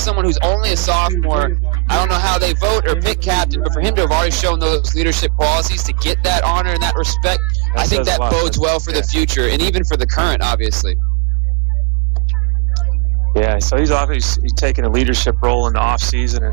someone who's only a sophomore, I don't know how they vote or pick captain, but for him to have already shown those leadership qualities to get that honor and that respect, I think that bodes well for the future and even for the current, obviously. Yeah, so he's obviously taking a leadership role in the off season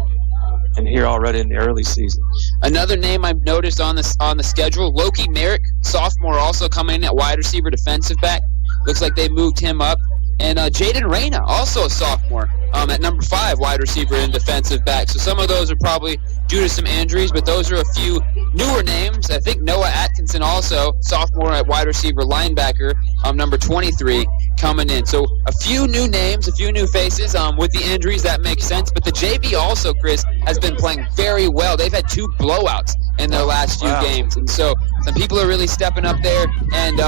and here already in the early season. Another name I've noticed on the schedule, Loki Merrick, sophomore, also coming in at wide receiver, defensive back. Looks like they moved him up. And Jaden Reyna, also a sophomore, at number 5, wide receiver and defensive back. So some of those are probably due to some injuries, but those are a few newer names. I think Noah Atkinson also, sophomore at wide receiver linebacker, number 23, coming in. So a few new names, a few new faces. With the injuries, that makes sense. But the JV also, Chris, has been playing very well. They've had 2 blowouts in their last few games. And so some people are really stepping up there. And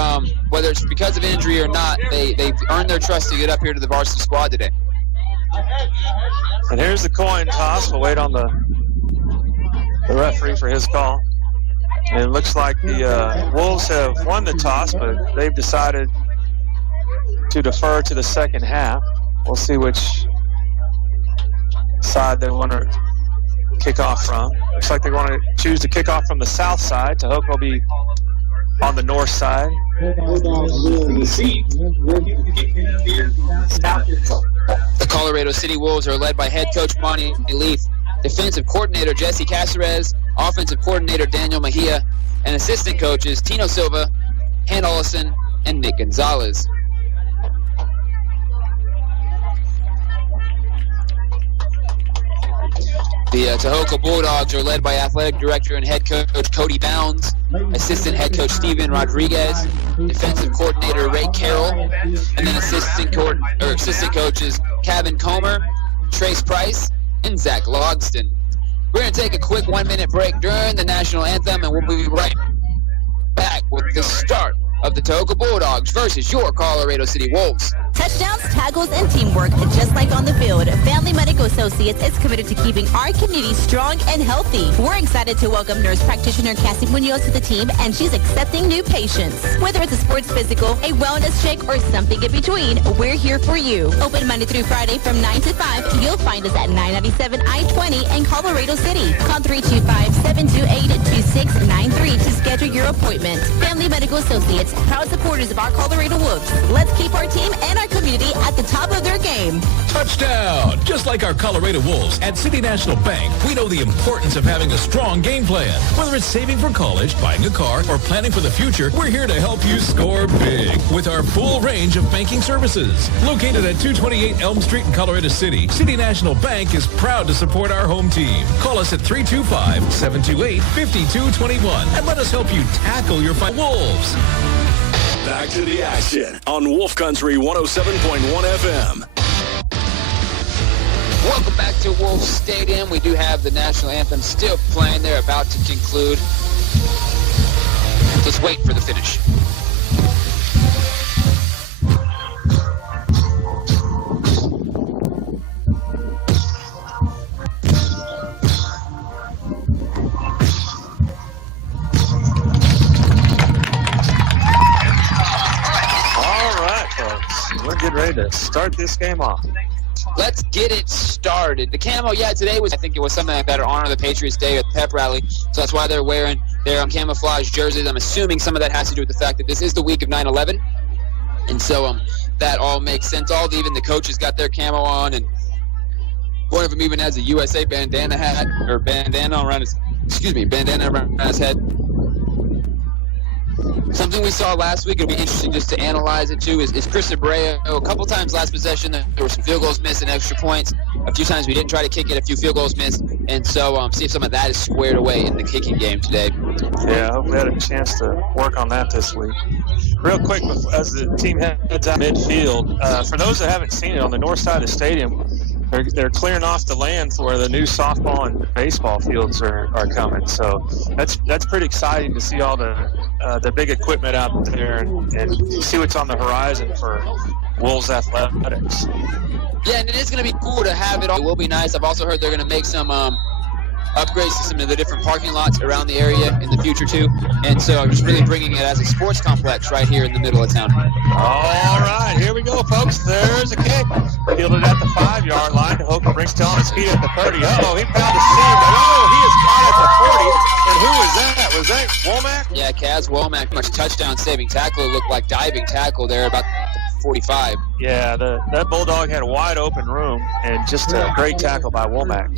whether it's because of injury or not, they've earned their trust to get up here to the varsity squad today. And here's the coin toss. We'll wait on the referee for his call. And it looks like the Wolves have won the toss, but they've decided to defer to the second half. We'll see which side they want to kick off from. Looks like they want to choose to kick off from the south side. Tahoka will be on the north side. The Colorado City Wolves are led by head coach Monty Leaf, defensive coordinator Jesse Caceres, offensive coordinator Daniel Mejia, and assistant coaches Tino Silva, Han Olson, and Nick Gonzalez. The Tahoka Bulldogs are led by athletic director and head coach Cody Bounds, assistant head coach Steven Rodriguez, defensive coordinator Ray Carroll, and then assistant coaches Kevin Comer, Trace Price, and Zach Logston. We're going to take a quick 1-minute break during the national anthem, and we'll be right back with the start of the Tahoka Bulldogs versus your Colorado City Wolves. Touchdowns, tackles, and teamwork, just like on the field. Family Medical Associates is committed to keeping our community strong and healthy. We're excited to welcome nurse practitioner Cassie Munoz to the team, and she's accepting new patients. Whether it's a sports physical, a wellness check, or something in between, we're here for you. Open Monday through Friday from 9 to 5. You'll find us at 997 I-20 in Colorado City. Call 325-728-2693 to schedule your appointment. Family Medical Associates, proud supporters of our Colorado Wolves. Let's keep our team and our community at the top of their game. Touchdown! Just like our Colorado Wolves, at City National Bank, we know the importance of having a strong game plan. Whether it's saving for college, buying a car, or planning for the future, we're here to help you score big with our full range of banking services. Located at 228 Elm Street in Colorado City, City National Bank is proud to support our home team. Call us at 325-728-5221 and let us help you tackle your Wolves. Back to the action on Wolf Country 107.1 FM. Welcome back to Wolf Stadium. We do have the national anthem still playing. They're about to conclude. Just wait for the finish. We're getting ready to start this game off. Let's get it started. The camo, today was, I think it was something like that, to honor the Patriots Day at the pep rally. So that's why they're wearing their camouflage jerseys. I'm assuming some of that has to do with the fact that this is the week of 9/11. And so that all makes sense. Even the coaches got their camo on, and one of them even has a USA bandana hat, or bandana around his head. Something we saw last week, it'll be interesting just to analyze it too, is Chris Abreu. A couple times last possession, there were some field goals missed and extra points. A few times we didn't try to kick it, a few field goals missed. And so see if some of that is squared away in the kicking game today. Yeah, I hope we had a chance to work on that this week. Real quick, as the team heads out midfield, for those that haven't seen it, on the north side of the stadium, they're clearing off the land for where the new softball and baseball fields are coming. So that's pretty exciting to see all the big equipment out there and see what's on the horizon for Wolves athletics. Yeah, and it is going to be cool to have it all. It will be nice. I've also heard they're going to make some upgrades to some of the different parking lots around the area in the future too. And so I'm just really bringing it as a sports complex right here in the middle of town. All right, here we go, folks. There's a kick. Fielded at the 5-yard line. Tahoka brings down his feet at the 30. Uh-oh, he found a seam. Oh, he is caught at the 40. And who was that? Was that Womack? Yeah, Kaz Womack, much touchdown saving tackle. It looked like diving tackle there about 45. Yeah, that Bulldog had a wide open room and just a great tackle by Womack.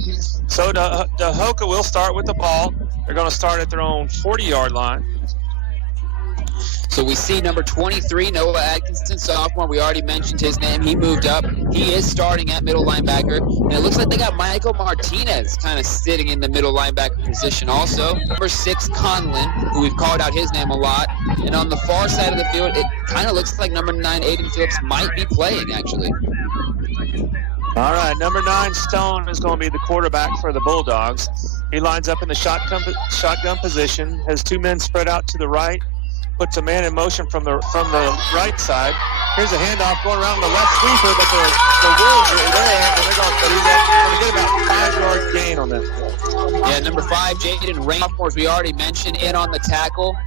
So Tahoka will start with the ball. They're going to start at their own 40-yard line. So we see number 23, Noah Atkinson, sophomore. We already mentioned his name. He moved up. He is starting at middle linebacker. And it looks like they got Michael Martinez kind of sitting in the middle linebacker position also. Number 6, Conlin, who we've called out his name a lot. And on the far side of the field, it kind of looks like number 9, Aiden Phillips, might be playing, actually. All right, number 9, Stone, is going to be the quarterback for the Bulldogs. He lines up in the shotgun position, has 2 men spread out to the right, puts a man in motion from the right side. Here's a handoff going around the left sweeper, but the Wolves are there, and they're going to get about a 5-yard gain on that. Yeah, number 5, Jaden Rain, as we already mentioned, in on the tackle.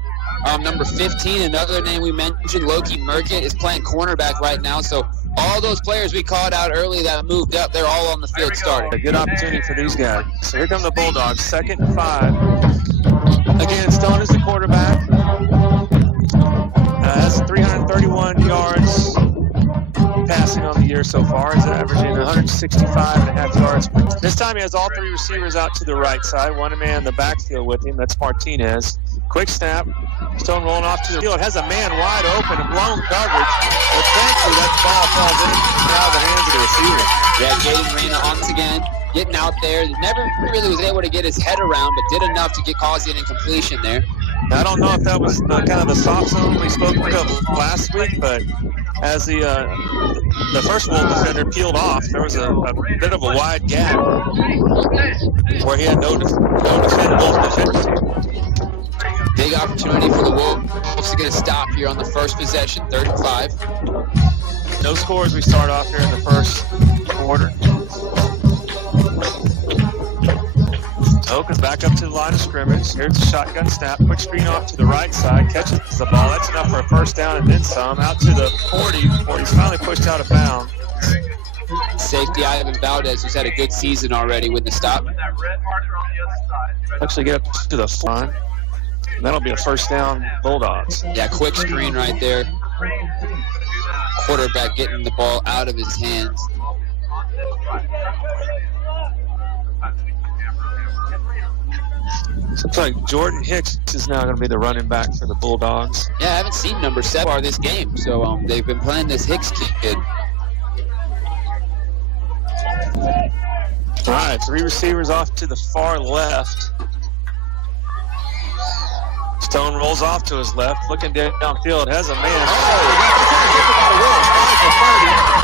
Number 15, another name we mentioned, Loki Merkitt, is playing cornerback right now. So all those players we called out early that moved up, they're all on the field starting. A good opportunity for these guys. So here come the Bulldogs, 2nd and 5. Again, Stone is the quarterback. Has 331 yards passing on the year so far. He's averaging 165.5 yards. This time he has all 3 receivers out to the right side. One man in the backfield with him. That's Martinez. Quick snap. Stone rolling off to the field. Has a man wide open and blown coverage. But thankfully that ball falls out of the hands of the receiver. Yeah, Jaden Reyna once again getting out there. Never really was able to get his head around, but did enough to cause an incompletion there. I don't know if that was kind of the soft zone we spoke of last week, but as the first Wolf defender peeled off, there was a bit of a wide gap where he had no defendable defense. Big opportunity for the Wolves to get a stop here on the first possession, 3rd and 5. No scores. We start off here in the first quarter. Tahoka's back up to the line of scrimmage. Here's the shotgun snap. Quick screen off to the right side. Catches the ball. That's enough for a first down and then some. Out to the 40. 40's finally pushed out of bounds. Safety Ivan Valdez, who's had a good season already with the stop. Actually get up to the line. That'll be a first down, Bulldogs. Yeah, quick screen right there. Quarterback getting the ball out of his hands. Looks like Jordan Hicks is now going to be the running back for the Bulldogs. Yeah, I haven't seen number 7 for this game, so they've been playing this Hicks kid. All right, 3 receivers off to the far left. Stone rolls off to his left, looking downfield, has a man. Oh,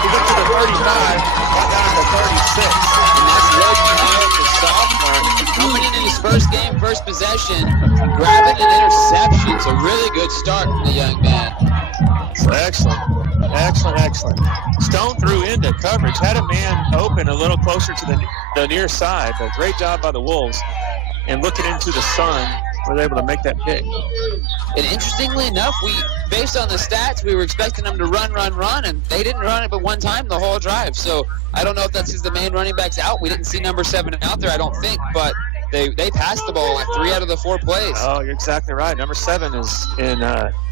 he got to the 35, got down to 36. And that's Loki Merritt, the sophomore, coming in his first game, first possession, grabbing an interception. So really good start from the young man. So excellent. Stone threw into coverage, had a man open a little closer to the near side, but great job by the Wolves. And looking into the sun, were able to make that pick. And interestingly enough, based on the stats, we were expecting them to run, and they didn't run it but one time the whole drive. So I don't know if that's because the main running back's out. We didn't see number 7 out there, I don't think, but they passed the ball like 3 out of the 4 plays. Oh, you're exactly right. Number 7 is in.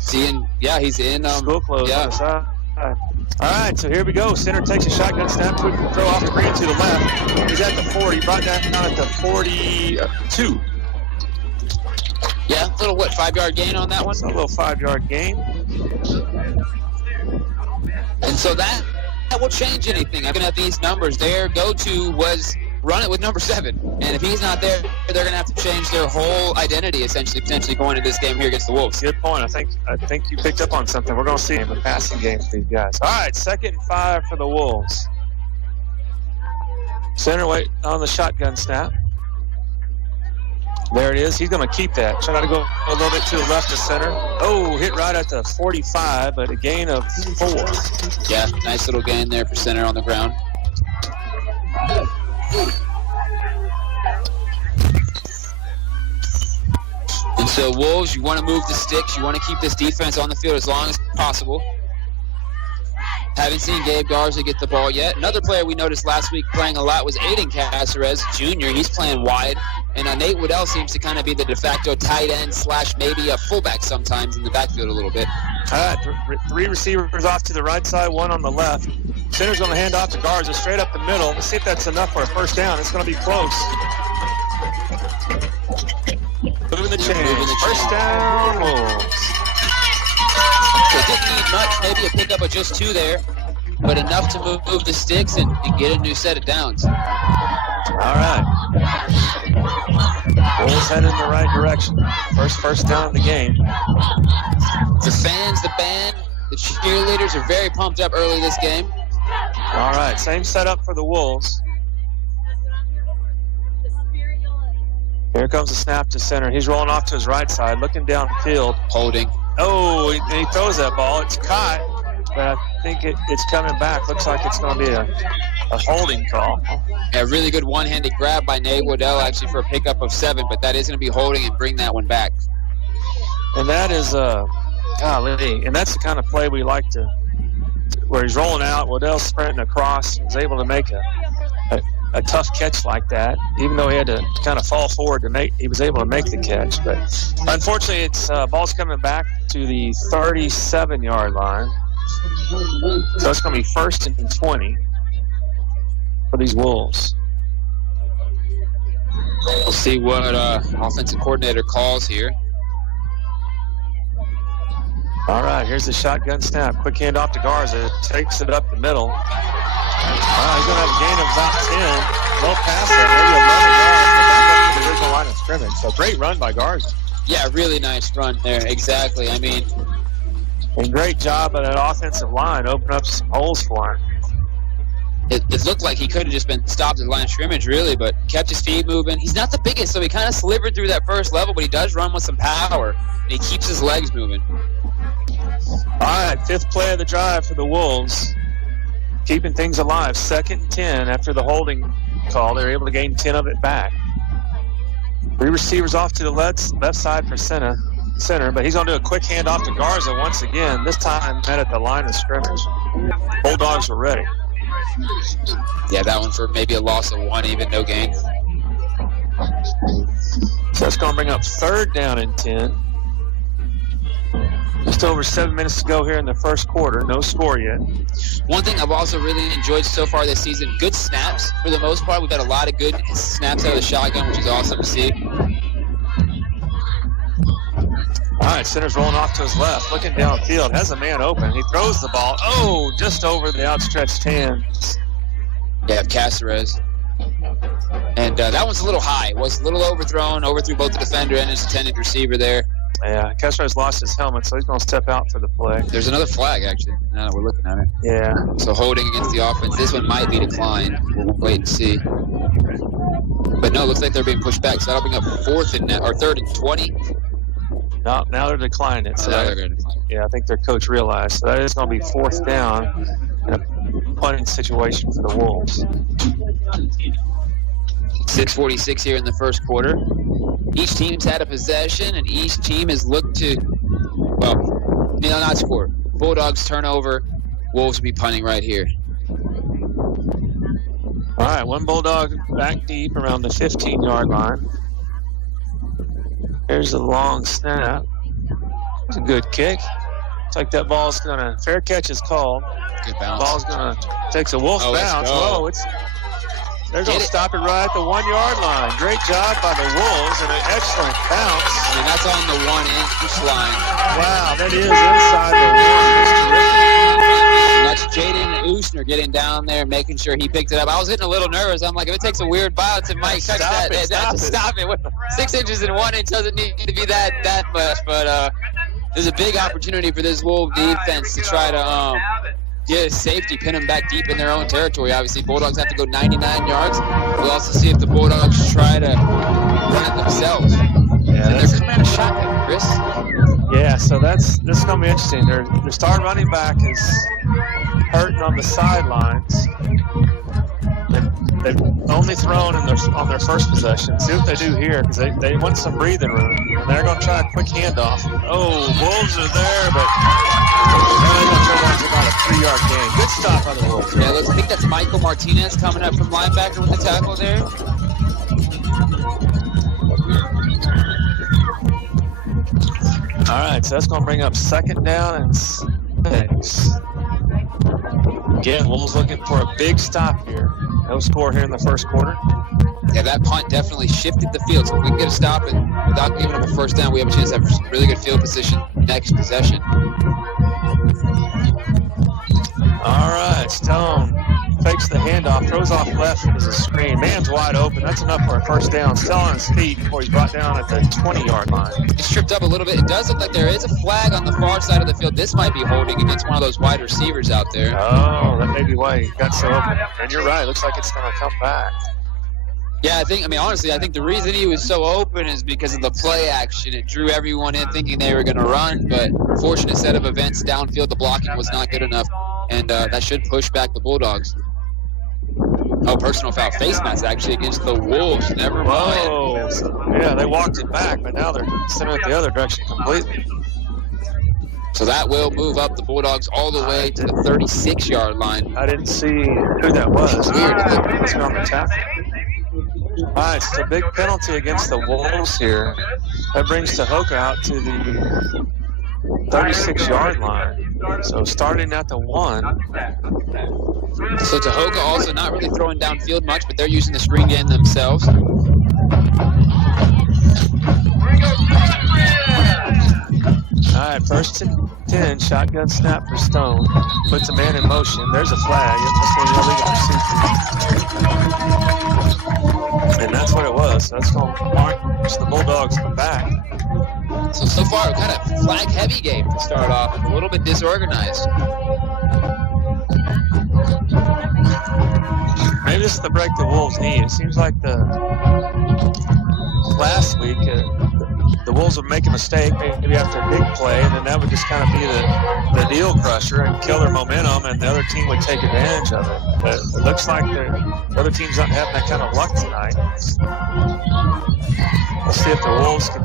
He's in school clothes. Yeah. On the side. All right, so here we go. Center takes a shotgun snap, quick throw off the green to the left. He's at the 40, brought down at the 42. Yeah, little 5-yard gain on that one? A little 5-yard gain. And so that will change anything. Looking at these numbers, their go-to was run it with number 7. And if he's not there, they're going to have to change their whole identity, essentially, potentially going into this game here against the Wolves. Good point. I think you picked up on something. We're going to see a passing game for these guys. All right, 2nd and 5 for the Wolves. Center wait on the shotgun snap. There it is. He's going to keep that. Trying to go a little bit to the left of center. Oh, hit right at the 45, but a gain of 4. Yeah, nice little gain there for center on the ground. So Wolves, you want to move the sticks. You want to keep this defense on the field as long as possible. Haven't seen Gabe Garza get the ball yet. Another player we noticed last week playing a lot was Aiden Caceres Jr. He's playing wide. And Nate Waddell seems to kind of be the de facto tight end / maybe a fullback sometimes in the backfield a little bit. All right, 3 receivers off to the right side, 1 on the left. Center's going to hand off to Garza straight up the middle. Let's see if that's enough for a first down. It's going to be close. Moving the chains. First down, Wolves. So didn't need much, maybe a pickup of just 2 there, but enough to move the sticks and get a new set of downs. All right. Wolves headed in the right direction. First down of the game. The fans, the band, the cheerleaders are very pumped up early this game. All right, same setup for the Wolves. Here comes the snap to center. He's rolling off to his right side, looking downfield. Holding. Oh, he throws that ball. It's caught, but I think it's coming back. Looks like it's going to be a holding call. A really good one-handed grab by Nate Waddell, actually, for a pickup of 7, but that is going to be holding and bring that one back. And that is, golly, and that's the kind of play we like to, where he's rolling out, Waddell's sprinting across, is able to make a tough catch like that, even though he had to kind of fall forward to make, he was able to make the catch. But unfortunately, it's ball's coming back to the 37-yard line. So it's going to be 1st and 20 for these Wolves. We'll see what offensive coordinator calls here. All right, here's the shotgun snap. Quick handoff to Garza. Takes it up the middle. He's going to have a gain of about 10. Low pass there, maybe 11 yards, but back up to the original line of scrimmage. So great run by Garza. Yeah, really nice run there. Exactly. I mean, and great job by that offensive line. Open up some holes for him. It looked like he could have just been stopped at the line of scrimmage, really, but kept his feet moving. He's not the biggest, so he kind of slivered through that first level, but he does run with some power, and he keeps his legs moving. All right, 5th play of the drive for the Wolves. Keeping things alive. 2nd and 10 after the holding call. They're able to gain 10 of it back. 3 receivers off to the left side for center, but he's going to do a quick handoff to Garza once again. This time met at the line of scrimmage. Bulldogs were ready. Yeah, that one for maybe a loss of 1, even no gain. So that's going to bring up 3rd down and 10. Just over 7 minutes to go here in the first quarter. No score yet. One thing I've also really enjoyed so far this season, good snaps for the most part. We've had a lot of good snaps out of the shotgun, which is awesome to see. All right, center's rolling off to his left, looking downfield, has a man open. He throws the ball, just over the outstretched hands. Yeah, Caceres. And that one's a little high. Was a little overthrown, overthrew both the defender and his intended receiver there. Yeah, Caceres lost his helmet, so he's going to step out for the play. There's another flag, actually, now that we're looking at it. Yeah. So holding against the offense. This one might be declined. We'll wait and see. But no, it looks like they're being pushed back, so that'll bring up 3rd and 20. No, now they're declining it. So they're going to decline. Yeah, I think their coach realized. So that is going to be 4th down in a punting situation for the Wolves. 6:46 here in the first quarter. Each team's had a possession, and each team has looked to, not score. Bulldogs turnover. Wolves will be punting right here. All right, 1 Bulldog back deep around the 15-yard line. Here's the long snap. It's a good kick. Looks like that ball's going to, fair catch is called. Good bounce. Ball's going to, takes a wolf bounce. They're going to stop it right at the 1-yard line. Great job by the Wolves and an excellent bounce. I mean, that's on the 1-inch line. Wow, that is inside the 1. That's Jaden Oostner getting down there, making sure he picked it up. I was getting a little nervous. I'm like, if it takes a weird bounce, it might touch that. Stop it. 6 inches and 1 inch doesn't need to be that much. But there's a big opportunity for this Wolf defense to try to get a safety, pin them back deep in their own territory. Obviously, Bulldogs have to go 99 yards. We'll also see if the Bulldogs try to run it themselves. Yeah, and they're coming out of shotgun, Chris. Yeah, so this is going to be interesting. Their star running back is hurting on the sidelines. And they've only thrown on their first possession. See what they do here, because they want some breathing room. And they're going to try a quick handoff. Oh, Wolves are there, but they're going to turn that to about a 3-yard gain. Good stop by the Wolves. Yeah, I think that's Michael Martinez coming up from linebacker with the tackle there. All right, so that's going to bring up 2nd down and 6. Again, Wolves looking for a big stop here. No score here in the first quarter. Yeah, that punt definitely shifted the field. So if we can get a stop and without giving up a first down, we have a chance to have really good field position next possession. All right, Stone fakes the handoff, throws off left as a screen. Man's wide open. That's enough for a first down. Still on his feet before he's brought down at the 20-yard line. He's tripped up a little bit. It does look like there is a flag on the far side of the field. This might be holding against one of those wide receivers out there. Oh, that may be why he got so open. And you're right. Looks like it's going to come back. Yeah, honestly, I think the reason he was so open is because of the play action. It drew everyone in thinking they were going to run, but fortunate set of events downfield, the blocking was not good enough, and that should push back the Bulldogs. Oh, personal foul. Face mask actually against the Wolves. Never mind. Whoa. Yeah, they walked it back, but now they're sending it the other direction completely. So that will move up the Bulldogs all the way to the 36-yard line. I didn't see who that was. Weird. It's on the tackle. All right, it's a big penalty against the Wolves here. That brings Tahoka out to the 36-yard line. So starting at the 1. So Tahoka also not really throwing downfield much, but they're using the screen game themselves. All right, 1st and 10, shotgun snap for Stone. Puts a man in motion. There's a flag. And that's what it was. That's going to march the Bulldogs back. So far, kind of flag-heavy game to start off. A little bit disorganized. Maybe this is to break the Wolves' knee. It seems like last week the Wolves would make a mistake, maybe after a big play, and then that would just kind of be the deal crusher and kill their momentum, and the other team would take advantage of it. But it looks like the other team's not having that kind of luck tonight. We'll see if the Wolves can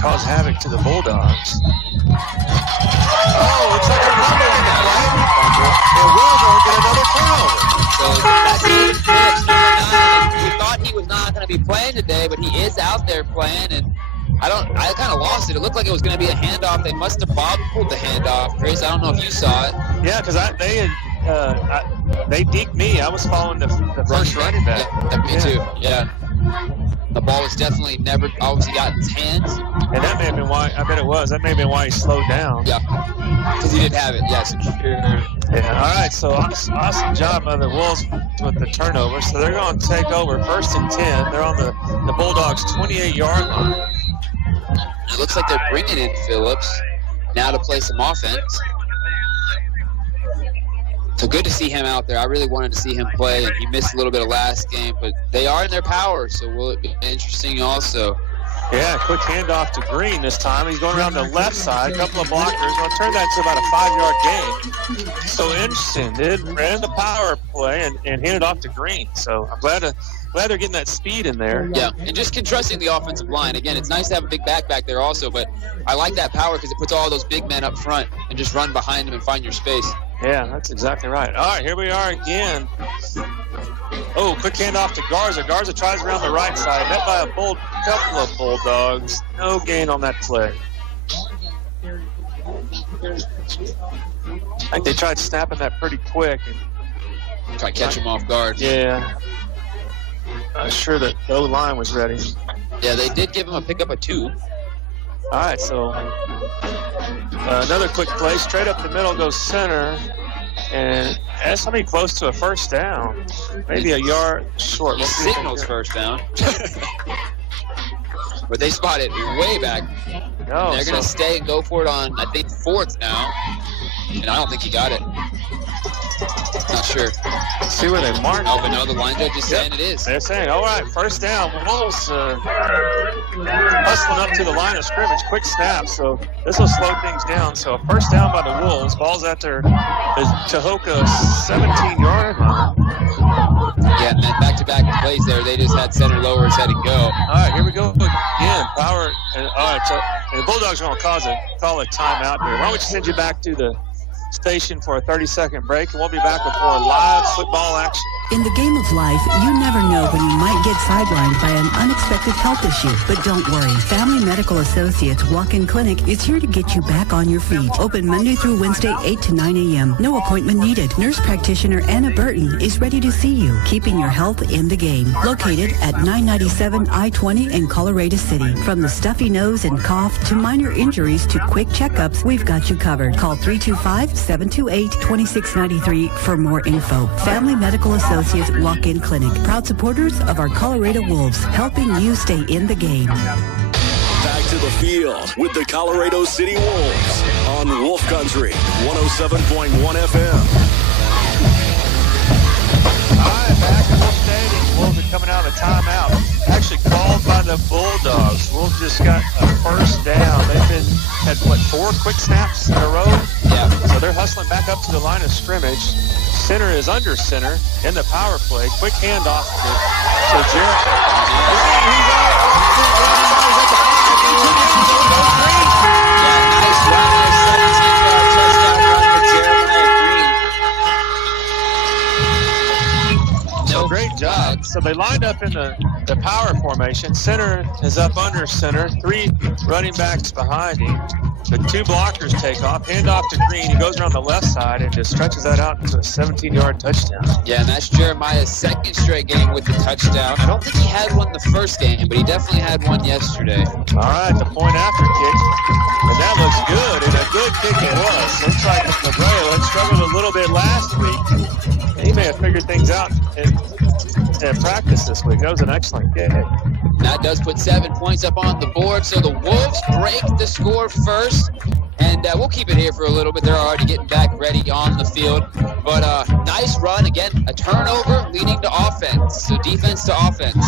cause havoc to the Bulldogs. Oh, looks like a fumble on the flag. The Wolves will get another turnover. So that's David Phillips, number 9. We thought he was not going to be playing today, but he is out there playing, and I kind of lost it. It looked like it was going to be a handoff. They must have pulled the handoff. Chris, I don't know if you saw it. Yeah, because they deked me. I was following the first running back. Yeah, me too. Yeah. The ball was definitely never obviously got in his hands. And that may have been why, I bet it was, that may have been why he slowed down. Yeah, because he didn't have it. Yes. Yeah, all right, so awesome job by the Wolves with the turnover. So they're going to take over 1st and 10. They're on the Bulldogs' 28-yard line. It looks like they're bringing in Phillips now to play some offense. So good to see him out there. I really wanted to see him play, and he missed a little bit of last game, but they are in their power, so will it be interesting also. Yeah, quick handoff to Green this time. He's going around the left side, a couple of blockers. Going to turn that into about a 5-yard gain. So interesting. They ran the power play and handed off to Green. So I'm glad they're getting that speed in there. Yeah, and just trusting the offensive line. Again, it's nice to have a big back there also, but I like that power because it puts all those big men up front and just run behind them and find your space. Yeah, that's exactly right. All right, here we are again. Oh, quick handoff to Garza. Garza tries around the right side. Met by a couple of Bulldogs. No gain on that play. I think they tried snapping that pretty quick. Try to catch him off guard. Yeah. Not sure that the O-line was ready. Yeah, they did give him a pickup of 2. All right, so another quick play. Straight up the middle goes center. And that's something close to a first down. Maybe a yard short. He signals first down. But they spot it way back. No, they're going to stay and go for it on, I think, 4th now. And I don't think he got it. Not sure. Let's see where they mark. Oh, but no, the line judge is saying it is. They're saying, all right, first down. Wolves hustling up to the line of scrimmage. Quick snap, so this will slow things down. So a first down by the Wolves. Ball's at their Tahoka 17-yard line. Yeah, and then back-to-back plays there. They just had center lower his head and go. All right, here we go again. Power. And, all right, so and the Bulldogs are going to call a timeout here. Why don't we send you back to the station for a 30-second break, and we'll be back with more live football action. In the game of life, you never know when you might get sidelined by an unexpected health issue. But don't worry. Family Medical Associates Walk-In Clinic is here to get you back on your feet. Open Monday through Wednesday, 8 to 9 a.m. No appointment needed. Nurse practitioner Anna Burton is ready to see you, keeping your health in the game. Located at 997 I-20 in Colorado City. From the stuffy nose and cough to minor injuries to quick checkups, we've got you covered. Call 325-728-2693 for more info. Family Medical Associates Walk-In Clinic. Proud supporters of our Colorado Wolves, helping you stay in the game. Back to the field with the Colorado City Wolves on Wolf Country 107.1 FM. All right, back at Wolf Stadium. Wolves are coming out of a timeout. Actually called by the Bulldogs. Wolves just got a first down. They've had 4 quick snaps in a row? Yeah. So they're hustling back up to the line of scrimmage. Center is under center in the power play. Quick handoff to Jarrett. Nice run. 17-yard touchdown run for Jeremiah Green. So great job. So they lined up in the power formation. Center is up under center. 3 running backs behind him. The 2 blockers take off, hand off to Green. He goes around the left side and just stretches that out into a 17-yard touchdown. Yeah, and that's Jeremiah's second straight game with the touchdown. I don't think he had one the first game, but he definitely had one yesterday. All right, the point after kick. And that looks good, and a good kick it was. Looks like Labreo had struggled a little bit last week. He may have figured things out in practice this week. That was an excellent kick. That does put 7 points up on the board, so the Wolves break the score first, and we'll keep it here for a little bit. They're already getting back ready on the field, but nice run again, a turnover leading to offense, so defense to offense.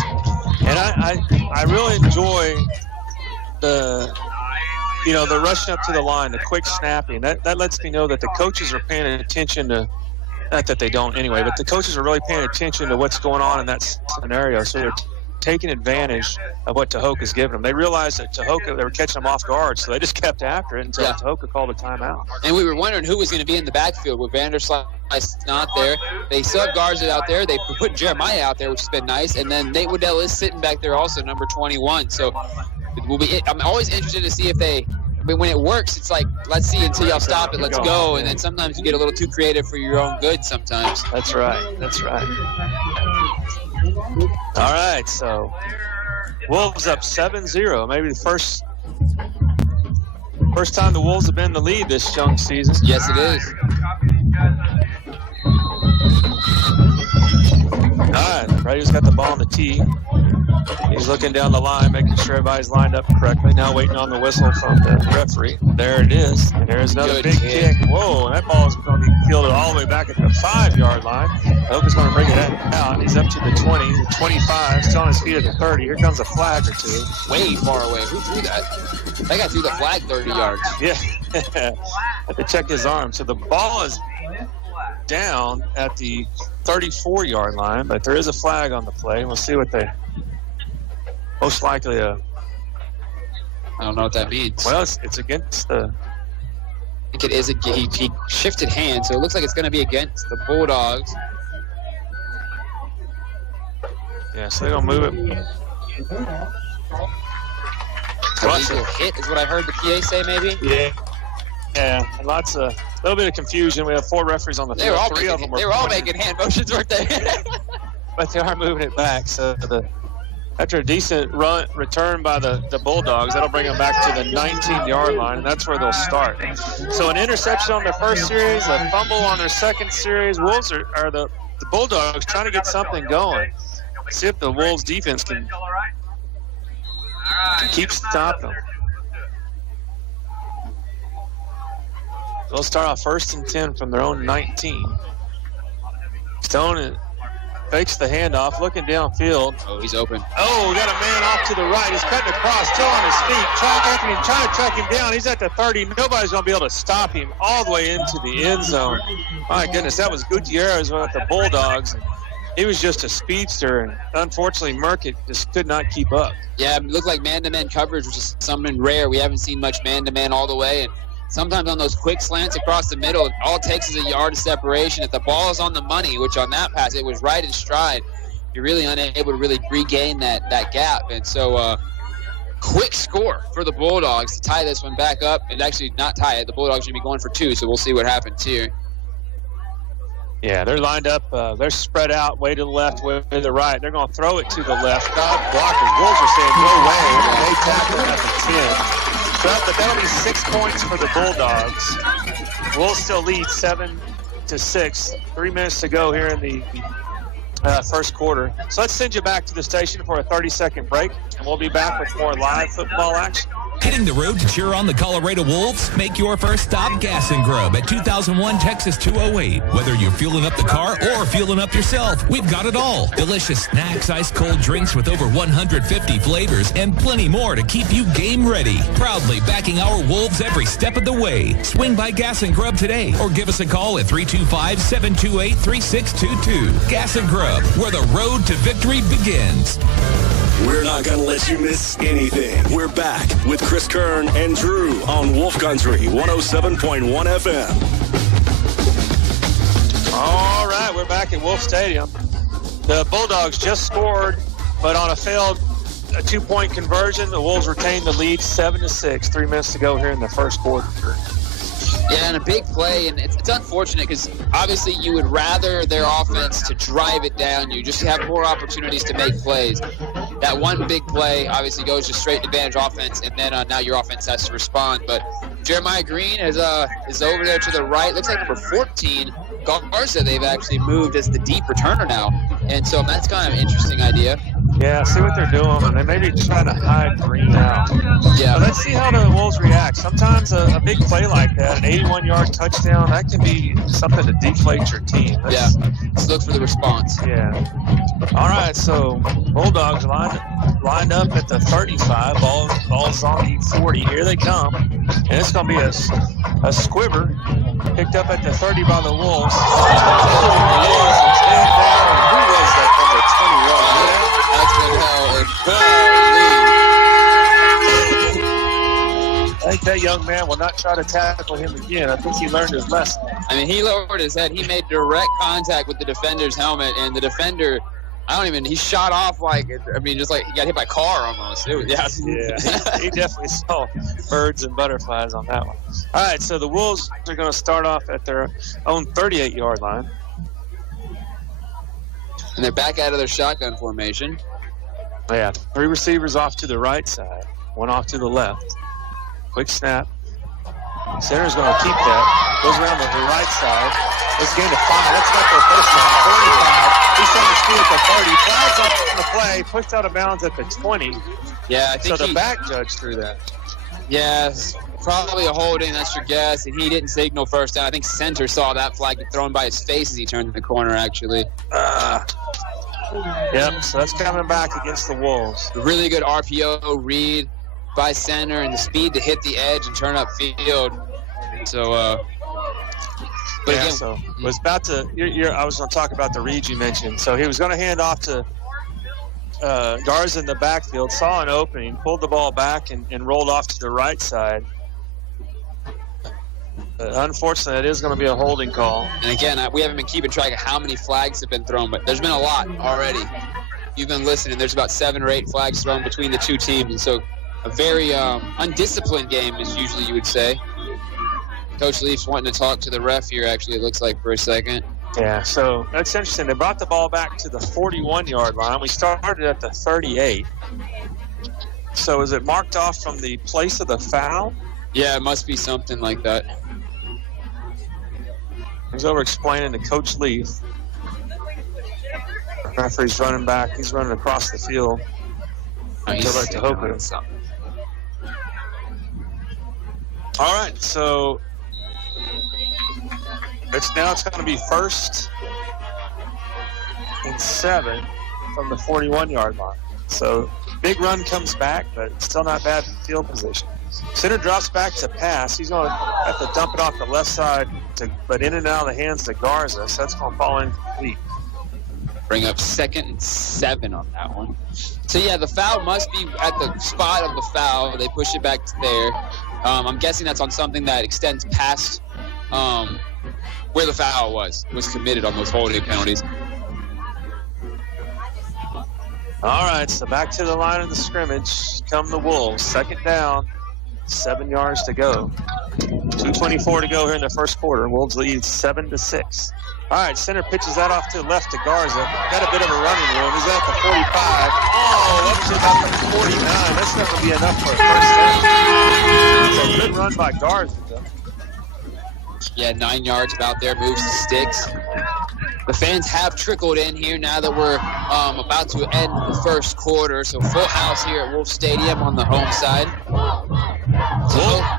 And I really enjoy the rushing up to the line, the quick snapping. That lets me know that the coaches are paying attention to. Not that they don't anyway, but the coaches are really paying attention to what's going on in that scenario. So they're taking advantage of what Tahoka's giving them. They realized that Tahoka, they were catching them off guard, so they just kept after it until Tahoka called a timeout. And we were wondering who was going to be in the backfield with Vanderslice not there. They still have Garza out there. They put Jeremiah out there, which has been nice. And then Nate Waddell is sitting back there also, number 21. So I'm always interested to see if when it works, it's like, let's see until y'all stop it, let's go. And then sometimes you get a little too creative for your own good sometimes. That's right. All right, so Wolves up 7-0. Maybe the first time the Wolves have been in the lead this young season. Yes, it is. All right, Brady's got the ball on the tee. He's looking down the line, making sure everybody's lined up correctly. Now waiting on the whistle from the referee. There it is. And there's another big kick. Whoa, that ball is going to be fielded all the way back at the 5-yard line. Hope's going to bring it out. He's up to the 20, the 25. Still on his feet at the 30. Here comes a flag or two. Way far away. Who threw that? That guy threw the flag 30 yards. Yeah. Had to check his arm. So the ball is down at the 34-yard line, but there is a flag on the play. We'll see what they... Most likely I don't know what that means. Well, it's against the... I think it is. He shifted hands, so it looks like it's going to be against the Bulldogs. Yeah, so they're going to move it. Illegal hit is what I heard the PA say, maybe? Yeah, and a little bit of confusion. We have 4 referees on the field. They were all making hand motions, weren't they? But they are moving it back, so after a decent return by the Bulldogs, that'll bring them back to the 19-yard line, and that's where they'll start. So an interception on their first series, a fumble on their second series. Wolves are the Bulldogs trying to get something going. See if the Wolves defense can keep stopping them. They'll start off 1st and 10 from their own 19. Stone fakes the handoff, looking downfield. Oh, he's open. Oh, we got a man off to the right. He's cutting across, still on his feet, trying to track him down. He's at the 30. Nobody's going to be able to stop him all the way into the end zone. My goodness, that was Gutierrez with the Bulldogs. He was just a speedster, and unfortunately, Merckett just could not keep up. Yeah, it looked like man-to-man coverage, which is something rare. We haven't seen much man-to-man all the way, and sometimes on those quick slants across the middle, all it takes is a yard of separation. If the ball is on the money, which on that pass, it was right in stride, you're really unable to really regain that gap. And so quick score for the Bulldogs to tie this one back up. And actually not tie it. The Bulldogs are going to be going for 2, so we'll see what happens here. Yeah, they're lined up. They're spread out, way to the left, way to the right. They're going to throw it to the left. Blockers. Wolves are saying, no way. They tackle him at the 10. But that'll be 6 points for the Bulldogs. Wolves still lead 7-6. 3 minutes to go here in the first quarter. So let's send you back to the station for a 30-second break, and we'll be back with more live football action. Hitting the road to cheer on the Colorado Wolves? Make your first stop Gas and Grub at 2001 Texas 208. Whether you're fueling up the car or fueling up yourself, we've got it all. Delicious snacks, ice-cold drinks with over 150 flavors, and plenty more to keep you game ready. Proudly backing our Wolves every step of the way. Swing by Gas and Grub today or give us a call at 325-728-3622. Gas and Grub, where the road to victory begins. We're not going to let you miss anything. We're back with Chris Kern and Drew on Wolf Country 107.1 FM. All right, we're back at Wolf Stadium. The Bulldogs just scored, but on a failed 2-point conversion, the Wolves retain the lead 7-6. 3 minutes to go here in the first quarter. Yeah, and a big play, and it's unfortunate because obviously you would rather their offense to drive it down. You just have more opportunities to make plays. That one big play obviously goes just straight to advantage offense, and then now your offense has to respond. But Jeremiah Green is over there to the right. Looks like number 14, Garza, they've actually moved as the deep returner now. And so that's kind of an interesting idea. Yeah, see what they're doing, and they may be trying to hide Green out. Yeah. But let's see how the Wolves react. Sometimes a big play like that, an 81-yard touchdown, that can be something to deflate your team. Let's look for the response. Yeah. All right, so Bulldogs lined up at the 35. Ball's on the 40. Here they come. And it's going to be a squibber picked up at the 30 by the Wolves. Who was that number 21? That's been hell. I think that young man will not try to tackle him again. I think he learned his lesson. I mean, he lowered his head. He made direct contact with the defender's helmet, and the defender, he shot off just like he got hit by a car almost. He definitely saw birds and butterflies on that one. All right, so the Wolves are going to start off at their own 38-yard line. And they're back out of their shotgun formation. Yeah, 3 receivers off to the right side, 1 off to the left. Quick snap. Center's going to keep that. Goes around the right side. Let's gain to 5. That's not their first down. 45. He's trying to steal at the 30. Flags up on the play. Pushed out of bounds at the 20. Yeah, I think so the back judge threw that. Yeah, probably a holding. That's your guess. And he didn't signal first down. I think center saw that flag get thrown by his face as he turned the corner, actually. Yep, so that's coming back against the Wolves. A really good RPO read by center and the speed to hit the edge and turn up field. So, but again, so was about to. I was going to talk about the read you mentioned. So he was going to hand off to Garza in the backfield. Saw an opening, pulled the ball back, and rolled off to the right side. Unfortunately, it is going to be a holding call. And again, we haven't been keeping track of how many flags have been thrown, but there's been a lot already. You've been listening. There's about 7 or 8 flags thrown between the two teams, and so a very undisciplined game, is usually you would say. Coach Leaf's wanting to talk to the ref here, actually, it looks like, for a second. Yeah, so that's interesting. They brought the ball back to the 41-yard line. We started at the 38. So is it marked off from the place of the foul? Yeah, it must be something like that. He's over explaining to Coach Leaf. The referee's running back. He's running across the field. Until back to Tahoka. All right, so it's going to be first and 7 from the 41-yard line. So big run comes back, but still not bad field position. Center drops back to pass. He's going to have to dump it off the left side, but in and out of the hands to Garza, so that's going to fall incomplete. Bring up 2nd and 7 on that one. So, yeah, the foul must be at the spot of the foul. They push it back to there. I'm guessing that's on something that extends past where the foul was committed on those holding penalties. All right, so back to the line of the scrimmage come the Wolves. 2nd down, 7 yards to go. 2:24 to go here in the first quarter. Wolves lead 7-6. All right, center pitches that off to the left to Garza. Got a bit of a running room. He's at the 45. Oh, up to about the 49. That's not going to be enough for a first down. It's a good run by Garza, though. Yeah, 9 yards about there, moves the sticks. The fans have trickled in here now that we're about to end the first quarter. So full house here at Wolf Stadium on the home side.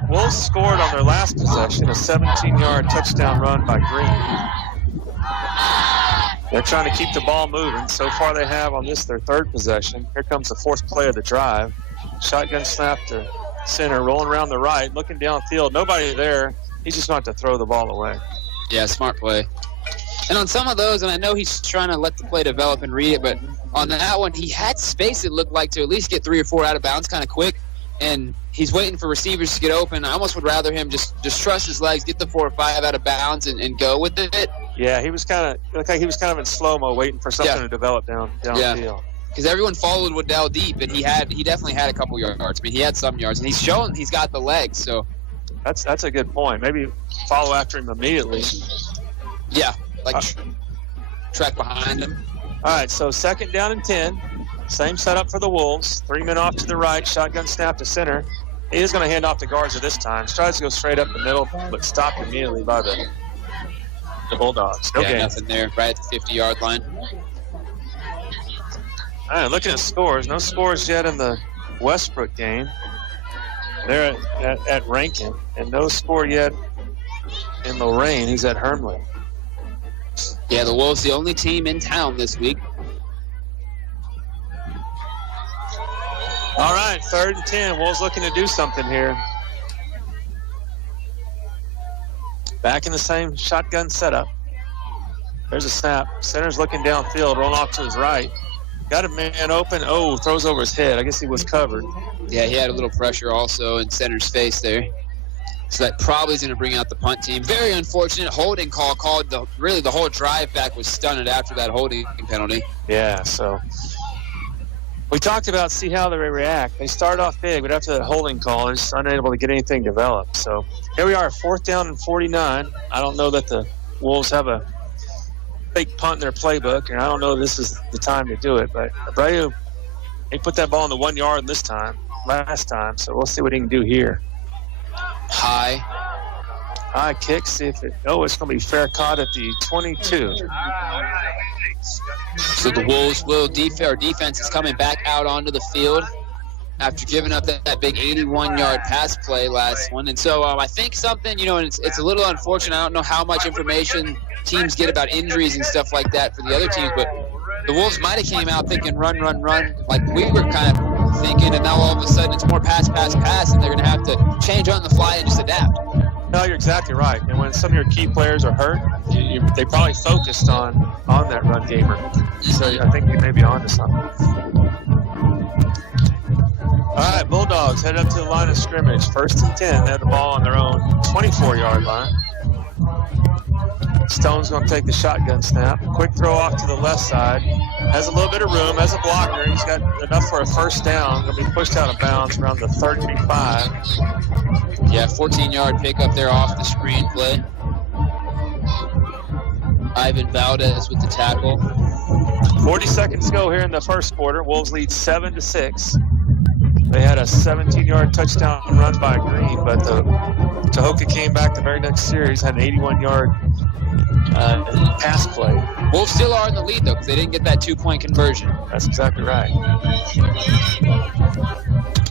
Wolves scored on their last possession, a 17-yard touchdown run by Green. They're trying to keep the ball moving. So far they have on this their 3rd possession. Here comes the 4th play of the drive. Shotgun snap to center, rolling around the right, looking downfield. Nobody there. He's just going to throw the ball away. Yeah, smart play. And on some of those, and I know he's trying to let the play develop and read it, but on that one, he had space, it looked like, to at least get 3 or 4 out of bounds kind of quick. And he's waiting for receivers to get open. I almost would rather him just trust his legs, get the 4 or 5 out of bounds, and go with it. Yeah, he was kind of looked like he was kind of in slow-mo, waiting for something to develop downfield. Because everyone followed Waddell deep, and he definitely had a couple yards. I mean, he had some yards, and he's shown he's got the legs. So that's a good point. Maybe follow after him immediately. Yeah, track behind him. All right, so 2nd down and 10. Same setup for the Wolves. 3 men off to the right. Shotgun snap to center. He is going to hand off to Garza this time. Tries to go straight up the middle, but stopped immediately by the Bulldogs. Okay. Yeah, nothing there. Right at the 50-yard line. All right, looking at scores. No scores yet in the Westbrook game. They're at Rankin. And no score yet in Lorraine. He's at Hermleigh. Yeah, the Wolves, the only team in town this week. All right, 3rd and 10. Wolves looking to do something here. Back in the same shotgun setup. There's a snap. Center's looking downfield, rolling off to his right. Got a man open. Oh, throws over his head. I guess he was covered. Yeah, he had a little pressure also in center's face there. So that probably is going to bring out the punt team. Very unfortunate holding call called. The whole drive back was stunned after that holding penalty. Yeah, so we talked about see how they react. They start off big, but after that holding call, they're just unable to get anything developed. So here we are, 4th down and 49. I don't know that the Wolves have a big punt in their playbook, and I don't know this is the time to do it. But Abreu, he put that ball in the 1 yard last time, so we'll see what he can do here. High kick, see if it's going to be fair caught at the 22. So the Wolves defense is coming back out onto the field after giving up that big 81-yard pass play last one. And so I think something, and it's a little unfortunate. I don't know how much information teams get about injuries and stuff like that for the other teams, but the Wolves might have came out thinking run, like we were kind of thinking, and now all of a sudden it's more pass, and they're going to have to change on the fly and just adapt. No, you're exactly right. And when some of your key players are hurt, they probably focused on that run gamer. So I think you may be on to something. All right, Bulldogs head up to the line of scrimmage. 1st and 10. They have the ball on their own 24-yard line. Stone's going to take the shotgun snap. Quick throw off to the left side. Has a little bit of room. As a blocker, he's got enough for a first down. Going to be pushed out of bounds around the 35. Yeah, 14-yard pickup there off the screen play. Ivan Valdez with the tackle. 40 seconds to go here in the first quarter. Wolves lead 7-6. They had a 17-yard touchdown run by Green, but the Tahoka came back the very next series, had an 81-yard pass play. Wolves still are in the lead, though, because they didn't get that 2-point conversion. That's exactly right.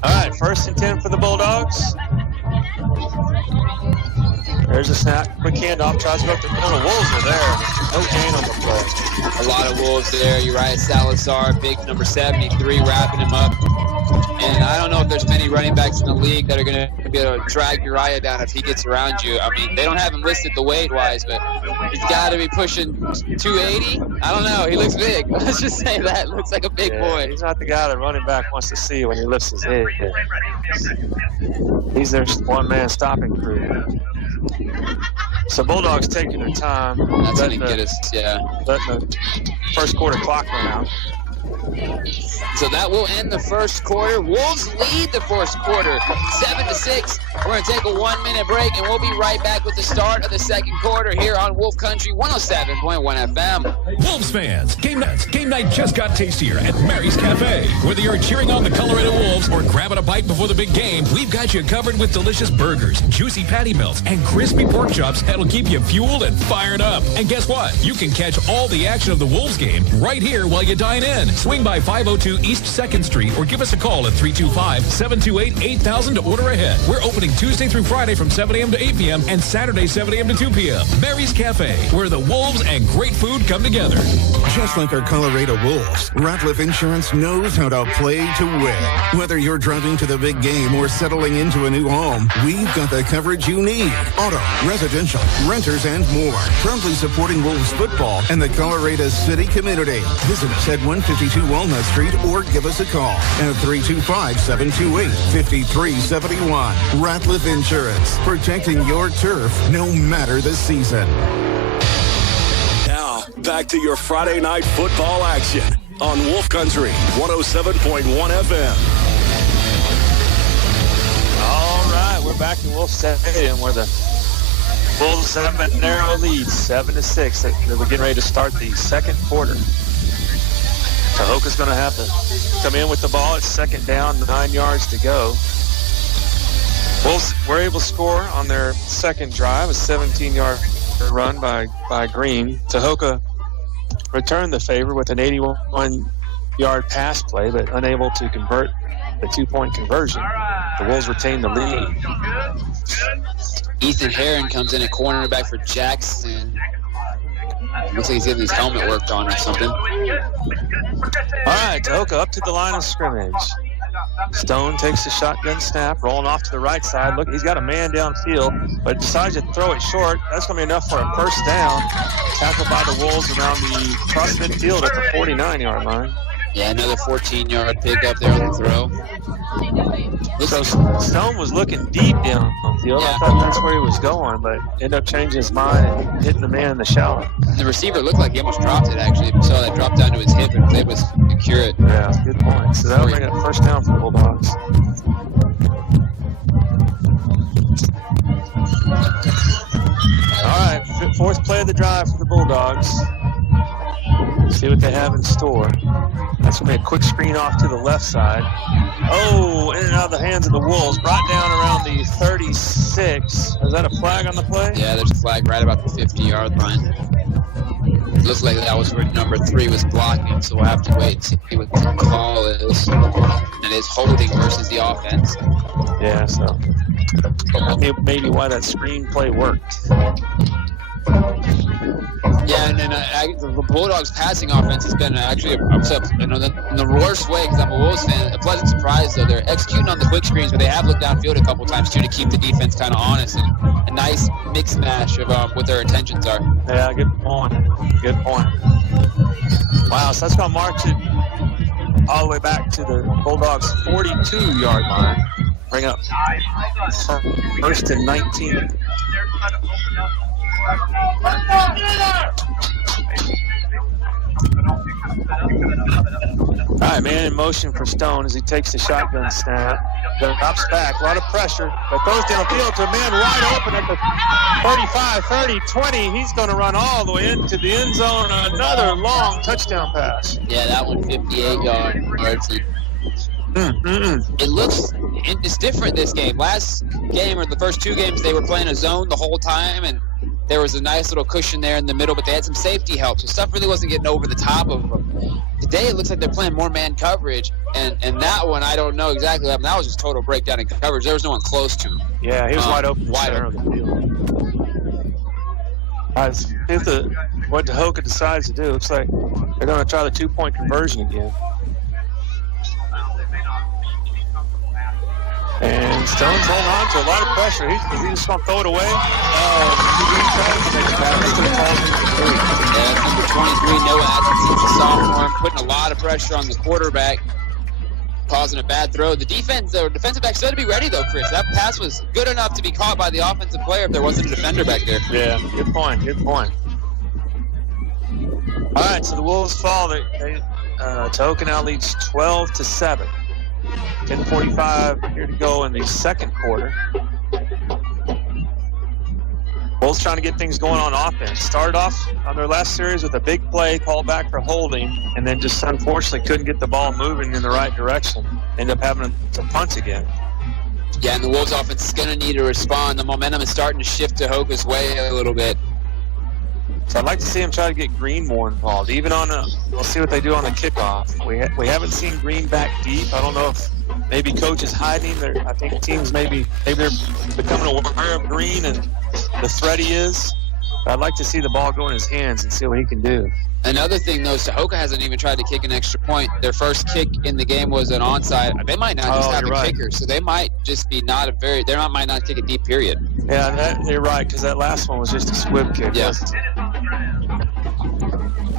All right, 1st and 10 for the Bulldogs. There's a snap. Quick handoff. Tries to go up the middle. The Wolves are there. No gain on the play. A lot of Wolves there. Uriah Salazar, big number 73, wrapping him up. And I don't know if there's many running backs in the league that are going to be able to drag Uriah down if he gets around you. I mean, they don't have him listed the weight-wise, but he's got to be pushing 280. I don't know. He looks big. Let's just say that. Looks like a big boy. He's not the guy the running back wants to see when he lifts his head. He's their one-man stopping crew. So Bulldogs taking their time. That's going to get us, letting the first quarter clock run out. So that will end the first quarter. Wolves lead the first quarter, 7-6. We're going to take a 1-minute break, and we'll be right back with the start of the second quarter here on Wolf Country 107.1 FM. Wolves fans, game night just got tastier at Mary's Cafe. Whether you're cheering on the Colorado Wolves or grabbing a bite before the big game, we've got you covered with delicious burgers, juicy patty melts, and crispy pork chops that'll keep you fueled and fired up. And guess what? You can catch all the action of the Wolves game right here while you dine in. Swing by 502 East 2nd Street or give us a call at 325-728-8000 to order ahead. We're opening Tuesday through Friday from 7 a.m. to 8 p.m. and Saturday 7 a.m. to 2 p.m. Mary's Cafe, where the Wolves and great food come together. Just like our Colorado Wolves, Ratliff Insurance knows how to play to win. Whether you're driving to the big game or settling into a new home, we've got the coverage you need. Auto, residential, renters, and more. Proudly supporting Wolves football and the Colorado City community. Visit us at 152 Walnut Street or give us a call at 325-728-5371. Ratliff Insurance, protecting your turf no matter the season. Now, back to your Friday night football action on Wolf Country 107.1 FM. All right, we're back in Wolf Stadium where the Bulls have a narrow lead, 7-6. They're getting ready to start the second quarter. Tahoka's going to have to come in with the ball. It's second down, 9 yards to go. Bulls were able to score on their second drive, a 17-yard run by Green. Tahoka returned the favor with an 81-yard pass play, but unable to convert the two-point conversion. The Wolves retain the lead. Ethan Herron comes in at cornerback for Jackson. Looks like he's getting his helmet worked on or something. All right, Tahoka up to the line of scrimmage. Stone takes the shotgun snap, rolling off to the right side. Look, he's got a man downfield, but decides to throw it short. That's going to be enough for a first down. Tackled by the Wolves around the cross midfield at the 49-yard line. Yeah, another 14-yard pickup there on the throw. So Stone was looking deep downfield. Yeah. I thought that's where he was going, but ended up changing his mind and hitting the man in the shallow. The receiver looked like he almost dropped it, actually. If you saw that drop down to his hip and was able to secure it. Yeah, good point. So that'll bring it first down for the Bulldogs. All right, fourth play of the drive for the Bulldogs. See what they have in store. That's going to be a quick screen off to the left side. Oh, in and out of the hands of the Wolves. Brought down around the 36. Is that a flag on the play? Yeah, there's a flag right about the 50-yard line. It looks like that was where number 3 was blocking, so we'll have to wait and see what the call is. And it's holding versus the offense. Yeah, so maybe why that screen play worked. Yeah, and then the Bulldogs' passing offense has been actually, in the worst way, because I'm a Wolves fan, a pleasant surprise, though. They're executing on the quick screens, but they have looked downfield a couple times, too, to keep the defense kind of honest, and a nice mix mash of what their intentions are. Yeah, good point. Good point. Wow, so that's going to march it all the way back to the Bulldogs' 42-yard line. Bring up first and 19. All right, man in motion for Stone as he takes the shotgun snap. Drops back, a lot of pressure, but throws downfield to a man wide open at the 35, 30, 20. He's going to run all the way into the end zone. Another long touchdown pass. Yeah, that one 58 yards. It looks, it's different this game. Last game, or the first 2 games, they were playing a zone the whole time, and there was a nice little cushion there in the middle, but they had some safety help, so stuff really wasn't getting over the top of them. Today, it looks like they're playing more man coverage, and that one, I don't know exactly what happened. That was just total breakdown in coverage. There was no one close to him. Yeah, he was wide open. Wide open. The field. What Tahoka decides to do. Looks like they're going to try the 2-point conversion again. And Stone's holding on to a lot of pressure. Is he just going to throw it away? Yeah, number 23, Noah Atkinson's a sophomore, putting a lot of pressure on the quarterback, causing a bad throw. The defensive back still to be ready, though, Chris. That pass was good enough to be caught by the offensive player if there wasn't a defender back there. Yeah, good point. All right, so the Wolves fall. Tahoka now leads 12-7. 10:45 here to go in the second quarter. Wolves trying to get things going on offense. Started off on their last series with a big play called back for holding, and then just unfortunately couldn't get the ball moving in the right direction. Ended up having to punt again. Yeah, and the Wolves offense is going to need to respond. The momentum is starting to shift Tahoka's way a little bit. So I'd like to see him try to get Green more involved. Even we'll see what they do on the kickoff. We haven't seen Green back deep. I don't know if maybe coach is hiding. I think teams maybe they're becoming aware of Green and the threat he is. But I'd like to see the ball go in his hands and see what he can do. Another thing, though, Tahoka hasn't even tried to kick an extra point. Their first kick in the game was an onside. They might not just have a kicker, so they might just be might not kick a deep period. Yeah, you're right, because that last one was just a squib kick. Yeah.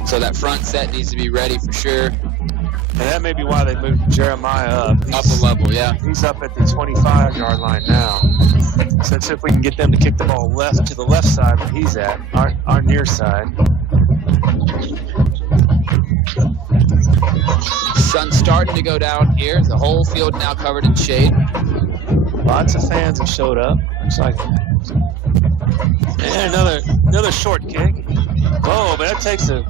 So that front set needs to be ready for sure. And that may be why they moved Jeremiah up. Up a level, yeah. He's up at the 25-yard line now. So let's see if we can get them to kick the ball left to the left side where he's at, our near side. Sun's starting to go down here. The whole field now covered in shade. Lots of fans have showed up. Looks like. And another short kick. Whoa, but that takes a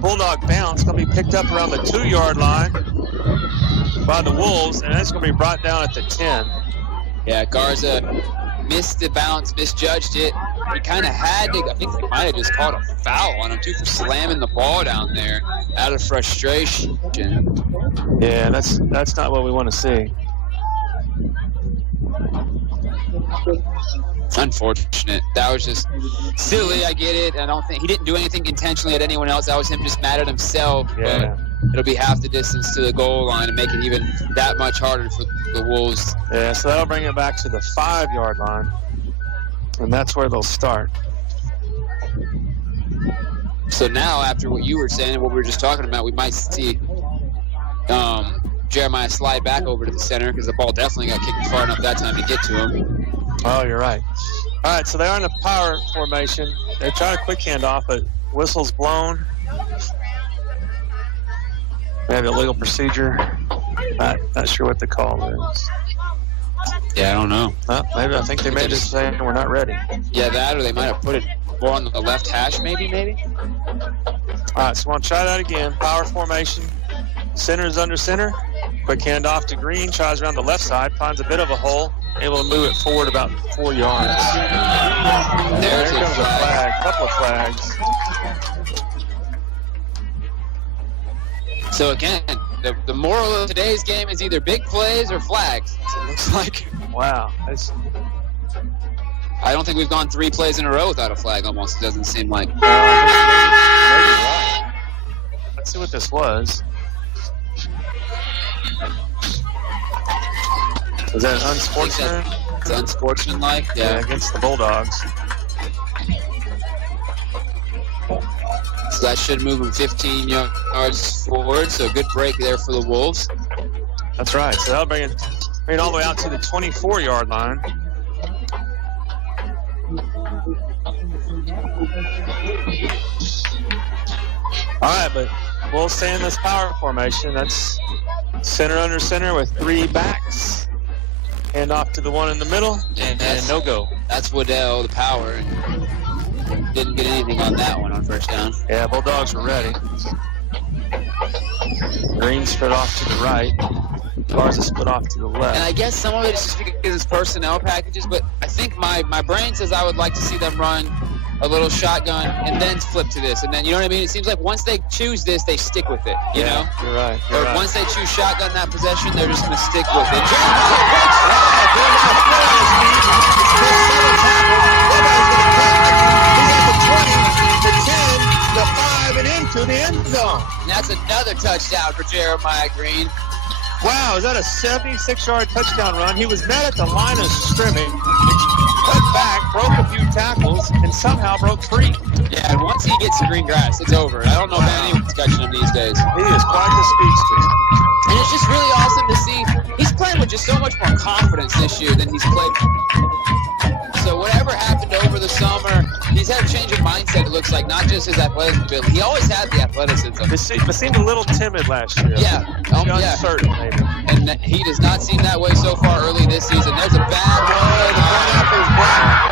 Bulldog bounce. Going to be picked up around the 2-yard line by the Wolves, and that's going to be brought down at the 10. Yeah, Garza missed the bounce, misjudged it. He kind of had to, I think he might have just called a foul on him, too, for slamming the ball down there out of frustration. Yeah, that's not what we want to see. Unfortunate. That was just silly. I get it. I don't think he didn't do anything intentionally at anyone else. That was him just mad at himself. Yeah. But it'll be half the distance to the goal line and make it even that much harder for the Wolves. Yeah, so that'll bring it back to the 5-yard line, and that's where they'll start. So now, after what you were saying and what we were just talking about, we might see Jeremiah slide back over to the center because the ball definitely got kicked far enough that time to get to him. Oh, you're right. All right, so they're in a power formation. They're trying to quick hand off, but whistle's blown. They have a legal procedure. Not sure what the call is. Yeah, I don't know. Maybe I think they may just say we're not ready. Yeah, that, or they might have put it more on the left hash, maybe. All right, so we'll try that again. Power formation. Center is under center. Quick handoff to Green. Tries around the left side. Finds a bit of a hole. Able to move it forward about 4 yards. There comes a flag. A couple of flags. So again, the moral of today's game is either big plays or flags. It looks like. Wow. I don't think we've gone 3 plays in a row without a flag. Almost, it doesn't seem like. Maybe right. Let's see what this was. Was that unsportsmanlike? It's unsportsmanlike, yeah. Against the Bulldogs. So that should move them 15 yards forward. So a good break there for the Wolves. That's right. So that'll bring it all the way out to the 24-yard line. All right, but we'll stay in this power formation. That's center under center with 3 backs. Hand off to the one in the middle, and no go. That's Waddell, the power. Didn't get anything on that one on first down. Yeah, Bulldogs were ready. Green split off to the right. Garza split off to the left. And I guess some of it is just because it's personnel packages, but I think my brain says I would like to see them run a little shotgun and then flip to this. And then, you know what I mean? It seems like once they choose this, they stick with it, you know? You're right. Once they choose shotgun that possession, they're just going to stick with it. He's at the 20. to the end zone. And that's another touchdown for Jeremiah Green. Wow, is that a 76-yard touchdown run? He was met at the line of scrimmage, cut back, broke a few tackles, and somehow broke free. Yeah, and once he gets to green grass, it's over. I don't know if anyone's catching him these days. He is quite the speedster. And it's just really awesome to see. He's playing with just so much more confidence this year than he's played. So whatever happened over the summer, he's had a change of mindset, it looks like, not just his athletic ability. He always had the athleticism. But seemed a little timid last year. Yeah. Uncertain, maybe. And he does not seem that way so far early this season. There's a bad one. The pineapple is black.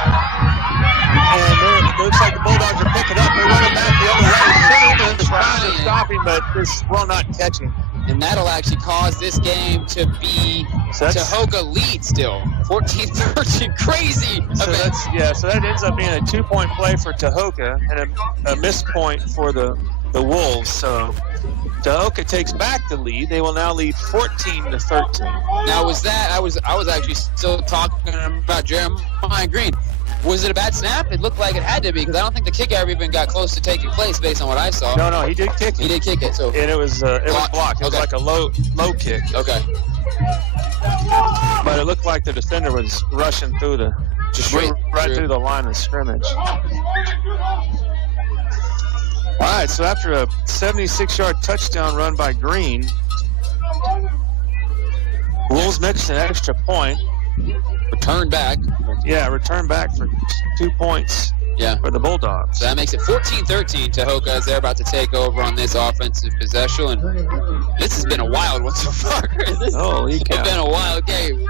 And it looks like the Bulldogs are picking up. They're running back the other way. Trying to stop him, but this will not catch him. And that'll actually cause this game to be Tahoka lead still. 14-13, crazy. So that ends up being a 2-point play for Tahoka and a missed point for the Wolves. So Tahoka takes back the lead. They will now lead 14-13. Now I was actually still talking about Jeremiah Green. Was it a bad snap? It looked like it had to be because I don't think the kick ever even got close to taking place based on what I saw. No, he did kick it. He did kick it. So and it was blocked. It was like a low kick. Okay. But it looked like the defender was rushing through right through the line of scrimmage. All right, so after a 76-yard touchdown run by Green, Wolves mixed an extra point. Return back for 2 points for the Bulldogs. So that makes it 14-13. Tahoka as they're about to take over on this offensive possession. And this has been a wild one so far. It's been a wild game.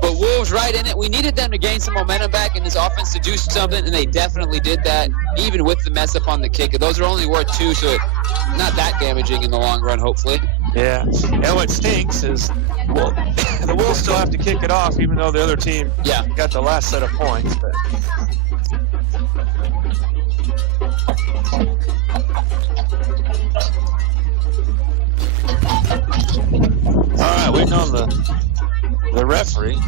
But Wolves right in it. We needed them to gain some momentum back in this offense to do something, and they definitely did that, even with the mess up on the kick. Those are only worth 2, so it's not that damaging in the long run, hopefully. Yeah. And what stinks is the Wolves still have to kick it off, even though the other team got the last set of points. But. All right, waiting on the referee,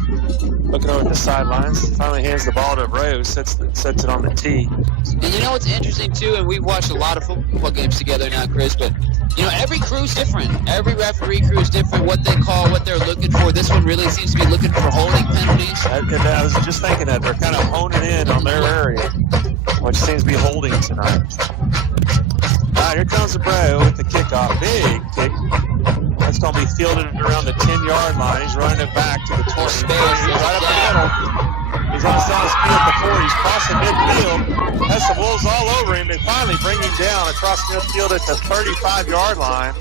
looking over at the sidelines, finally hands the ball to Ray, who sets it on the tee. And you know what's interesting, too, and we've watched a lot of football games together now, Chris, but, every crew's different. Every referee crew is different, what they call, what they're looking for. This one really seems to be looking for holding penalties. I was just thinking that they're kind of honing in on their area, which seems to be holding tonight. All right, here comes Abreu with the kickoff. Big kick. That's going to be fielded around the 10-yard line. He's running it back to the 20. He's right up the middle. He's on solid speed at the 4. He's crossing midfield. Has the Wolves all over him. They finally bring him down across midfield at the 35-yard line.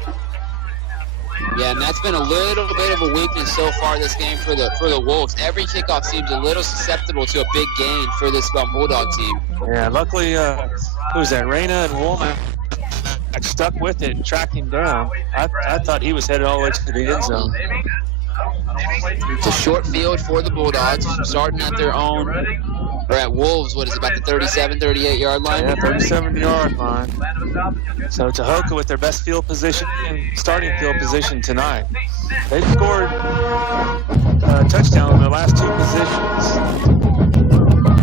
Yeah, and that's been a little bit of a weakness so far this game for the Wolves. Every kickoff seems a little susceptible to a big gain for this Bulldog team. Yeah, luckily, who's that? Reyna and Woolman stuck with it and tracked him down. I thought he was headed all the way to the end zone. It's a short field for the Bulldogs, starting at their own, or at Wolves, what is it, about the 37, 38-yard line? Yeah, 37-yard line. So Tahoka with their best field position and starting field position tonight. They've scored a touchdown in their last 2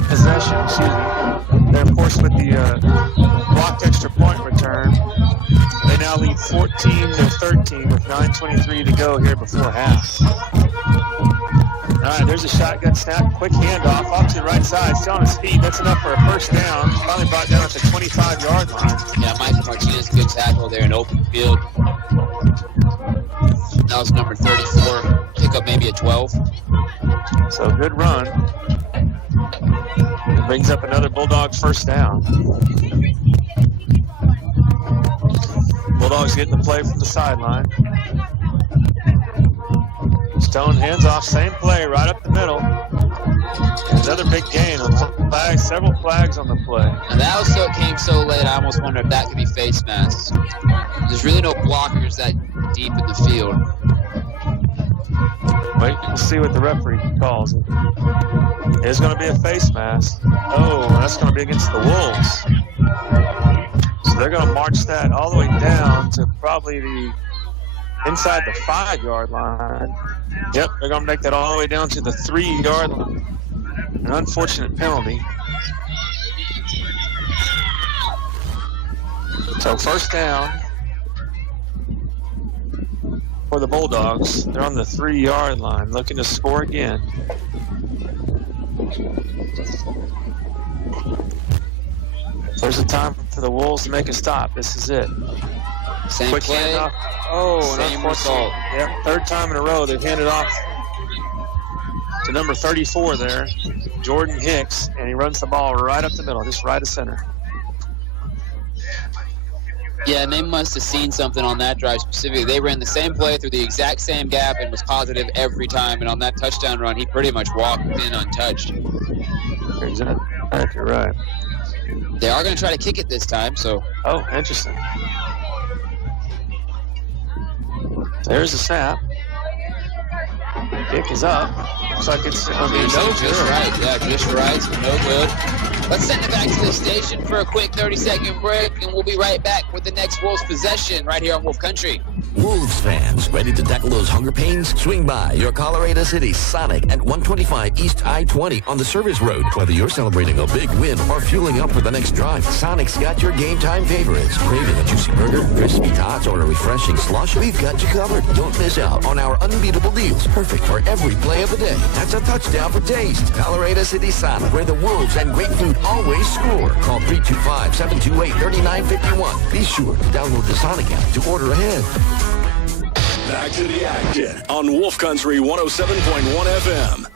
possessions. Then, of course, with the blocked extra point return, they now lead 14-13 with 9:23 to go here before half. All right, there's a shotgun snap, quick handoff off to the right side, still on his feet. That's enough for a first down. Finally brought down at the 25-yard line. Yeah, Michael Martinez, good tackle there in open field. That was number 34. Pick up maybe a 12. So good run. It brings up another Bulldog first down. Bulldogs getting the play from the sideline. Stone hands off, same play, right up the middle. Another big gain. Several flags on the play. And that also came so late, I almost wonder if that could be face masks. There's really no blockers that deep in the field. Wait, we'll see what the referee calls it. It's going to be a face mask. Oh, that's going to be against the Wolves. So they're going to march that all the way down to probably the inside the 5-yard line. Yep, they're going to make that all the way down to the 3-yard line. An unfortunate penalty. So first down for the Bulldogs. They're on the 3-yard line, looking to score again. There's a time for the Wolves to make a stop. This is it. Same Quick play. handoff. Oh, Same result. Yep, third time in a row they've handed off to number 34 there, Jordan Hicks, and he runs the ball right up the middle, just right of center. Yeah, and they must have seen something on that drive specifically. They ran the same play through the exact same gap and was positive every time. And on that touchdown run, he pretty much walked in untouched. Exactly right. They are going to try to kick it this time, so. Oh, interesting. There's the snap. Kick is up. Looks like it's going to be just right. Yeah, just right. So no good. Let's send it back to the station for a quick 30-second break, and we'll be right back with the next Wolves possession right here on Wolf Country. Wolves fans, ready to tackle those hunger pains? Swing by your Colorado City Sonic at 125 East I-20 on the service road. Whether you're celebrating a big win or fueling up for the next drive, Sonic's got your game time favorites. Craving a juicy burger, crispy tots, or a refreshing slush? We've got you covered. Don't miss out on our unbeatable deals. Perfect for every play of the day. That's a touchdown for taste. Colorado City Sonic, where the Wolves and great food always score. Call 325-728-3951. Be sure to download the Sonic app to order ahead. Back to the action on Wolf Country 107.1 FM.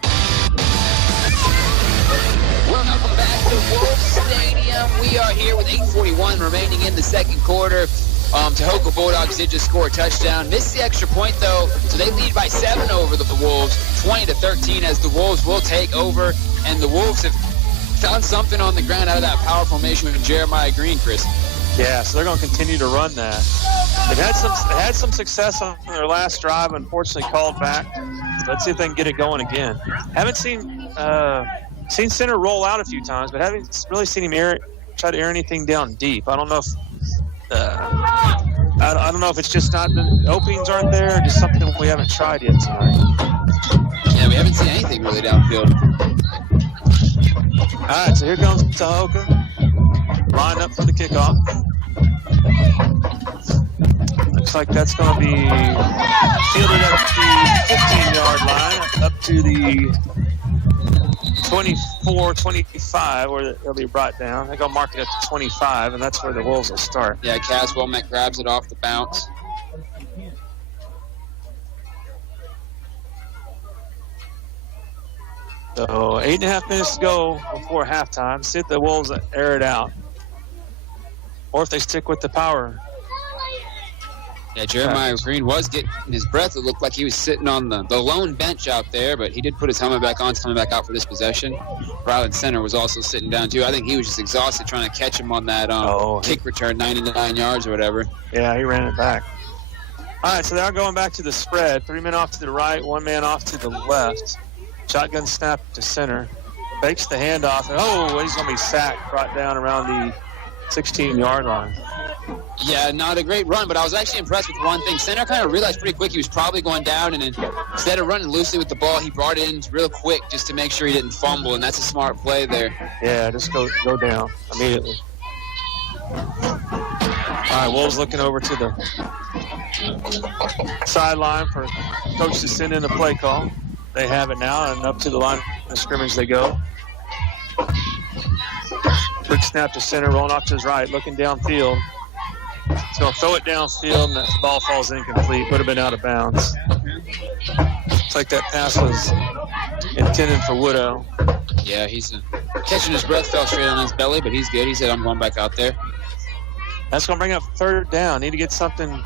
Welcome back to Wolf Stadium. We are here with 8:41 remaining in the second quarter. Tahoka Bulldogs did just score a touchdown. Missed the extra point, though, so they lead by 7 over the Wolves, 20-13, as the Wolves will take over. And the Wolves have found something on the ground out of that power formation with Jeremiah Green, Chris. Yeah, so they're going to continue to run that. They've had some success on their last drive, unfortunately called back. Let's see if they can get it going again. Haven't seen center roll out a few times, but haven't really seen him try to air anything down deep. I don't know if I don't know if it's just not the openings aren't there, or just something we haven't tried yet tonight. Yeah, we haven't seen anything really downfield. All right, so here comes Tahoka. Lined up for the kickoff. Looks like that's going to be fielded at the 15-yard line, up to the 24-25, where they'll be brought down. They're going to mark it at the 25, and that's where the Wolves will start. Yeah, Caswell Mack grabs it off the bounce. So 8.5 minutes to go before halftime. See if the Wolves air it out, or if they stick with the power. Yeah, Jeremiah Green was getting his breath. It looked like he was sitting on the lone bench out there, but he did put his helmet back on, coming back out for this possession. Ryland Center was also sitting down, too. I think he was just exhausted trying to catch him on that kick return, 99 yards or whatever. Yeah, he ran it back. All right, so they are going back to the spread. 3 men off to the right, 1 man off to the left. Shotgun snap to center. Fakes the handoff. And, he's going to be sacked, brought down around the 16-yard line. Yeah, not a great run, but I was actually impressed with one thing. Center kind of realized pretty quick he was probably going down, and instead of running loosely with the ball, he brought it in real quick just to make sure he didn't fumble, and that's a smart play there. Yeah, just go down immediately. All right, Wolves looking over to the sideline for coach to send in a play call. They have it now, and up to the line of scrimmage they go. Quick snap to center, rolling off to his right, looking downfield. He's going to throw it downfield, and that ball falls incomplete. Would have been out of bounds. Looks like that pass was intended for Woodrow. Yeah, he's catching his breath, fell straight on his belly, but he's good. He said, I'm going back out there. That's going to bring up third down. Need to get something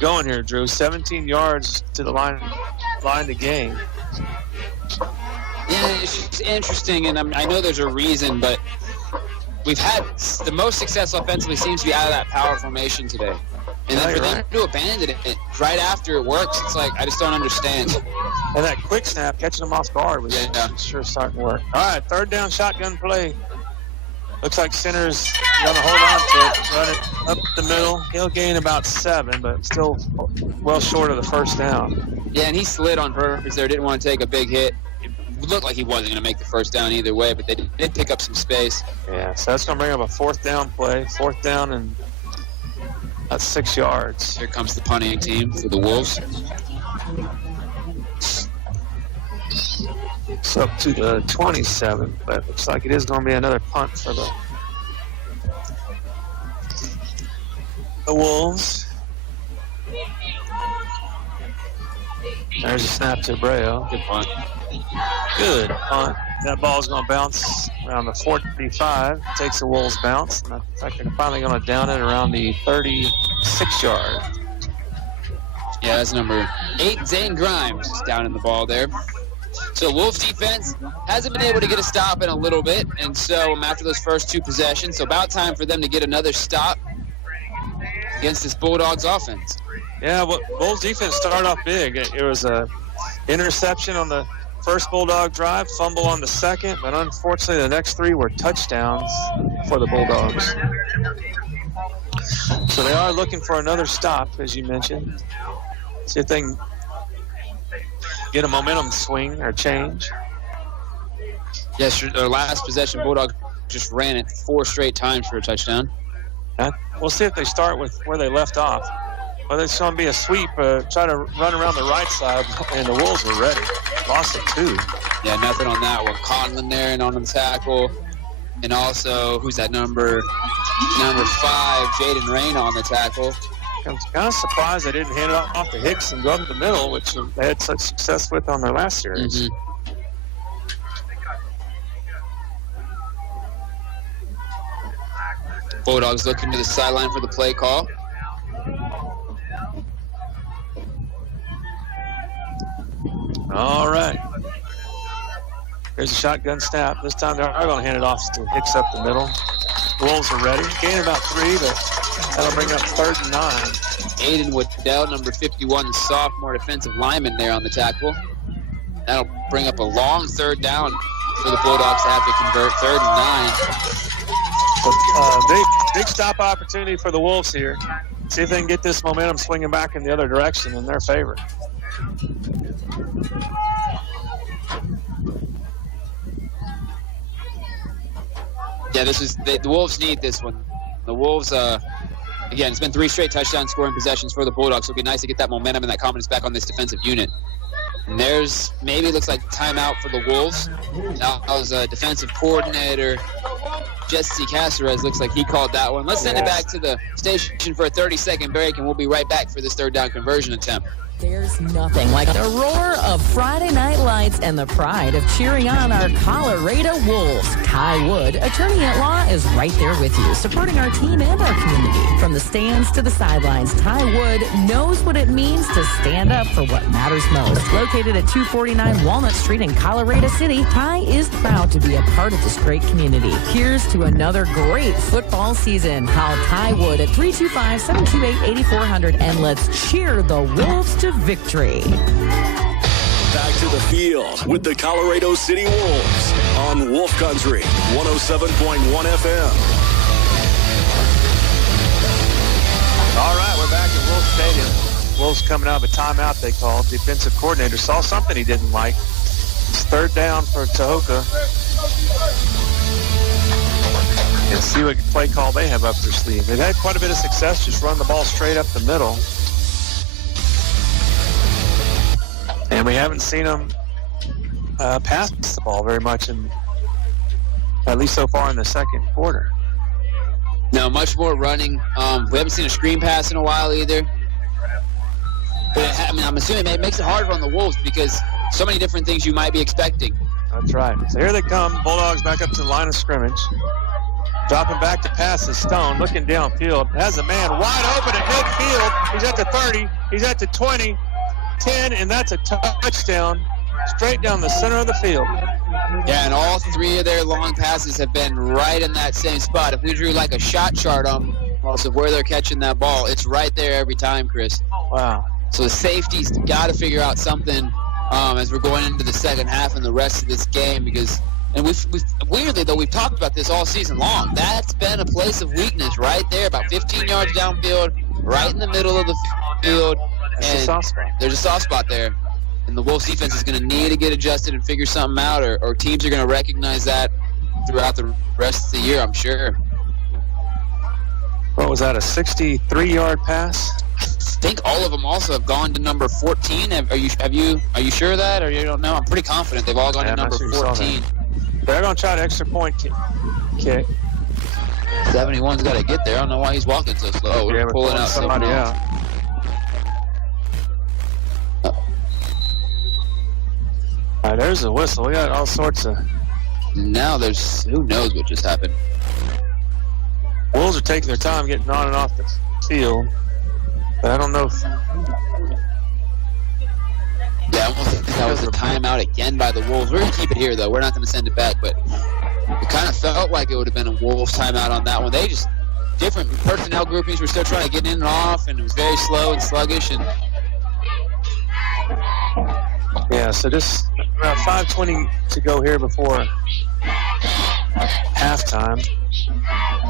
going here, Drew. 17 yards to the line to gain. Yeah, it's just interesting, and I know there's a reason, but we've had the most success offensively seems to be out of that power formation today. And then for them to abandon it right after it works, it's like, I just don't understand. And that quick snap, catching them off guard, was sure starting to work. All right, third down shotgun play. Looks like center's going to hold on to it, run it up the middle. He'll gain about 7, but still well short of the first down. Yeah, and he slid on purpose there, didn't want to take a big hit. It looked like he wasn't going to make the first down either way, but they did pick up some space. Yeah, so that's going to bring up a fourth down play. 4th down and That's 6 yards. Here comes the punting team for the Wolves. It's up to the 27, but it looks like it is going to be another punt for the Wolves. There's a snap to Abreu. Good punt. Good punt. That ball's going to bounce around the 45. Takes the Wolves bounce. And I think they're finally going to down it around the 36-yard. Yeah, that's number 8, Zane Grimes, is down in the ball there. So Wolves defense hasn't been able to get a stop in a little bit, and so after those first 2 possessions, so about time for them to get another stop against this Bulldogs offense. Yeah, well, Bulls defense started off big. It was a interception on the first Bulldog drive, fumble on the second, but unfortunately the next 3 were touchdowns for the Bulldogs. So they are looking for another stop, as you mentioned. See if they can get a momentum swing or change. Yes, their last possession, Bulldogs just ran it 4 straight times for a touchdown. We'll see if they start with where they left off. Whether it's going to be a sweep, try to run around the right side, and the Wolves were ready. Lost it, too. Yeah, nothing on that one. Conlon there and on the tackle. And also, who's that number 5, Jaden Rain on the tackle. I'm kind of surprised they didn't hand it off to Hicks and go up the middle, which they had such success with on their last series. Mm-hmm. Bulldogs looking to the sideline for the play call. All right. Here's a shotgun snap. This time they're going to hand it off to Hicks up the middle. The Wolves are ready. Gain about 3, but that'll bring up 3rd and 9. Aiden Waddell, number 51, the sophomore defensive lineman there on the tackle. That'll bring up a long 3rd down for the Bulldogs to have to convert. 3rd and 9. Big stop opportunity for the Wolves here. See if they can get this momentum swinging back in the other direction in their favor. Yeah, the Wolves need this one. The Wolves, again, it's been 3 straight touchdown scoring possessions for the Bulldogs, so it'd be nice to get that momentum and that confidence back on this defensive unit. And there's maybe looks like timeout for the Wolves. That was a defensive coordinator, Jesse Caceres, looks like he called that one. Let's send it back to the station for a 30-second break, and we'll be right back for this 3rd down conversion attempt. There's nothing like the roar of Friday Night Lights and the pride of cheering on our Colorado Wolves. Ty Wood, attorney at law, is right there with you, supporting our team and our community. From the stands to the sidelines, Ty Wood knows what it means to stand up for what matters most. Located at 249 Walnut Street in Colorado City, Ty is proud to be a part of this great community. Here's to another great football season. Call Ty Wood at 325-728-8400 and let's cheer the Wolves to victory. Back to the field with the Colorado City Wolves on Wolf Country 107.1 FM. All right, we're back at Wolf Stadium. Wolves coming out of a timeout they called. Defensive coordinator saw something he didn't like. It's 3rd down for Tahoka. And see what play call they have up their sleeve. They've had quite a bit of success just running the ball straight up the middle. And we haven't seen them pass the ball very much, at least so far in the 2nd quarter. No, much more running. We haven't seen a screen pass in a while either. But I'm assuming it makes it harder on the Wolves because so many different things you might be expecting. That's right. So here they come. Bulldogs back up to the line of scrimmage. Dropping back to pass is Stone, looking downfield. Has a man wide open at midfield. He's at the 30. He's at the 20. 10, and that's a touchdown straight down the center of the field. Yeah, and all 3 of their long passes have been right in that same spot. If we drew like a shot chart on of where they're catching that ball, it's right there every time, Chris. Wow. So the safety's got to figure out something as we're going into the second half and the rest of this game because, and we've weirdly though, we've talked about this all season long. That's been a place of weakness right there, about 15 yards downfield, right in the middle of the field. That's a soft spot. There's a soft spot there. And the Wolves defense is going to need to get adjusted and figure something out, or teams are going to recognize that throughout the rest of the year, I'm sure. What was that, a 63-yard pass? I think all of them also have gone to number 14. Are you sure of that, or you don't know? I'm pretty confident they've all gone to number 14. They're going to try the extra point kick. 71's got to get there. I don't know why he's walking so slow. We're pulling out somebody out. All right, there's a whistle. We got all sorts of... Now there's... Who knows what just happened. Wolves are taking their time getting on and off the field. But I don't know if... Yeah, I almost think that was a timeout again by the Wolves. We're going to keep it here, though. We're not going to send it back, but it kind of felt like it would have been a Wolves timeout on that one. They just... Different personnel groupings were still trying to get in and off, and it was very slow and sluggish, and... Yeah, so just about 5:20 to go here before halftime.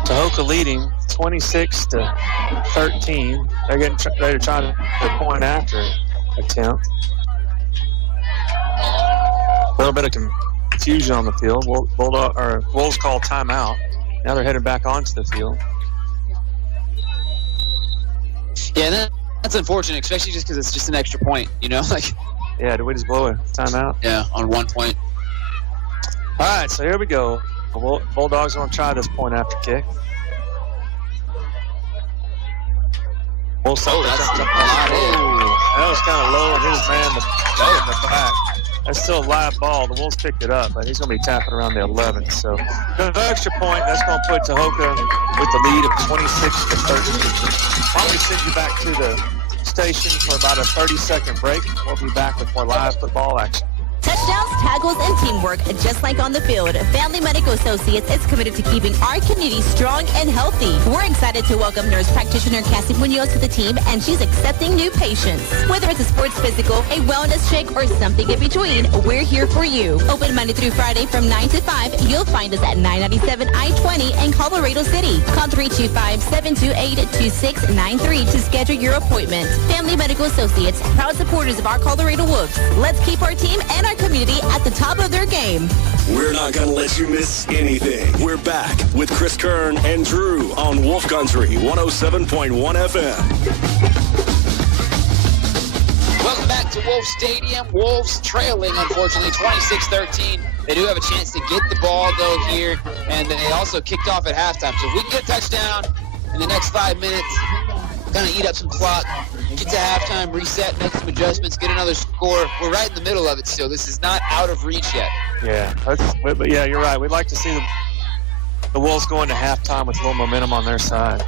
Tahoka leading 26-13. They're getting ready to try the point after attempt. A little bit of confusion on the field. Wolves call timeout. Now they're headed back onto the field. Yeah, that's unfortunate, especially just because it's just an extra point, you know? Yeah, did we just blow a timeout? Yeah, on 1 point. All right, so here we go. The Bulldogs are going to try this point after kick. That was kind of low and his man in the back. That's still a live ball. The Wolves picked it up, but he's going to be tapping around the 11. So the extra point, that's going to put Tahoka with the lead of 26-13. Why don't we send you back to the station for about a 30-second break. We'll be back with more live football action. Touchdowns, tackles, and teamwork, just like on the field. Family Medical Associates is committed to keeping our community strong and healthy. We're excited to welcome nurse practitioner Cassie Munoz to the team, and she's accepting new patients. Whether it's a sports physical, a wellness check, or something in between, we're here for you. Open Monday through Friday from 9 to 5. You'll find us at 997 I-20 in Colorado City. Call 325-728-2693 to schedule your appointment. Family Medical Associates, proud supporters of our Colorado Wolves. Let's keep our team and our community at the top of their game. We're not going to let you miss anything. We're back with Chris Kern and Drew on Wolf Country 107.1 FM. Welcome back to Wolf Stadium. Wolves trailing, unfortunately, 26-13. They do have a chance to get the ball, though, here, and they also kicked off at halftime. So if we can get a touchdown in the next 5 minutes, kind of eat up some clock, get to halftime, reset, make some adjustments, get another score. We're right in the middle of it still. This is not out of reach yet. Yeah, but yeah, you're right. We'd like to see the Wolves go into halftime with a little momentum on their side.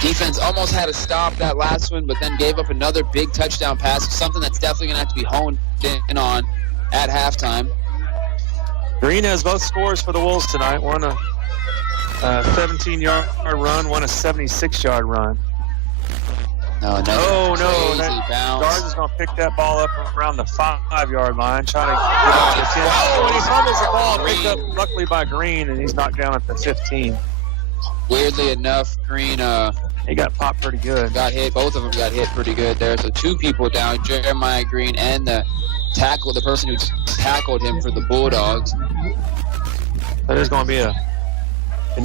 Defense almost had to stop that last one, but then gave up another big touchdown pass, something that's definitely going to have to be honed in on at halftime. Green has both scores for the Wolves tonight. One a 17-yard run, one a 76-yard run. No, Garza is going to pick that ball up around the 5-yard line, trying to get out to 10. Oh, he fumbles the ball, picked up luckily by Green, and he's knocked down at the 15. Weirdly enough, Green he got popped pretty good. Got hit. Both of them got hit pretty good there. So 2 people down, Jeremiah Green and the person who tackled him for the Bulldogs. There's going to be an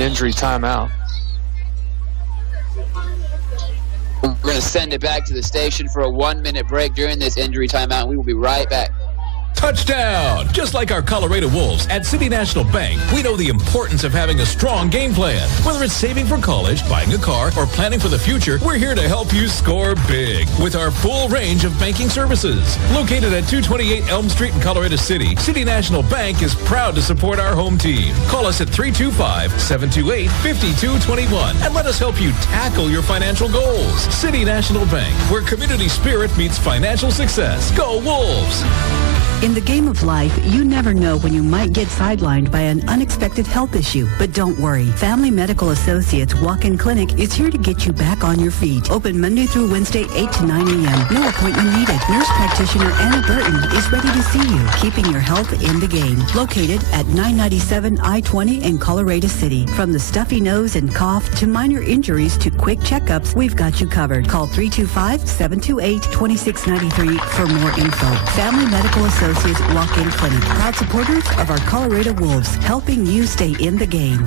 injury timeout. We're going to send it back to the station for a 1-minute break during this injury timeout. We will be right back. Touchdown! Just like our Colorado Wolves, at City National Bank, we know the importance of having a strong game plan. Whether it's saving for college, buying a car, or planning for the future, we're here to help you score big with our full range of banking services. Located at 228 Elm Street in Colorado City, City National Bank is proud to support our home team. Call us at 325-728-5221 and let us help you tackle your financial goals. City National Bank, where community spirit meets financial success. Go Wolves! In the game of life, you never know when you might get sidelined by an unexpected health issue. But don't worry. Family Medical Associates Walk-In Clinic is here to get you back on your feet. Open Monday through Wednesday, 8 to 9 a.m. No appointment needed. Nurse practitioner Anna Burton is ready to see you, keeping your health in the game. Located at 997 I-20 in Colorado City. From the stuffy nose and cough to minor injuries to quick checkups, we've got you covered. Call 325-728-2693 for more info. Family Medical Associates Walk-In Clinic. Proud supporters of our Colorado Wolves, helping you stay in the game.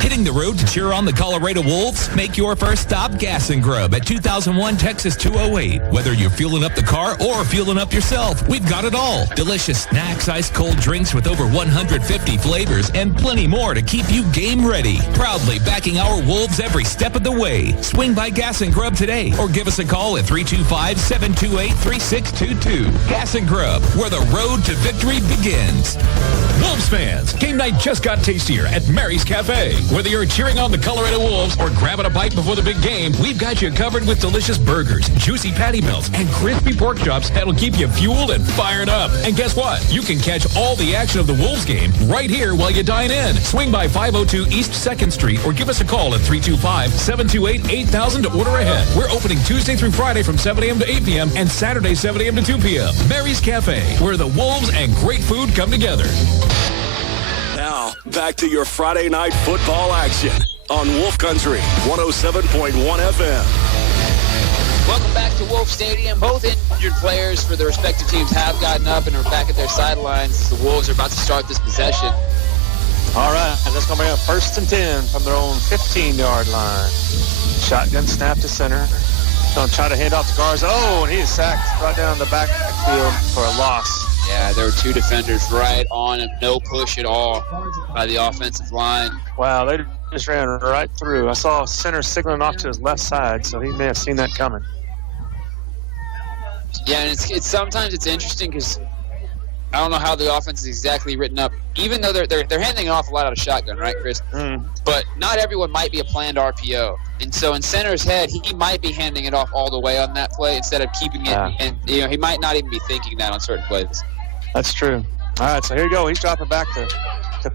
Hitting the road to cheer on the Colorado Wolves? Make your first stop Gas and Grub at 2001 Texas 208. Whether you're fueling up the car or fueling up yourself, we've got it all. Delicious snacks, ice cold drinks with over 150 flavors, and plenty more to keep you game ready. Proudly backing our Wolves every step of the way. Swing by Gas and Grub today or give us a call at 325-728-3622. Gas and Grub, where the road to victory begins. Wolves fans, game night just got tastier at Mary's Cafe. Whether you're cheering on the Colorado Wolves or grabbing a bite before the big game, we've got you covered with delicious burgers, juicy patty melts, and crispy pork chops that'll keep you fueled and fired up. And guess what? You can catch all the action of the Wolves game right here while you dine in. Swing by 502 East 2nd Street or give us a call at 325-728-8000 to order ahead. We're opening Tuesday through Friday from 7 a.m. to 8 p.m. and Saturday 7 a.m. to 2 p.m. Mary's Cafe, where the Wolves and great food come together. Now, back to your Friday night football action on Wolf Country 107.1 FM. Welcome back to Wolf Stadium. Both injured players for the respective teams have gotten up and are back at their sidelines. The Wolves are about to start this possession. All right, that's going to bring up 1st and 10 from their own 15-yard line. Shotgun snap to center. Going to try to hand off to Garza. Oh, and he is sacked right down the backfield for a loss. Yeah, there were two defenders right on him. No push at all by the offensive line. Wow, they just ran right through. I saw center signaling off to his left side, so he may have seen that coming. Yeah, and it's sometimes it's interesting because I don't know how the offense is exactly written up. Even though they're handing off a lot out of shotgun, right, Chris? But not everyone might be a planned RPO. And so in center's head, he might be handing it off all the way on that play instead of keeping it. And he might not even be thinking that on certain plays. That's true. All right, so here you go. He's dropping back to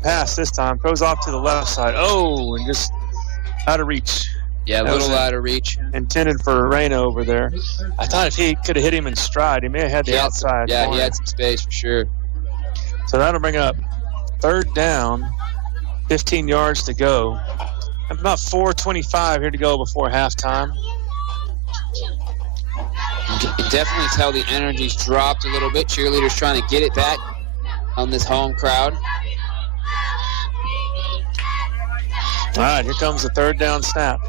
pass this time. Throws off to the left side. Oh, and just out of reach. Yeah, a little out of reach. Intended for Reyna over there. I thought if he could have hit him in stride, he may have had the outside. Yeah, he had some space for sure. So that'll bring up 3rd down, 15 yards to go. About 4:25 here to go before halftime. You can definitely tell the energy's dropped a little bit. Cheerleaders trying to get it back on this home crowd. All right, here comes the 3rd down snap.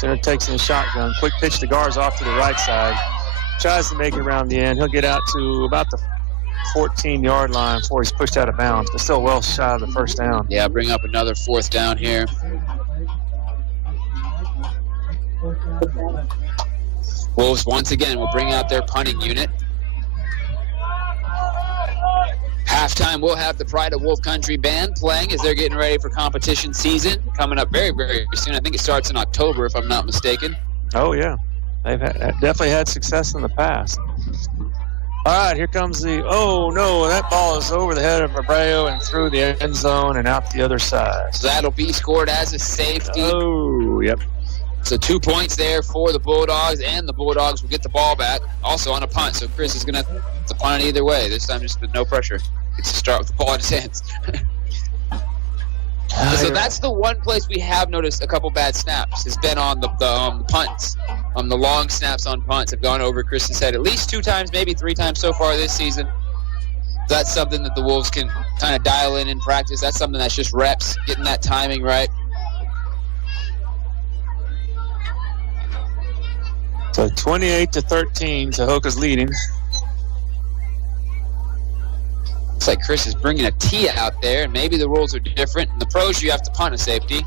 Center takes in the shotgun. Quick pitch to Garza off to the right side. Tries to make it around the end. He'll get out to about the 14-yard line before he's pushed out of bounds, but still well shy of the 1st down. Yeah, bring up another 4th down here. Wolves once again will bring out their punting unit. Halftime, we'll have the Pride of Wolf Country band playing as they're getting ready for competition season coming up very, very soon. I think it starts in October, if I'm not mistaken. Oh, yeah. They've definitely had success in the past. All right, here comes oh, no, that ball is over the head of Abreu and through the end zone and out the other side. So that'll be scored as a safety. Oh, yep. So 2 points there for the Bulldogs, and the Bulldogs will get the ball back, also on a punt. So Chris is going to punt it either way. This time just with no pressure. Gets to start with the ball in his hands. So that's the one place we have noticed a couple bad snaps. Has been on the punts. The long snaps on punts have gone over Chris's head at least 2 times, maybe 3 times so far this season. That's something that the Wolves can kind of dial in practice. That's something that's just reps, getting that timing right. So 28-13, Tahoka's leading. Looks like Chris is bringing a tee out there, and maybe the rules are different. In the pros, you have to punt a safety.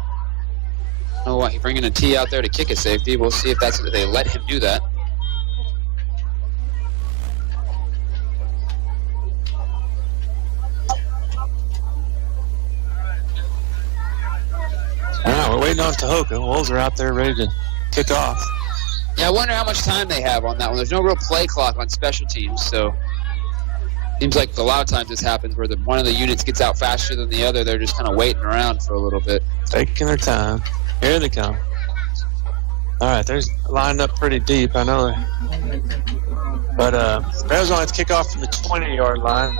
Oh, what? He's bringing a tee out there to kick a safety. We'll see if they let him do that. All right, we're waiting on Tahoka. Wolves are out there ready to kick off. Yeah, I wonder how much time they have on that one. There's no real play clock on special teams, so seems like a lot of times this happens where one of the units gets out faster than the other. They're just kind of waiting around for a little bit. Taking their time. Here they come. All right, they're lined up pretty deep, I know. But Bears going to kick off from the 20-yard line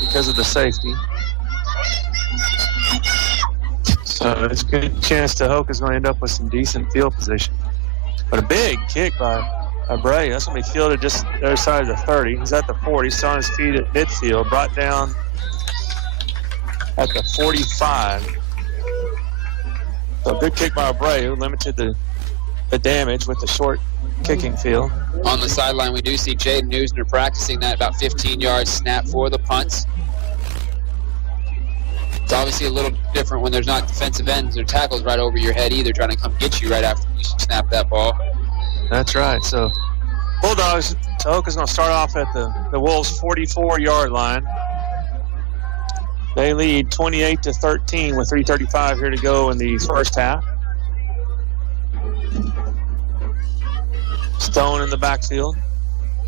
because of the safety. So it's a good chance Tahoka's going to end up with some decent field position. But a big kick by Abreu. That's going to be fielded just the other side of the 30. He's at the 40. Still on his feet at midfield. Brought down at the 45. So good kick by Abreu, limited the damage with the short kicking field. On the sideline, we do see Jaden Neusner practicing that about 15-yard snap for the punts. It's obviously a little different when there's not defensive ends or tackles right over your head either, trying to come get you right after you snap that ball. That's right. So Bulldogs, Tahoka's going to start off at the Wolves' 44-yard line. They lead 28-13 with 3:35 here to go in the first half. Stone in the backfield.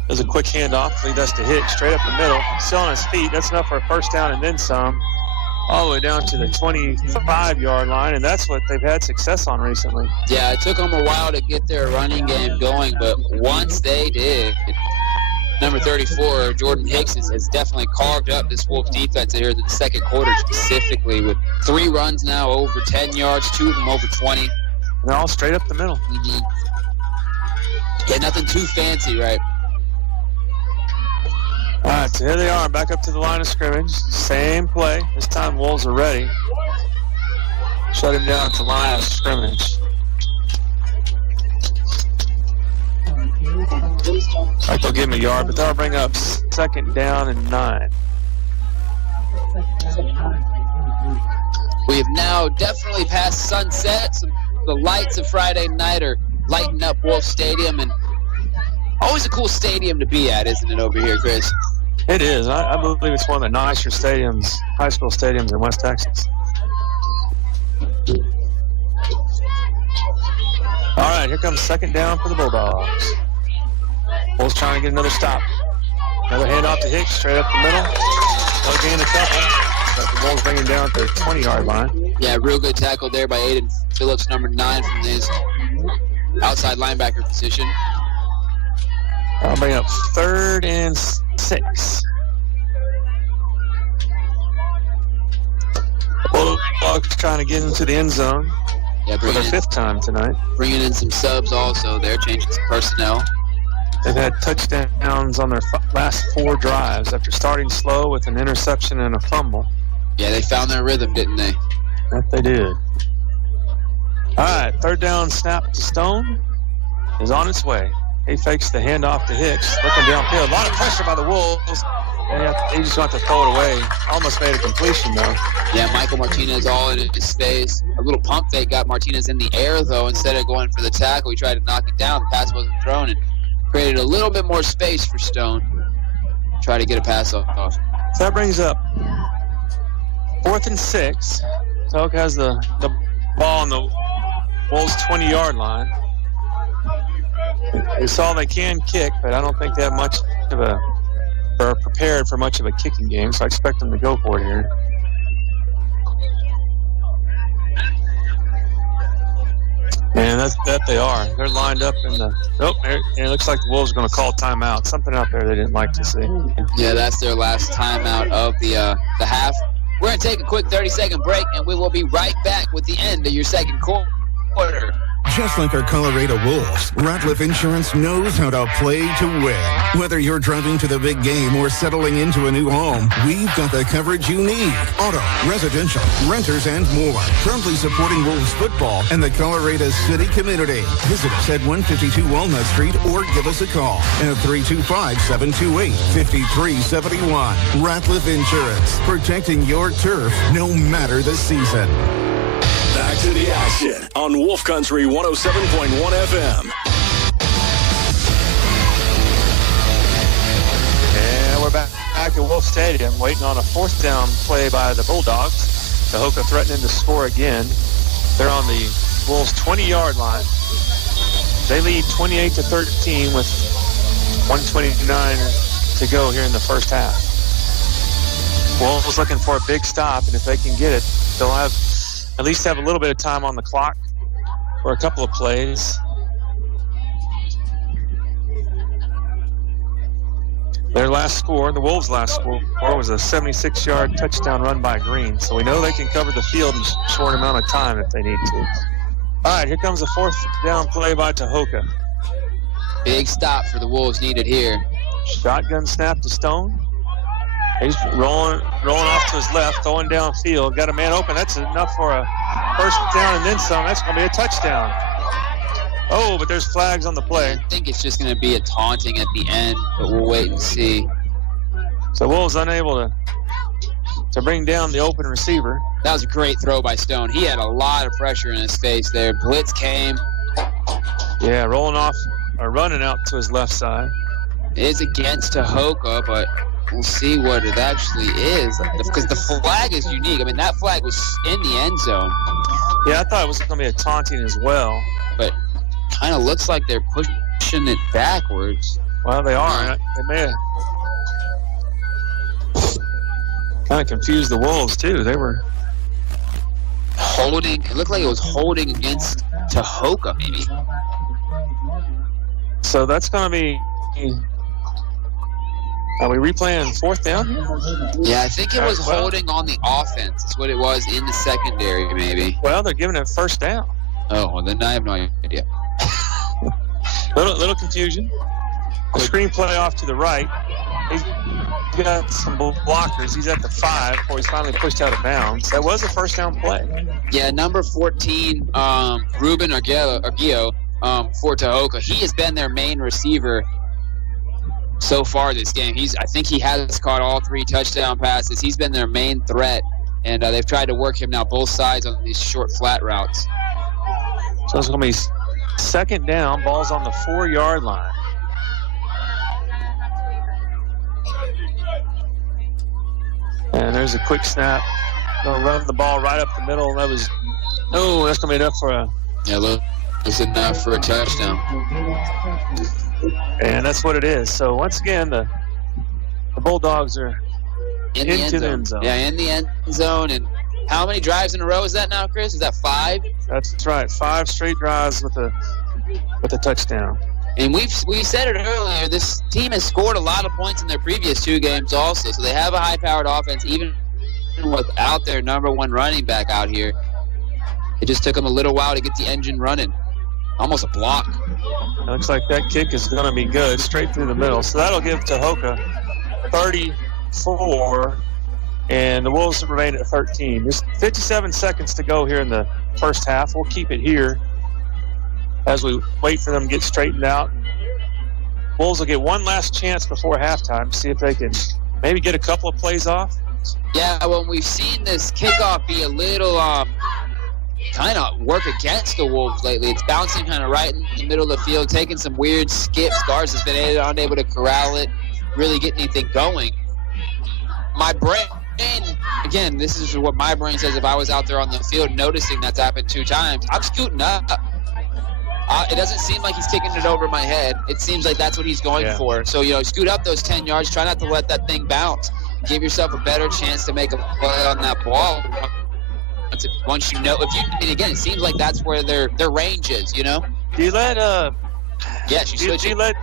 There's a quick handoff. Lead us to Hicks straight up the middle. Still on his feet. That's enough for a first down and then some. All the way down to the 25-yard line, and that's what they've had success on recently. Yeah, it took them a while to get their running game going, but once they did, number 34, Jordan Hicks, has definitely carved up this Wolves defense here in the second quarter specifically, with 3 runs now over 10 yards, 2 of them over 20. And they're all straight up the middle. Mm-hmm. Yeah, nothing too fancy, right? All right, so here they are, back up to the line of scrimmage. Same play. This time Wolves are ready. Shut him down to line of scrimmage. Like they'll give him a yard, but they'll bring up second down and 9. We have now definitely passed sunset. So the lights of Friday night are lighting up Wolf Stadium, and always a cool stadium to be at, isn't it, over here, Chris? It is. I believe it's one of the nicer stadiums, high school stadiums in West Texas. All right, here comes second down for the Bulldogs. Wolves trying to get another stop. Another handoff to Hicks, straight up the middle. They'll gain a couple, but the Wolves bring him down at their 20-yard line. Yeah, real good tackle there by Aiden Phillips, number 9 from his outside linebacker position. I'll bring up 3rd and 6. Bulldogs trying to get into the end zone for their 5th time tonight. Bringing in some subs also there, changing some personnel. They've had touchdowns on their last 4 drives after starting slow with an interception and a fumble. Yeah, they found their rhythm, didn't they? That they did. All right, 3rd down snap to Stone is on its way. He fakes the handoff to Hicks, looking downfield. A lot of pressure by the Wolves. They just want to throw it away. Almost made a completion, though. Yeah, Michael Martinez all in his face. A little pump fake got Martinez in the air, though. Instead of going for the tackle, he tried to knock it down. The pass wasn't thrown and created a little bit more space for Stone. Try to get a pass off. So that brings up 4th and 6. Tahoka has the ball on the Wolves' 20-yard line. They saw they can kick, but I don't think they have much of a, or prepared for much of a kicking game, so I expect them to go for it here. And that they are. They're lined up in the, and it looks like the Wolves are going to call timeout. Something out there they didn't like to see. Yeah, that's their last timeout of the half. We're going to take a quick 30-second break, and we will be right back with the end of your second quarter. Just like our Colorado Wolves, Ratliff Insurance knows how to play to win. Whether you're driving to the big game or settling into a new home, we've got the coverage you need. Auto, residential, renters, and more. Proudly supporting Wolves football and the Colorado City community. Visit us at 152 Walnut Street or give us a call at 325-728-5371. Ratliff Insurance, protecting your turf no matter the season. Back to the action on Wolf Country 107.1 FM. And we're back at Wolf Stadium, waiting on a 4th down play by the Bulldogs. Tahoka threatening to score again. They're on the Wolves' 20-yard line. They lead 28-13 with 1:29 to go here in the first half. Wolves looking for a big stop, and if they can get it, they'll at least have a little bit of time on the clock for a couple of plays. Their last score, the Wolves' last score, was a 76-yard touchdown run by Green. So we know they can cover the field in a short amount of time if they need to. All right, here comes a 4th down play by Tahoka. Big stop for the Wolves needed here. Shotgun snap to Stone. He's rolling off to his left, going downfield. Got a man open. That's enough for a first down and then some. That's going to be a touchdown. Oh, but there's flags on the play. I think it's just going to be a taunting at the end, but we'll wait and see. So Wolves unable to bring down the open receiver. That was a great throw by Stone. He had a lot of pressure in his face there. Blitz came. Yeah, rolling off or running out to his left side. It is against Tahoka, but we'll see what it actually is. Because the flag is unique. I mean, that flag was in the end zone. Yeah, I thought it was going to be a taunting as well. But kind of looks like they're pushing it backwards. Well, they are. They may have kind of confused the Wolves, too. They were holding. It looked like it was holding against Tahoka, maybe. So that's going to be... Are we replaying fourth down? Yeah, I think it was holding on the offense. That's what it was in the secondary, maybe. Well, they're giving it first down. Oh, well, then I have no idea. little confusion. The screen play off to the right. He's got some blockers. He's at the 5 before he's finally pushed out of bounds. That was a first down play. Yeah, number 14, Ruben Arguello for Tahoka. He has been their main receiver so far this game. I think he has caught all 3 touchdown passes. He's been their main threat, and they've tried to work him now both sides on these short flat routes. So it's going to be second down. Ball's on the 4-yard line. And there's a quick snap. They'll run the ball right up the middle. That's going to be enough for a... Yeah, look, it's enough for a touchdown. And that's what it is. So once again, the Bulldogs are into the end zone. Yeah, in the end zone. And how many drives in a row is that now, Chris? Is that 5? That's right. 5 straight drives with a touchdown. And we said it earlier, this team has scored a lot of points in their previous 2 games also. So they have a high-powered offense, even without their number 1 running back out here. It just took them a little while to get the engine running. Almost a block. Looks like that kick is going to be good, straight through the middle. So that'll give Tahoka 34, and the Wolves remain at 13. There's 57 seconds to go here in the first half. We'll keep it here as we wait for them to get straightened out. Wolves will get one last chance before halftime to see if they can maybe get a couple of plays off. Yeah, well, we've seen this kickoff be a little kind of work against the Wolves lately. It's bouncing kind of right in the middle of the field, taking some weird skips. Garza's been unable to corral it, really get anything going. My brain, again, this is what my brain says if I was out there on the field noticing that's happened 2 times. I'm scooting up. It doesn't seem like he's kicking it over my head. It seems like that's what he's going for. So, scoot up those 10 yards. Try not to let that thing bounce. Give yourself a better chance to make a play on that ball. Once you know, again, it seems like that's where their range is, Do you let yes, do you let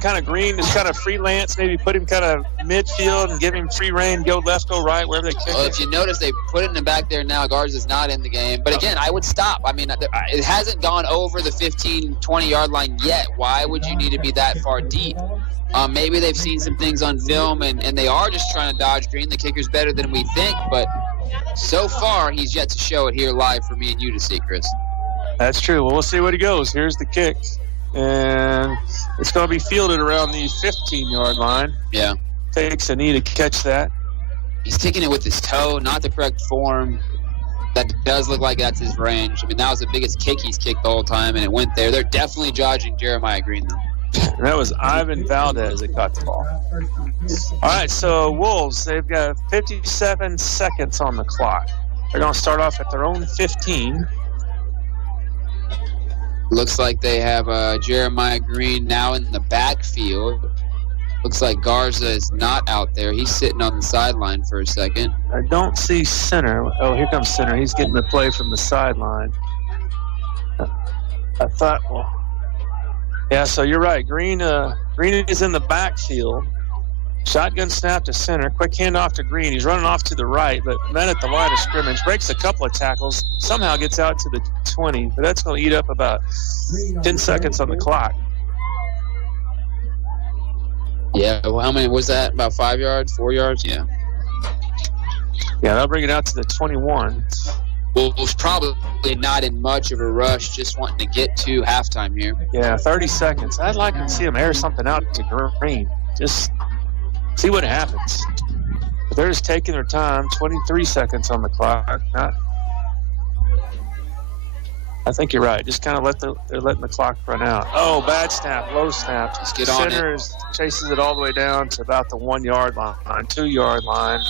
kind of Green just kind of freelance, maybe put him kind of midfield and give him free reign, go left, go right, wherever they kick Well, if you notice, they put him back there now. Garza's not in the game. But again, I would stop. I mean, it hasn't gone over the 15, 20-yard line yet. Why would you need to be that far deep? Maybe they've seen some things on film, and they are just trying to dodge Green. The kicker's better than we think, but so far, he's yet to show it here live for me and you to see, Chris. That's true. Well, we'll see what he goes. Here's the kick. And it's going to be fielded around the 15-yard line. Yeah. Takes a knee to catch that. He's taking it with his toe, not the correct form. That does look like that's his range. I mean, that was the biggest kick he's kicked the whole time, and it went there. They're definitely dodging Jeremiah Green, though. And that was Ivan Valdez that caught the ball. All right, so Wolves, they've got 57 seconds on the clock. They're going to start off at their own 15. Looks like they have Jeremiah Green now in the backfield. Looks like Garza is not out there. He's sitting on the sideline for a second. I don't see center. Oh, here comes center. He's getting the play from the sideline. I thought, well, yeah, so you're right. Green is in the backfield. Shotgun snap to center. Quick handoff to Green. He's running off to the right, but then at the line of scrimmage, breaks a couple of tackles, somehow gets out to the 20. But that's going to eat up about 10 seconds on the clock. Yeah, well, how many was that? About 5 yards, 4 yards? Yeah. Yeah, they'll bring it out to the 21. Wolves probably not in much of a rush, just wanting to get to halftime here. Yeah, 30 seconds. I'd like to see them air something out to Green. Just see what happens. But they're just taking their time. 23 seconds on the clock. I think you're right. Just kind of they're letting the clock run out. Oh, bad snap, low snap. Let's get on it. Center chases it all the way down to about the 1 yard line, 2 yard line.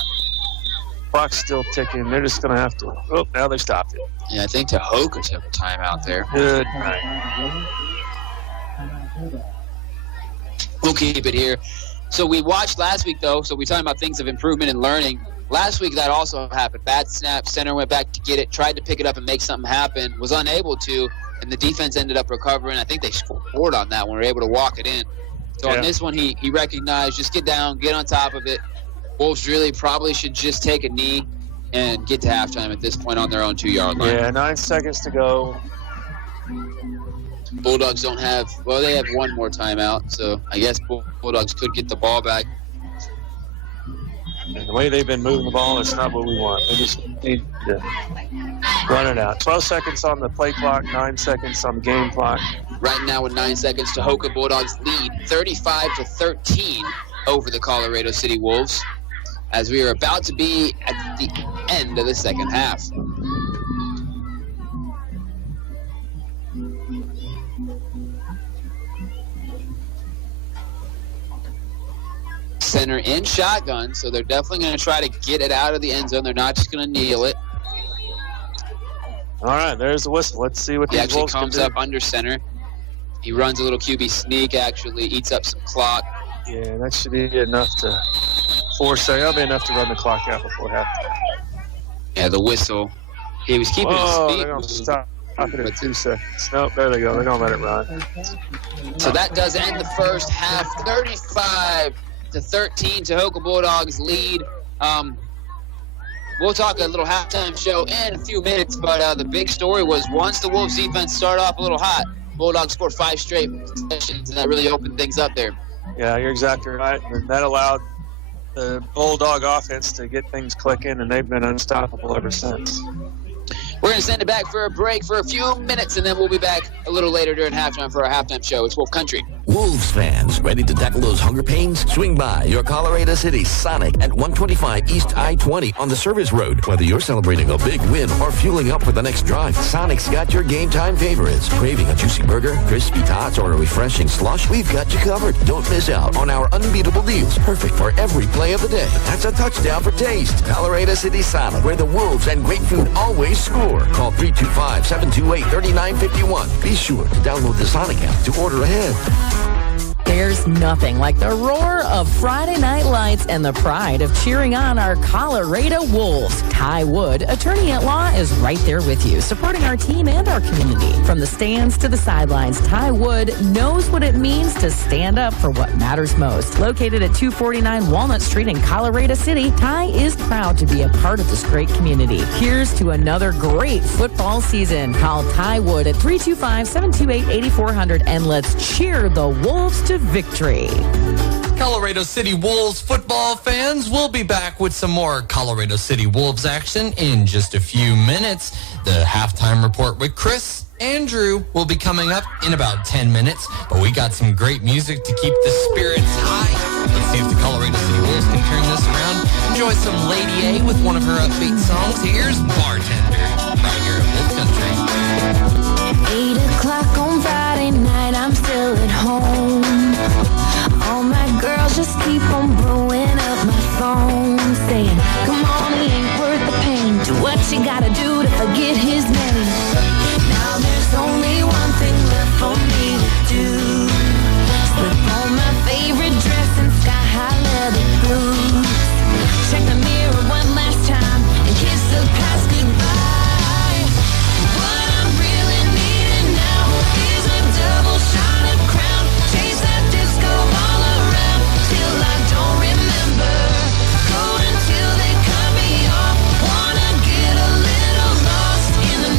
Clock's still ticking. They're just going to have to. Oh, now they stopped it. Yeah, I think Tahoka took a timeout there. Good night. We'll keep it here. So we watched last week, though, so we're talking about things of improvement and learning. Last week, that also happened. Bad snap, center went back to get it, tried to pick it up and make something happen, was unable to, and the defense ended up recovering. I think they scored on that one. We were able to walk it in. So on this one, he recognized, just get down, get on top of it. Wolves really probably should just take a knee and get to halftime at this point on their own 2 yard line. Yeah, 9 seconds to go. Bulldogs don't have, well, they have one more timeout, so I guess Bulldogs could get the ball back. And the way they've been moving the ball, it's not what we want. They just need to run it out. 12 seconds on the play clock, 9 seconds on the game clock. Right now with 9 seconds, Tahoka Bulldogs lead 35-13 over the Colorado City Wolves, as we are about to be at the end of the second half. Center in shotgun, so they're definitely going to try to get it out of the end zone. They're not just going to kneel it. All right, there's the whistle. Let's see what He these actually Wolves comes can do. up under center. He runs a little QB sneak, actually, eats up some clock. Yeah, that should be enough to force. That'll be enough to run the clock out before halftime. Yeah, the whistle. He was keeping his feet they're going to moving. stop it at 2 seconds. Nope, there they go. They're going to let it run. So that does end the first half. 35-13, Tahoka Bulldogs lead. We'll talk a little halftime show in a few minutes, but the big story was once the Wolves defense started off a little hot, Bulldogs scored 5 straight possessions, and that really opened things up there. Yeah, you're exactly right. And that allowed the Bulldog offense to get things clicking, and they've been unstoppable ever since. We're going to send it back for a break for a few minutes, and then we'll be back a little later during halftime for our halftime show. It's Wolf Country. Wolves fans, ready to tackle those hunger pains? Swing by your Colorado City Sonic at 125 East I-20 on the service road. Whether you're celebrating a big win or fueling up for the next drive, Sonic's got your game time favorites. Craving a juicy burger, crispy tots, or a refreshing slush? We've got you covered. Don't miss out on our unbeatable deals, perfect for every play of the day. That's a touchdown for taste. Colorado City Sonic, where the Wolves and great food always score. Call 325-728-3951. Be sure to download the Sonic app to order ahead. There's nothing like the roar of Friday Night Lights and the pride of cheering on our Colorado Wolves. Ty Wood, attorney at law, is right there with you, supporting our team and our community. From the stands to the sidelines, Ty Wood knows what it means to stand up for what matters most. Located at 249 Walnut Street in Colorado City, Ty is proud to be a part of this great community. Here's to another great football season. Call Ty Wood at 325-728-8400 and let's cheer the Wolves to victory. Colorado City Wolves football fans, we'll be back with some more Colorado City Wolves action in just a few minutes. The halftime report with Chris and Drew will be coming up in about 10 minutes, but we got some great music to keep the spirits high. Let's see if the Colorado City Wolves can turn this around. Enjoy some Lady A with one of her upbeat songs. Here's Bartender, right here at Wolf Country. 8 o'clock on Friday night, I'm still at home. All my girls just keep on blowing up my phone, saying, come on, he ain't worth the pain. Do what you gotta do to forget his name. Now there's only one thing left for me to do. Slip on my favorite dress and sky-high leather boots. Check the mirror one last time and kiss the past goodbye. What I'm really needing now is a double shot of Crown. Chase that disco all around till I don't remember. Go until they cut me off. Wanna get a little lost in the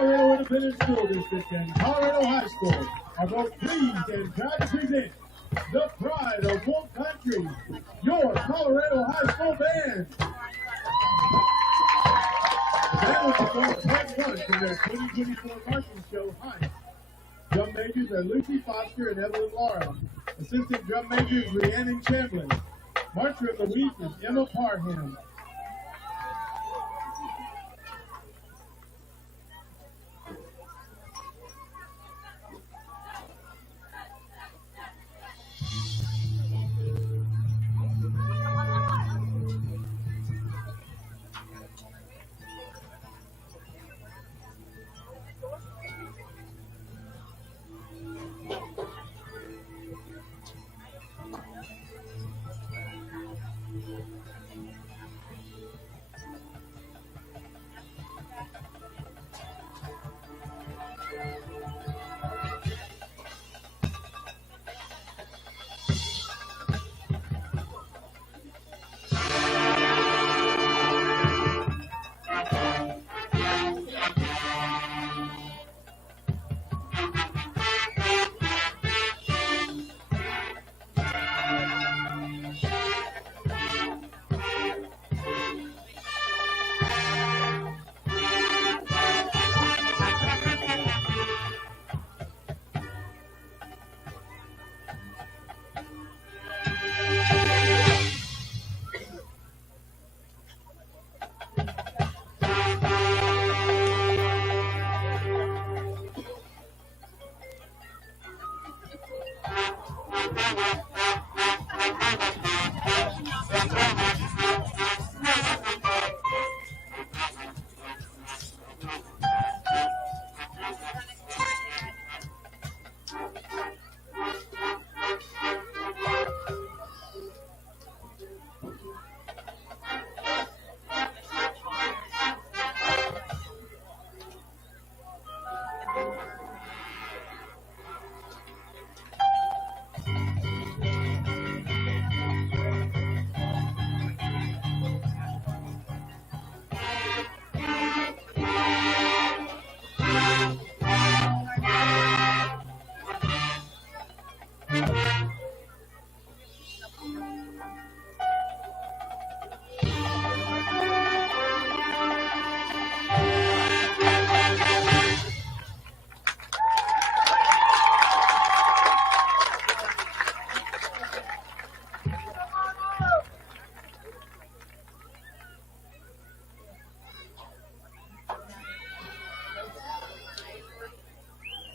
Colorado Independent School District and Colorado High School are both pleased and proud to present the pride of Wolf Country, your Colorado High School band. That will perform part one from their 2024 marching show, Heights. Drum majors are Lucy Foster and Evelyn Laura. Assistant drum majors Rhiannon Chambliss. Marcher of the week is Emma Parham.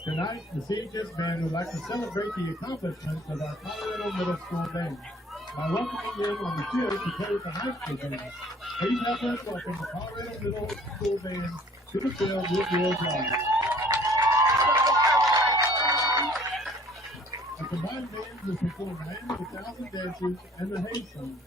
Tonight, the CHS Band would like to celebrate the accomplishments of our Colorado Middle School Band by welcoming them on the field to play with the high school band. Please help us welcome the Colorado Middle School Band to the field with your applause. The combined bands will perform Land of a Thousand Dances and the Hay Song.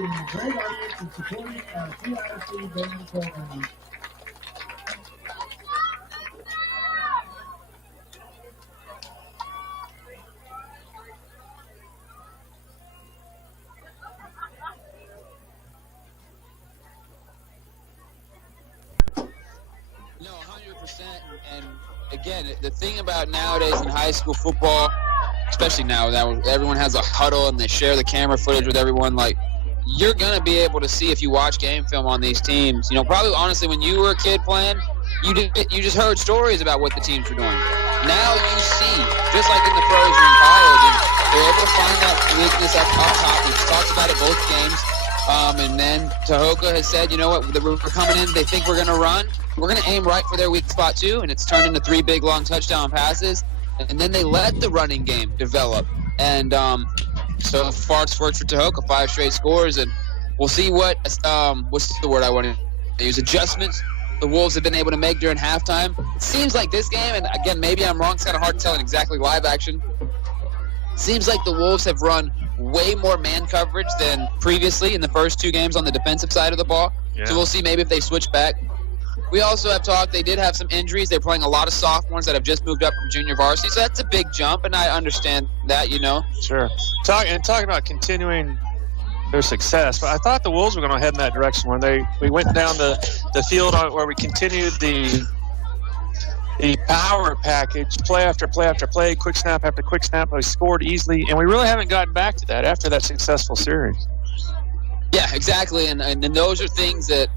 being a great audience and supporting our TIC band program. No, 100%. And again, the thing about nowadays in high school football, especially now that everyone has a huddle and they share the camera footage with everyone, like, you're going to be able to see if you watch game film on these teams. You know, probably honestly when you were a kid playing, you just heard stories about what the teams were doing. Now you see, just like in the pros or in college, and they're able to find that weakness up top. We've talked about it both games. And then Tahoka has said, you know what, we're coming in, they think we're going to run. We're going to aim right for their weak spot too, and it's turned into 3 big long touchdown passes. And then they let the running game develop. And so far it's worked for Tahoka, 5 straight scores. And we'll see what's the word I want to use, adjustments the Wolves have been able to make during halftime. It seems like this game, and again, maybe I'm wrong, it's kind of hard to tell in exactly live action. Seems like the Wolves have run way more man coverage than previously in the first 2 games on the defensive side of the ball. Yeah. So we'll see maybe if they switch back. We also have talked, they did have some injuries. They're playing a lot of sophomores that have just moved up from junior varsity. So that's a big jump, and I understand that, you know. Sure. Talking about continuing their success, but I thought the Wolves were going to head in that direction when we went down the field where we continued the power package, play after play after play, quick snap after quick snap. We scored easily, and we really haven't gotten back to that after that successful series. Yeah, exactly, and those are things that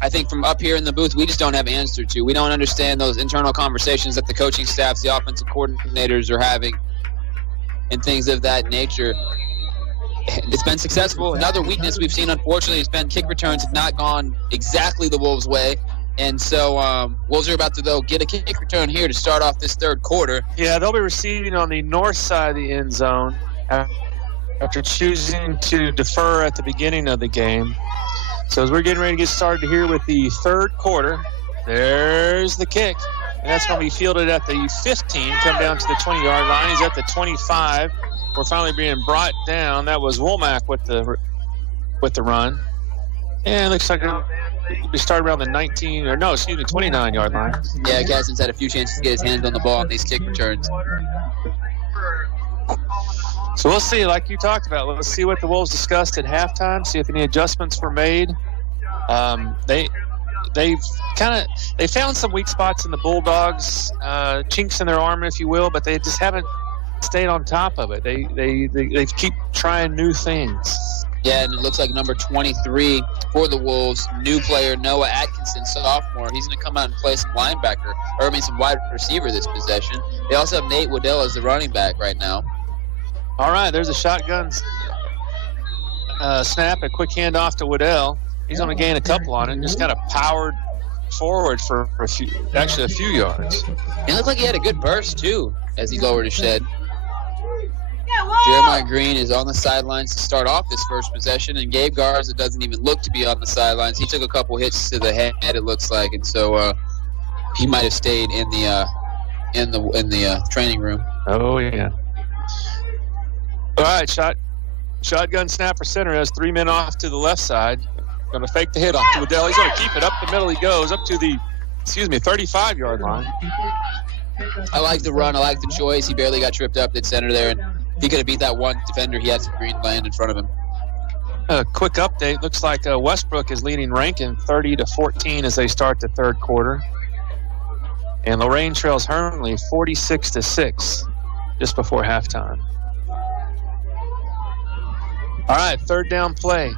I think from up here in the booth we just don't have answer to. We don't understand those internal conversations that the coaching staffs, the offensive coordinators are having, and things of that nature. It's been successful. Another weakness we've seen, unfortunately, has been kick returns have not gone exactly the Wolves' way. And so Wolves are about to, though, get a kick return here to start off this third quarter. Yeah, they'll be receiving on the north side of the end zone after choosing to defer at the beginning of the game. So as we're getting ready to get started here with the third quarter, there's the kick. And that's going to be fielded at the 15, come down to the 20-yard line. He's at the 25. We're finally being brought down. That was Womack with the run. And it looks like we started around the 29-yard line. Yeah, Gaston's had a few chances to get his hands on the ball on these kick returns. So we'll see, like you talked about, let's see what the Wolves discussed at halftime, see if any adjustments were made. They found some weak spots in the Bulldogs, chinks in their armor, if you will, but they just haven't stayed on top of it. They keep trying new things. Yeah, and it looks like number 23 for the Wolves, new player Noah Atkinson, sophomore. He's going to come out and play some some wide receiver this possession. They also have Nate Waddell as the running back right now. All right, there's a shotgun snap, a quick handoff to Waddell. He's going to gain a couple on it and just kind of powered forward for a few yards. It looked like he had a good burst, too, as he lowered his head. Jeremiah Green is on the sidelines to start off this first possession, and Gabe Garza doesn't even look to be on the sidelines. He took a couple hits to the head, it looks like, and so he might have stayed in the training room. Oh yeah. All right, shotgun snap for center. Has 3 men off to the left side. Going to fake the hit off to Waddell. He's going to keep it up the middle. He goes up to the 35-yard line. I like the run. I like the choice. He barely got tripped up at center there, and he could have beat that one defender. He had some green land in front of him. A quick update. Looks like Westbrook is leading Rankin 30-14 as they start the third quarter. And Lorraine trails Hermley 46-6 just before halftime. All right, third down play.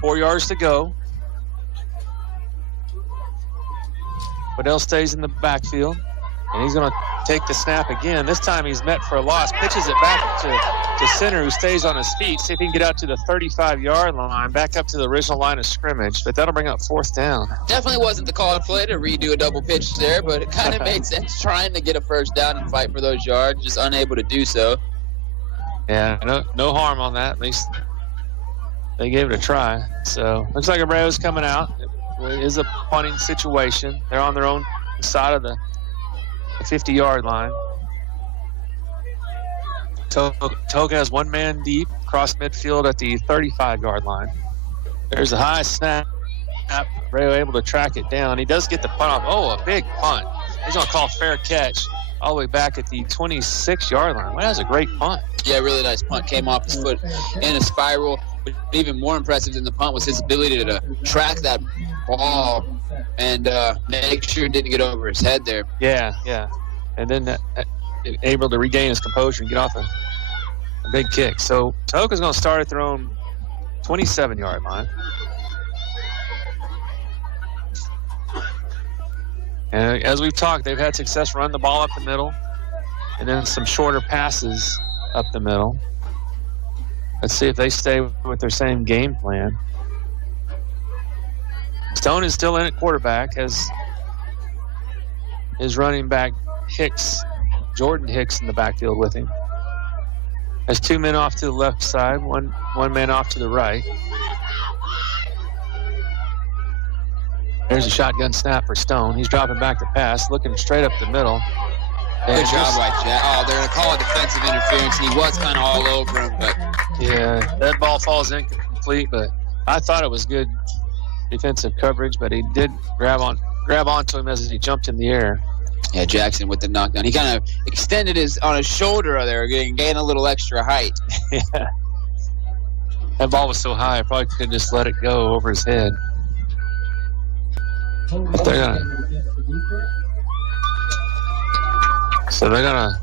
4 yards to go. Waddell stays in the backfield, and he's going to take the snap again. This time he's met for a loss. Pitches it back to center, who stays on his feet. See if he can get out to the 35-yard line, back up to the original line of scrimmage. But that'll bring up fourth down. Definitely wasn't the called play to redo a double pitch there, but it kind of made sense trying to get a first down and fight for those yards, just unable to do so. Yeah, no harm on that. At least they gave it a try. So looks like Abreu's coming out. It is a punting situation. They're on their own side of the 50-yard line. Tahoka has 1 man deep. across midfield at the 35-yard line. There's a high snap. Ray able to track it down. He does get the punt off. Oh, a big punt. He's going to call fair catch all the way back at the 26-yard line. Well, that was a great punt. Yeah, really nice punt. Came off his foot in a spiral. But even more impressive than the punt was his ability to track that ball and make sure it didn't get over his head there. Yeah. And then able to regain his composure and get off a big kick. So Tahoka's going to start at their own 27-yard line. And as we've talked, they've had success running the ball up the middle and then some shorter passes up the middle. Let's see if they stay with their same game plan. Stone is still in at quarterback, has his running back Jordan Hicks in the backfield with him. Has two men off to the left side, one man off to the right. There's a shotgun snap for Stone. He's dropping back to pass, looking straight up the middle. Good job by Jack. Oh, they're going to call it defensive interference, and he was kind of all over him. But yeah, that ball falls incomplete, but I thought it was good defensive coverage, but he did grab onto him as he jumped in the air. Yeah, Jackson with the knockdown. He kind of extended on his shoulder there, gained a little extra height. Yeah. That ball was so high, I probably couldn't just let it go over his head. So they're gonna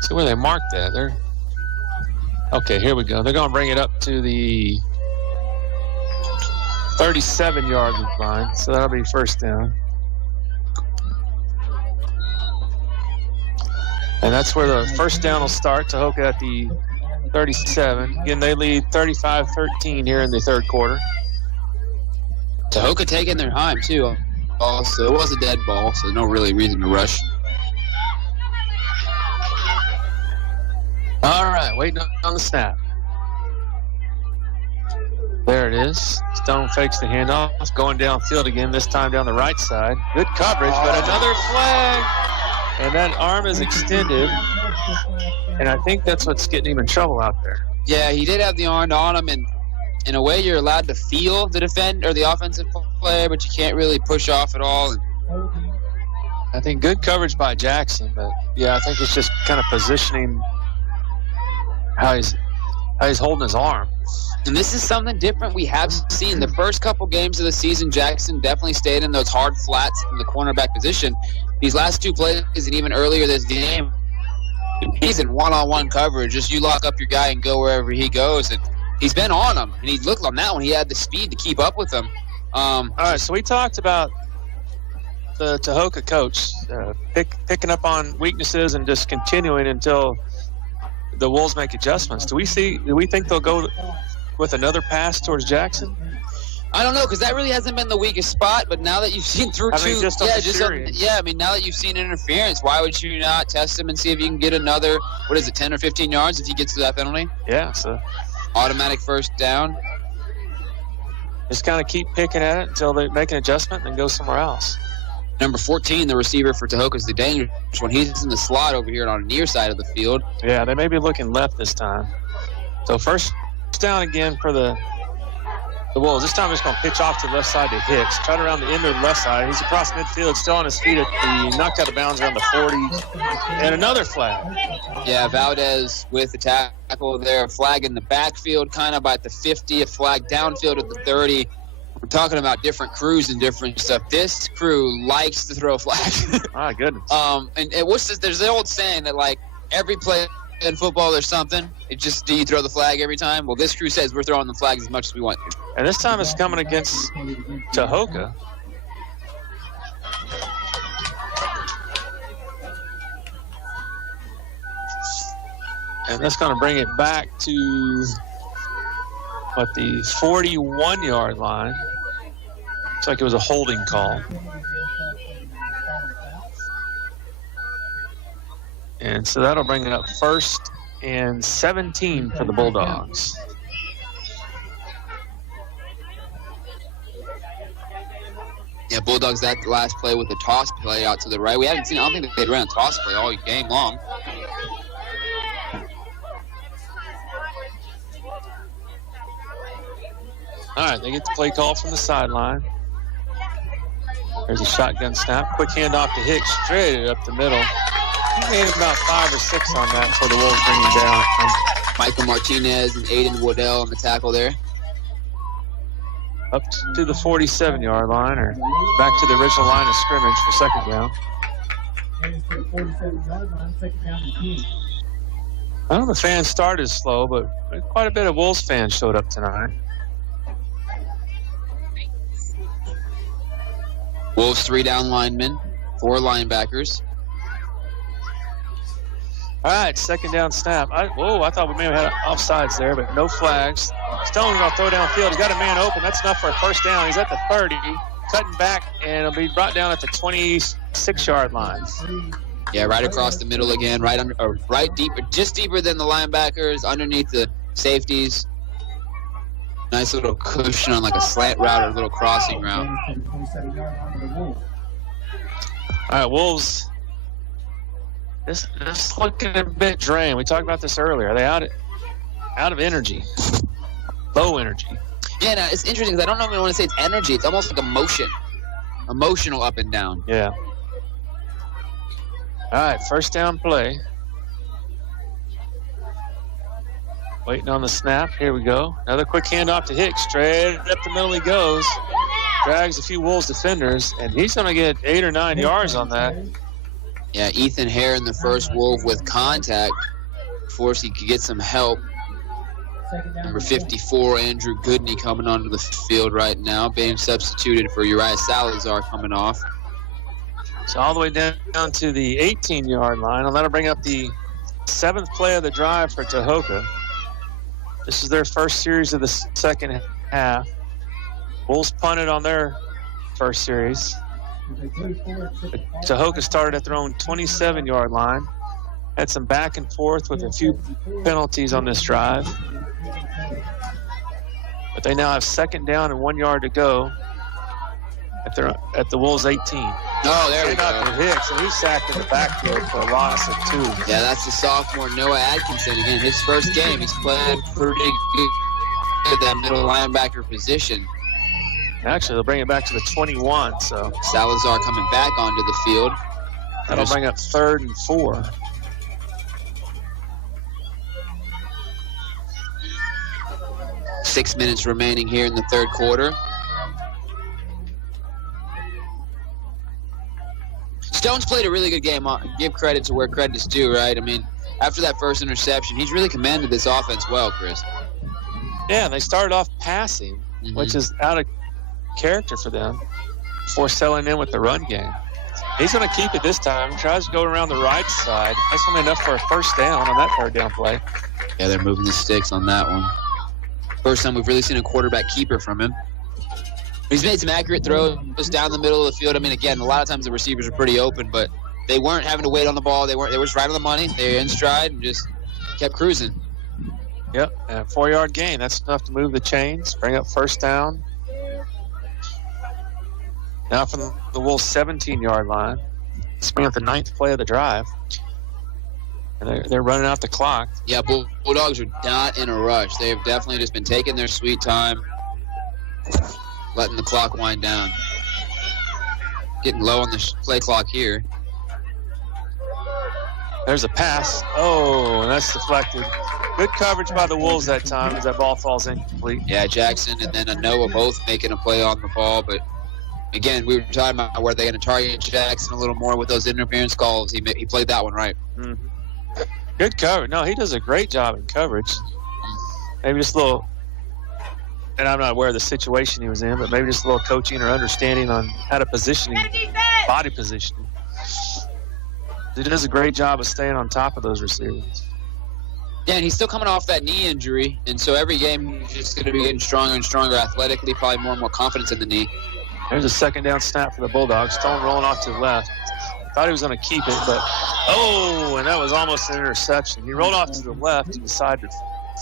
see where they marked that. Okay, here we go. They're gonna bring it up to the 37-yard line, so that'll be first down. And that's where the first down will start. Tahoka at the 37. Again, they lead 35-13 here in the third quarter. Tahoka taking their time, too. Also, it was a dead ball, so no really reason to rush. All right, waiting on the snap. There it is. Stone fakes the handoff, going downfield again, this time down the right side. Good coverage, but another flag. And that arm is extended. And I think that's what's getting him in trouble out there. Yeah, he did have the arm on him, and in a way you're allowed to feel the defend or the offensive player, but you can't really push off at all. I think good coverage by Jackson, but yeah, I think it's just kind of positioning how he's holding his arm. And this is something different we have seen. The first couple games of the season, Jackson definitely stayed in those hard flats from the cornerback position. These last two plays and even earlier this game, he's in one-on-one coverage. Just you lock up your guy and go wherever he goes. And he's been on him. And he looked on that one. He had the speed to keep up with him. All right, so we talked about the Tahoka coach picking up on weaknesses and just continuing until the Wolves make adjustments. Do we think they'll go with another pass towards Jackson? I don't know, because that really hasn't been the weakest spot. But now that you've seen through now that you've seen interference, why would you not test him and see if you can get another, 10 or 15 yards if he gets to that penalty? Yeah, so automatic first down. Just kind of keep picking at it until they make an adjustment and then go somewhere else. Number 14, the receiver for Tahoka, is the dangerous one. He's in the slot over here on the near side of the field. Yeah, they may be looking left this time. So first down again for the Wolves. This time they're just going to pitch off to the left side to Hicks. Try to around the end of the left side. He's across midfield, still on his feet at the knocked out of bounds around the 40. And another flag. Yeah, Valdez with the tackle there. A flag in the backfield, kind of at the 50. A flag downfield at the 30. We're talking about different crews and different stuff. This crew likes to throw flags. My goodness. And what's this? There's the old saying that, like, every play in football there's something. It's just, do you throw the flag every time? Well, this crew says we're throwing the flag as much as we want to. And this time it's coming against Tahoka. And that's going to bring it back to the 41-yard line. Looks like it was a holding call. And so that'll bring it up 1st and 17 for the Bulldogs. Yeah, Bulldogs, that last play with the toss play out to the right. I don't think they'd ran a toss play all game long. All right, they get the play call from the sideline. There's a shotgun snap. Quick handoff to Hicks, straight up the middle. He made about 5 or 6 on that before the Wolves bring him down. Michael Martinez and Aiden Waddell on the tackle there. Up to the 47-yard line, or back to the original line of scrimmage for second down. I know the fans started slow, but quite a bit of Wolves fans showed up tonight. Wolves 3 down linemen, 4 linebackers. All right, second down snap. I thought we may have had offsides there, but no flags. Stone's going to throw downfield. He's got a man open. That's enough for a first down. He's at the 30, cutting back, and it'll be brought down at the 26-yard line. Yeah, right across the middle again, right deeper, just deeper than the linebackers, underneath the safeties. Nice little cushion on like a slant route or a little crossing route. All right, Wolves. This looking a bit drained. We talked about this earlier. Are they out of energy? Low energy. Yeah, no, it's interesting because I don't know if I want to say it's energy. It's almost like emotion. Emotional up and down. Yeah. All right, first down play. Waiting on the snap. Here we go. Another quick handoff to Hicks. Straight up the middle he goes. Drags a few Wolves defenders, and he's going to get 8 or 9 yards on that. Yeah, Ethan Hare in the first Wolf with contact. Forced he could get some help. Number 54, Andrew Goodney, coming onto the field right now, being substituted for Uriah Salazar coming off. So all the way down to the 18-yard line, and that'll bring up the 7th play of the drive for Tahoka. This is their first series of the second half. Wolves punted on their first series. Tahoka started at their own 27-yard line. Had some back and forth with a few penalties on this drive. But they now have second down and 1 yard to go at the Wolves 18. Oh, there we go. Hicks, and he's sacked in the backfield for a loss of 2. Yeah, that's the sophomore Noah Atkinson. Again, his first game. He's playing pretty good at that middle linebacker position. Actually, they'll bring it back to the 21. So Salazar coming back onto the field. That'll bring up 3rd and 4. Six minutes remaining here in the third quarter. Stone's played a really good game. Give credit to where credit is due, right? I mean, after that first interception, he's really commanded this offense well, Chris. Yeah, they started off passing, which is out of character for them, before settling in with the run game. He's going to keep it this time. Tries to go around the right side. That's only enough for a first down on that third down play. Yeah, they're moving the sticks on that one. First time we've really seen a quarterback keeper from him. He's made some accurate throws down the middle of the field. I mean, again, a lot of times the receivers are pretty open, but they weren't having to wait on the ball. They were just right on the money. They were in stride and just kept cruising. Yep, and a 4-yard gain. That's enough to move the chains, bring up first down. Now from the Wolves' 17-yard line. It's bringing up the 9th play of the drive. And they're running out the clock. Yeah, Bulldogs are not in a rush. They have definitely just been taking their sweet time, letting the clock wind down. Getting low on the play clock here. There's a pass. Oh, and that's deflected. Good coverage by the Wolves that time as that ball falls incomplete. Yeah, Jackson and then Noah both making a play on the ball, but again, we were talking about where they're going to target Jackson a little more with those interference calls. He played that one right. Mm-hmm. Good coverage. No, he does a great job in coverage. Maybe just a little, and I'm not aware of the situation he was in, but maybe just a little coaching or understanding on how to position him, body positioning. He does a great job of staying on top of those receivers. Yeah, and he's still coming off that knee injury, and so every game he's just going to be getting stronger and stronger athletically, probably more and more confidence in the knee. There's a second down snap for the Bulldogs. Stone rolling off to the left. Thought he was going to keep it, but and that was almost an interception. He rolled off to the left and decided to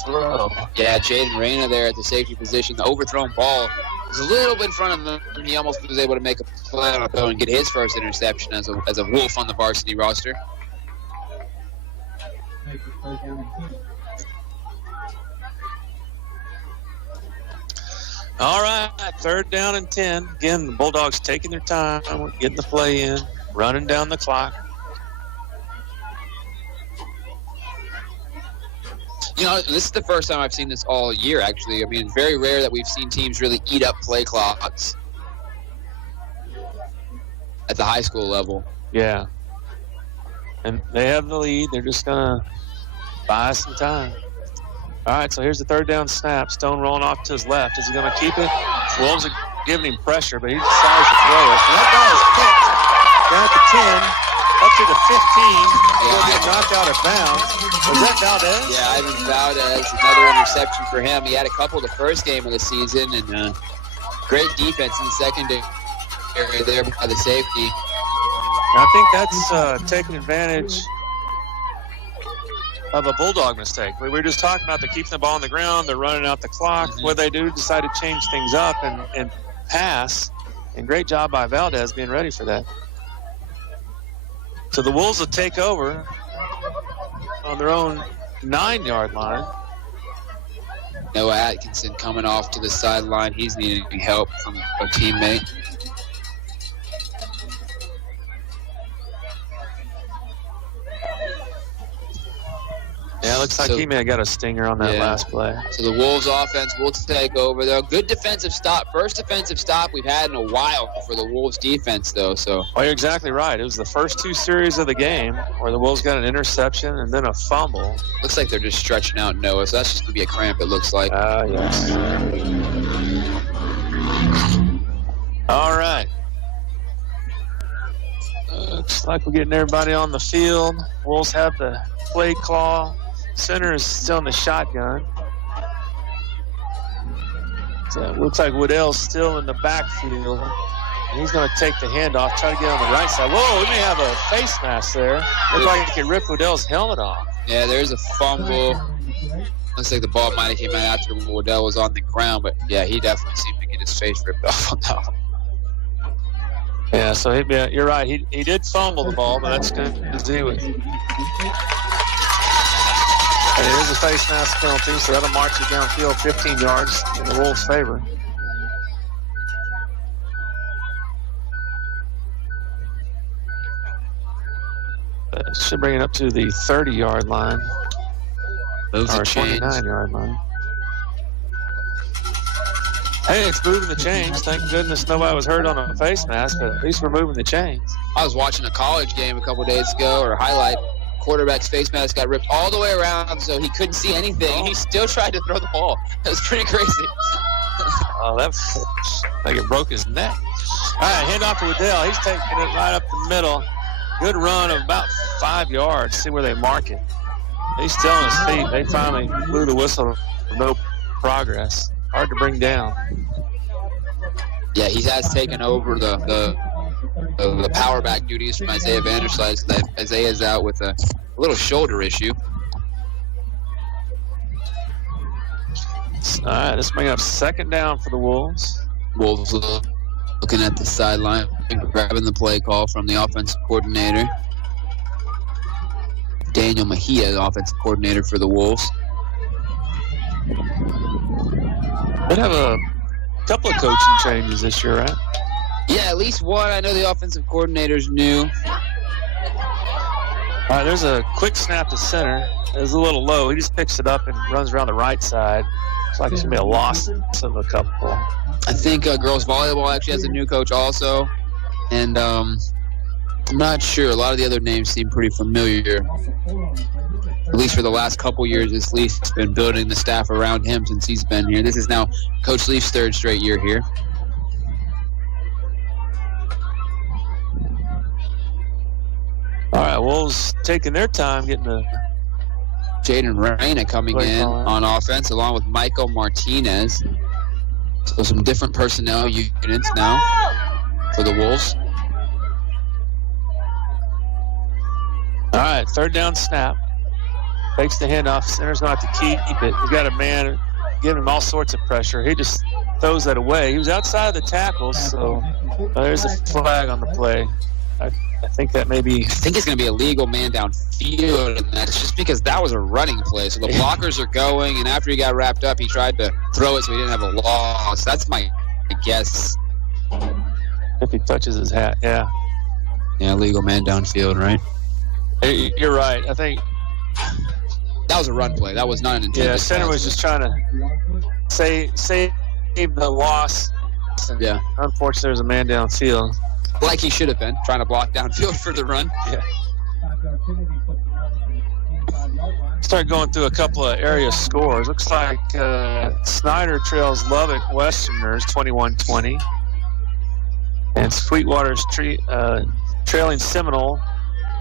throw. Yeah, Jaden Reyna there at the safety position. The overthrown ball was a little bit in front of him, and he almost was able to make a play on it and get his first interception as a Wolf on the varsity roster. All right, 3rd down and 10. Again, the Bulldogs taking their time, getting the play in, running down the clock. You know, this is the first time I've seen this all year, actually. I mean, it's very rare that we've seen teams really eat up play clocks at the high school level. Yeah. And they have the lead. They're just going to buy some time. All right, so here's the 3rd down snap. Stone rolling off to his left. Is he going to keep it? Wolves are giving him pressure, but he decides to throw it. And that ball is picked down at the 10, up to the 15. He'll get knocked out of bounds. Was that Valdez? Yeah, Ivan Valdez, another interception for him. He had a couple the first game of the season, and great defense in the secondary there by the safety. I think that's taking advantage of a Bulldog mistake. We were just talking about they're keeping the ball on the ground, they're running out the clock. Mm-hmm. What they do, decide to change things up and pass. And great job by Valdez being ready for that. So the Wolves will take over on their own 9-yard line. Noah Atkinson coming off to the sideline. He's needing help from a teammate. Yeah, it looks like he may have got a stinger on that last play. So the Wolves offense will take over, though. Good defensive stop. First defensive stop we've had in a while for the Wolves defense, though. So. Well, you're exactly right. It was the first 2 series of the game where the Wolves got an interception and then a fumble. Looks like they're just stretching out Noah, so that's just going to be a cramp, it looks like. Yes. All right. Looks like we're getting everybody on the field. Wolves have the play call. Center is still in the shotgun. So it looks like Waddell's still in the backfield. And he's going to take the handoff, try to get on the right side. Whoa, we may have a face mask there. Looks like he could rip Waddell's helmet off. Yeah, there's a fumble. Looks like the ball might have came out after Waddell was on the ground, but yeah, he definitely seemed to get his face ripped off on that one. Yeah, so you're right. He did fumble the ball, but that's good to do it. And it is a face mask penalty, so that'll march it downfield 15 yards in the Wolves' favor. That should bring it up to the 30-yard line. Those or are 29-yard line. Hey, it's moving the chains. Thank goodness nobody was hurt on a face mask, but at least we're moving the chains. I was watching a college game a couple days ago, or a highlight. Quarterback's face mask got ripped all the way around, so he couldn't see anything. He still tried to throw the ball. That was pretty crazy. Oh, that's like it broke his neck. All right, hand off to Waddell. He's taking it right up the middle. Good run of about 5 yards. See where they mark it. He's still on his feet. They finally blew the whistle. No progress. Hard to bring down. Yeah, he has taken over the power back duties from Isaiah Vanderslice. That Isaiah's out with a little shoulder issue. All right, let's bring up 2nd down for the Wolves. Wolves looking at the sideline, grabbing the play call from the offensive coordinator. Daniel Mejia, the offensive coordinator for the Wolves. They have a couple of coaching changes this year, right? Yeah, at least one. I know the offensive coordinator's new. All right, there's a quick snap to center. It was a little low. He just picks it up and runs around the right side. It's like it's going to be a loss of a couple. I think girls volleyball actually has a new coach also. And I'm not sure. A lot of the other names seem pretty familiar. At least for the last couple years, this Leaf's been building the staff around him since he's been here. This is now Coach Leaf's 3rd straight year here. All right, Wolves taking their time getting the Jaden Reyna coming in on offense along with Michael Martinez. So some different personnel units now for the Wolves. All right, 3rd down snap. Takes the handoff. Center's going to have to keep it. He's got a man giving him all sorts of pressure. He just throws that away. He was outside of the tackles, so there's a flag on the play. I think that may be. I think it's going to be a legal man downfield, and that's just because that was a running play. So the blockers are going, and after he got wrapped up, he tried to throw it so he didn't have a loss. That's my guess. If he touches his hat, yeah. Yeah, legal man downfield, right? Hey, you're right. I think that was a run play. That was not an intended. Yeah, center was just trying to save the loss. And yeah. Unfortunately, there's a man downfield. Like he should have been, trying to block downfield for the run. Yeah. Start going through a couple of area scores. Looks like Snyder trails Lubbock Westerners 21-20. And Sweetwater's trailing Seminole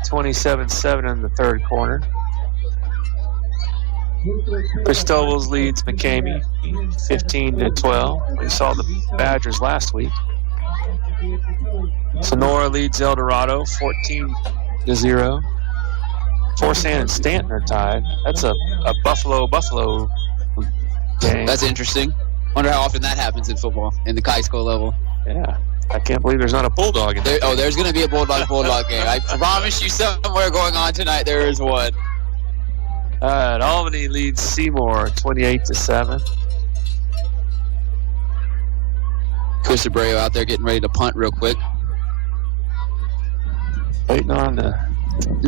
27-7 in the third quarter. Christobel's leads McCamey 15-12. We saw the Badgers last week. Sonora leads El Dorado 14-0. Forsan and Stanton are tied. That's a Buffalo game. That's interesting. Wonder how often that happens in football in the high school level. Yeah. I can't believe there's not a Bulldog in there. There's going to be a Bulldog game. I promise you somewhere going on tonight there is one. All right, Albany leads Seymour 28-7. Chris Abreu out there getting ready to punt real quick. Waiting on the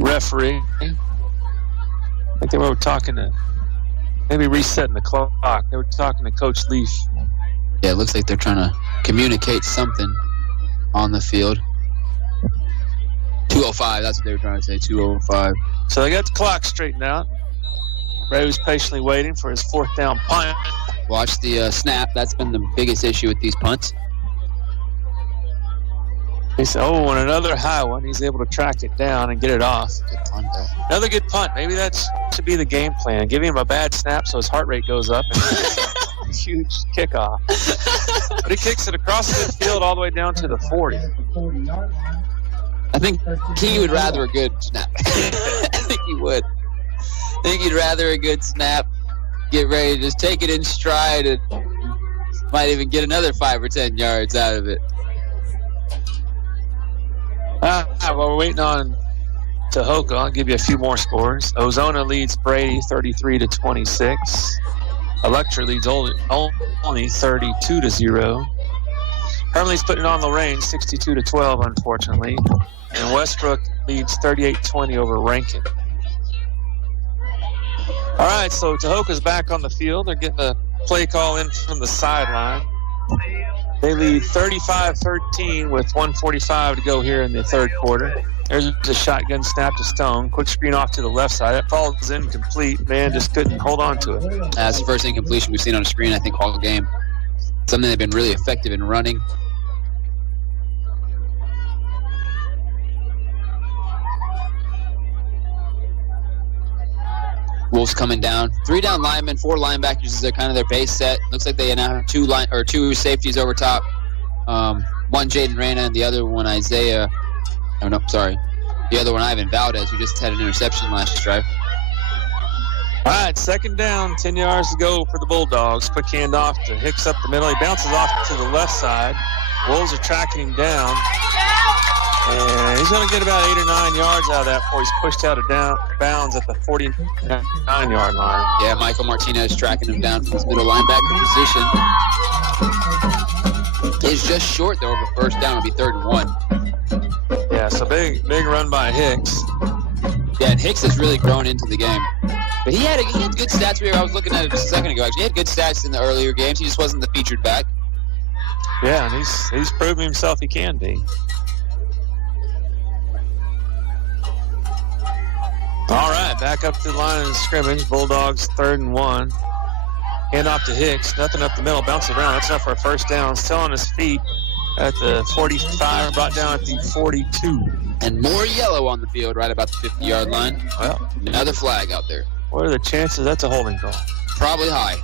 referee. I think they were talking to, maybe resetting the clock. They were talking to Coach Leaf. Yeah, it looks like they're trying to communicate something on the field. 2:05, that's what they were trying to say, 2:05. So they got the clock straightened out. Ray was patiently waiting for his fourth down punt. Watch the snap. That's been the biggest issue with these punts. He said, and another high one. He's able to track it down and get it off. Good punt, though. Another good punt. Maybe that should be the game plan. Give him a bad snap so his heart rate goes up. And huge kickoff. But he kicks it across the field all the way down to the 40. I think he would rather a good snap. I think he would. I think he'd rather a good snap, get ready to just take it in stride, and might even get another 5 or 10 yards out of it. Well, we're waiting on Tahoka. I'll give you a few more scores. Ozona leads Brady 33-26. Electra leads only 32-0. Hermanly's putting it on Lorraine 62-12, unfortunately. And Westbrook leads 38-20 over Rankin. All right, so Tahoka's back on the field. They're getting a play call in from the sideline. They lead 35-13 with 1:45 to go here in the third quarter. There's a shotgun snap to Stone. Quick screen off to the left side. That falls incomplete. Man just couldn't hold on to it. That's the first incompletion we've seen on the screen, I think, all game. Something they've been really effective in running. Wolves coming down. 3 down linemen, 4 linebackers is kind of their base set. Looks like they now have 2 safeties over top. One Jaden Reyna and the other one Isaiah. Oh no, sorry. The other one Ivan Valdez, who just had an interception last drive. All right, second down, 10 yards to go for the Bulldogs. Quick handoff to Hicks up the middle. He bounces off to the left side. Wolves are tracking him down. And he's going to get about 8 or 9 yards out of that before he's pushed out of bounds at the 49-yard line. Yeah, Michael Martinez tracking him down from his middle linebacker position. He's just short, though, of a first down. It'll be 3rd and 1. Yeah, so big run by Hicks. Yeah, and Hicks has really grown into the game. But he had good stats. I was looking at it just a second ago. Actually, he had good stats in the earlier games. He just wasn't the featured back. Yeah, and he's proven himself he can be. All right, back up to the line of scrimmage. Bulldogs 3rd and 1. Hand off to Hicks. Nothing up the middle. Bounces around. That's enough for a first down. Still on his feet at the 45. Brought down at the 42. And more yellow on the field right about the 50-yard line. Well, another flag out there. What are the chances that's a holding call? Probably high.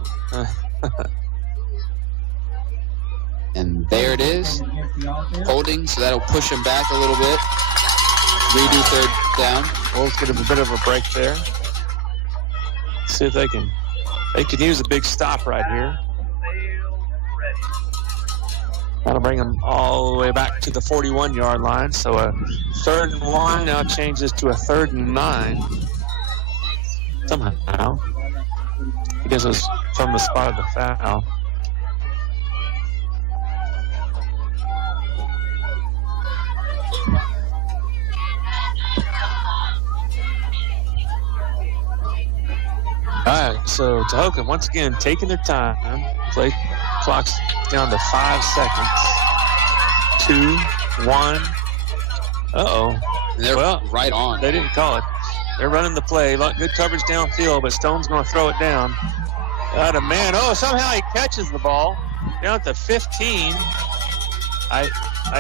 And there it is. Holding, so that'll push him back a little bit. Redo 3rd down. Wolves get a bit of a break there. See if they can use a big stop right here. That'll bring them all the way back to the 41-yard line. So a 3rd and 1 now changes to a 3rd and 9. Somehow. Because it was from the spot of the foul. All right, so Tahoka once again taking their time. Play clock's down to 5 seconds. 2, 1. Uh-oh. They're right on. They didn't call it. They're running the play. Good coverage downfield, but Stone's going to throw it down. Got a man. Oh, somehow he catches the ball down at the 15. I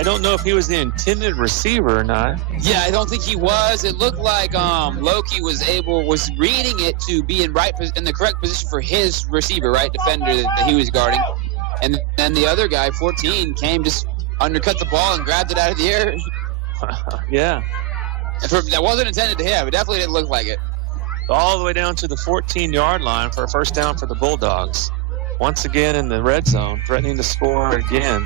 don't know if he was the intended receiver or not. Yeah, I don't think he was. It looked like Loki was reading it to be in the correct position for his receiver, right, defender that he was guarding. And then the other guy, 14, came, just undercut the ball and grabbed it out of the air. Yeah. That wasn't intended to him. It definitely didn't look like it. All the way down to the 14-yard line for a first down for the Bulldogs. Once again in the red zone, threatening to score again.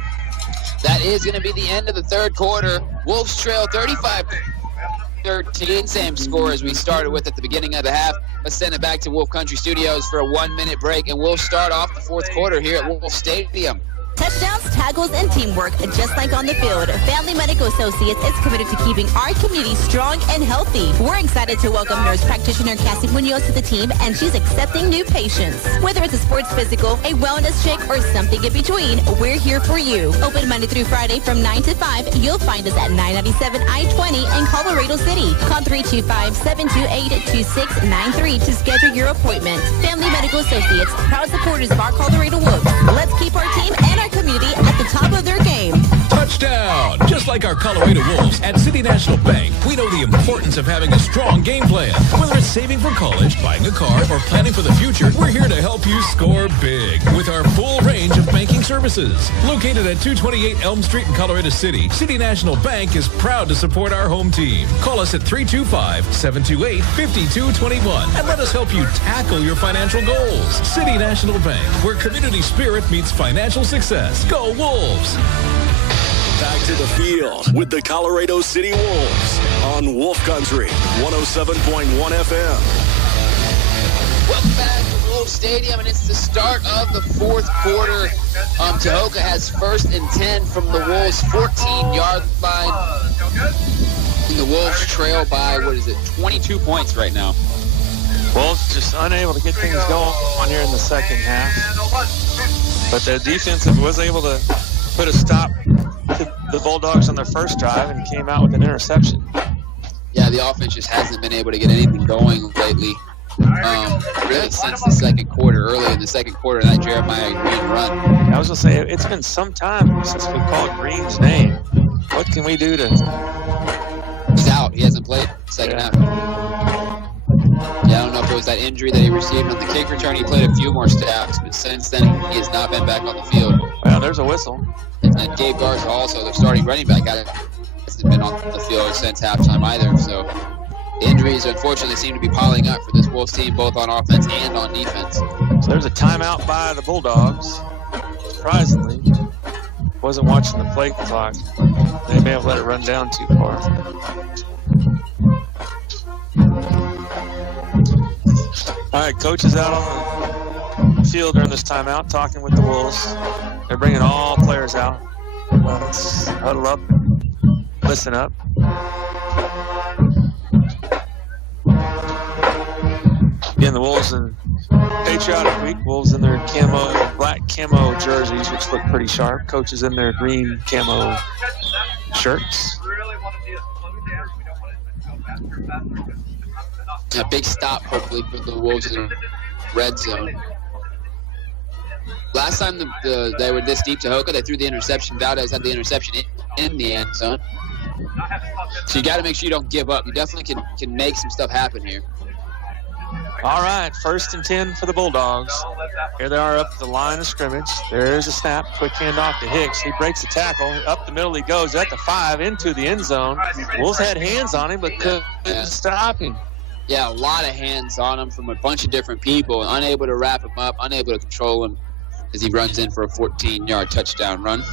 That is going to be the end of the 3rd quarter. Wolves trail 35-13. Same score as we started with at the beginning of the half. Let's send it back to Wolf Country Studios for a 1-minute break, and we'll start off the 4th quarter here at Wolf Stadium. Touchdowns, tackles, and teamwork, just like on the field. Family Medical Associates is committed to keeping our community strong and healthy. We're excited to welcome nurse practitioner Cassie Munoz to the team, and she's accepting new patients. Whether it's a sports physical, a wellness check, or something in between, we're here for you. Open Monday through Friday from 9 to 5. You'll find us at 997 I-20 in Colorado City. Call 325-728-2693 to schedule your appointment. Family Medical Associates, proud supporters of our Colorado Wolves. Let's keep our team and our community at the top of their game. Touchdown! Just like our Colorado Wolves, at City National Bank, we know the importance of having a strong game plan. Whether it's saving for college, buying a car, or planning for the future, we're here to help you score big with our full range of banking services. Located at 228 Elm Street in Colorado City, City National Bank is proud to support our home team. Call us at 325-728-5221 and let us help you tackle your financial goals. City National Bank, where community spirit meets financial success. Go Wolves! Back to the field with the Colorado City Wolves on Wolf Country 107.1 FM. Welcome back to Wolf Stadium, and it's the start of the 4th quarter. Tahoka has 1st and 10 from the Wolves' 14-yard line. And the Wolves trail by, 22 points right now. Wolves just unable to get things going on here in the second half. But the defense was able to put a stop to the Bulldogs on their first drive and came out with an interception. Yeah, the offense just hasn't been able to get anything going lately. Really since the second quarter, early in the second quarter, that Jeremiah Green run. I was going to say, it's been some time since we called Green's name. What can we do to... He's out. He hasn't played the second half. Yeah, I don't know if it was that injury that he received on the kick return. He played a few more snaps, but since then he has not been back on the field. Well, there's a whistle. And then Gabe Garza also, their starting running back, hasn't been on the field since halftime either. So injuries, unfortunately, seem to be piling up for this Wolves team, both on offense and on defense. So there's a timeout by the Bulldogs. Surprisingly, wasn't watching the play clock. They may have let it run down too far. All right, coach is out on the field during this timeout talking with the Wolves. They're bringing all players out. Let's huddle up, listen up. Again, the Wolves in Patriotic Week. Wolves in their black camo jerseys, which look pretty sharp. Coach is in their green camo shirts. A big stop, hopefully, for the Wolves in the red zone. Last time they were this deep to Tahoka, they threw the interception. Valdez had the interception in the end zone. So you got to make sure you don't give up. You definitely can make some stuff happen here. All right, 1st and 10 for the Bulldogs. Here they are up the line of scrimmage. There's a snap, quick handoff to Hicks. He breaks the tackle. Up the middle he goes at the 5 into the end zone. Wolves had hands on him, but couldn't stop him. Yeah, a lot of hands on him from a bunch of different people, unable to wrap him up, unable to control him as he runs in for a 14-yard touchdown run.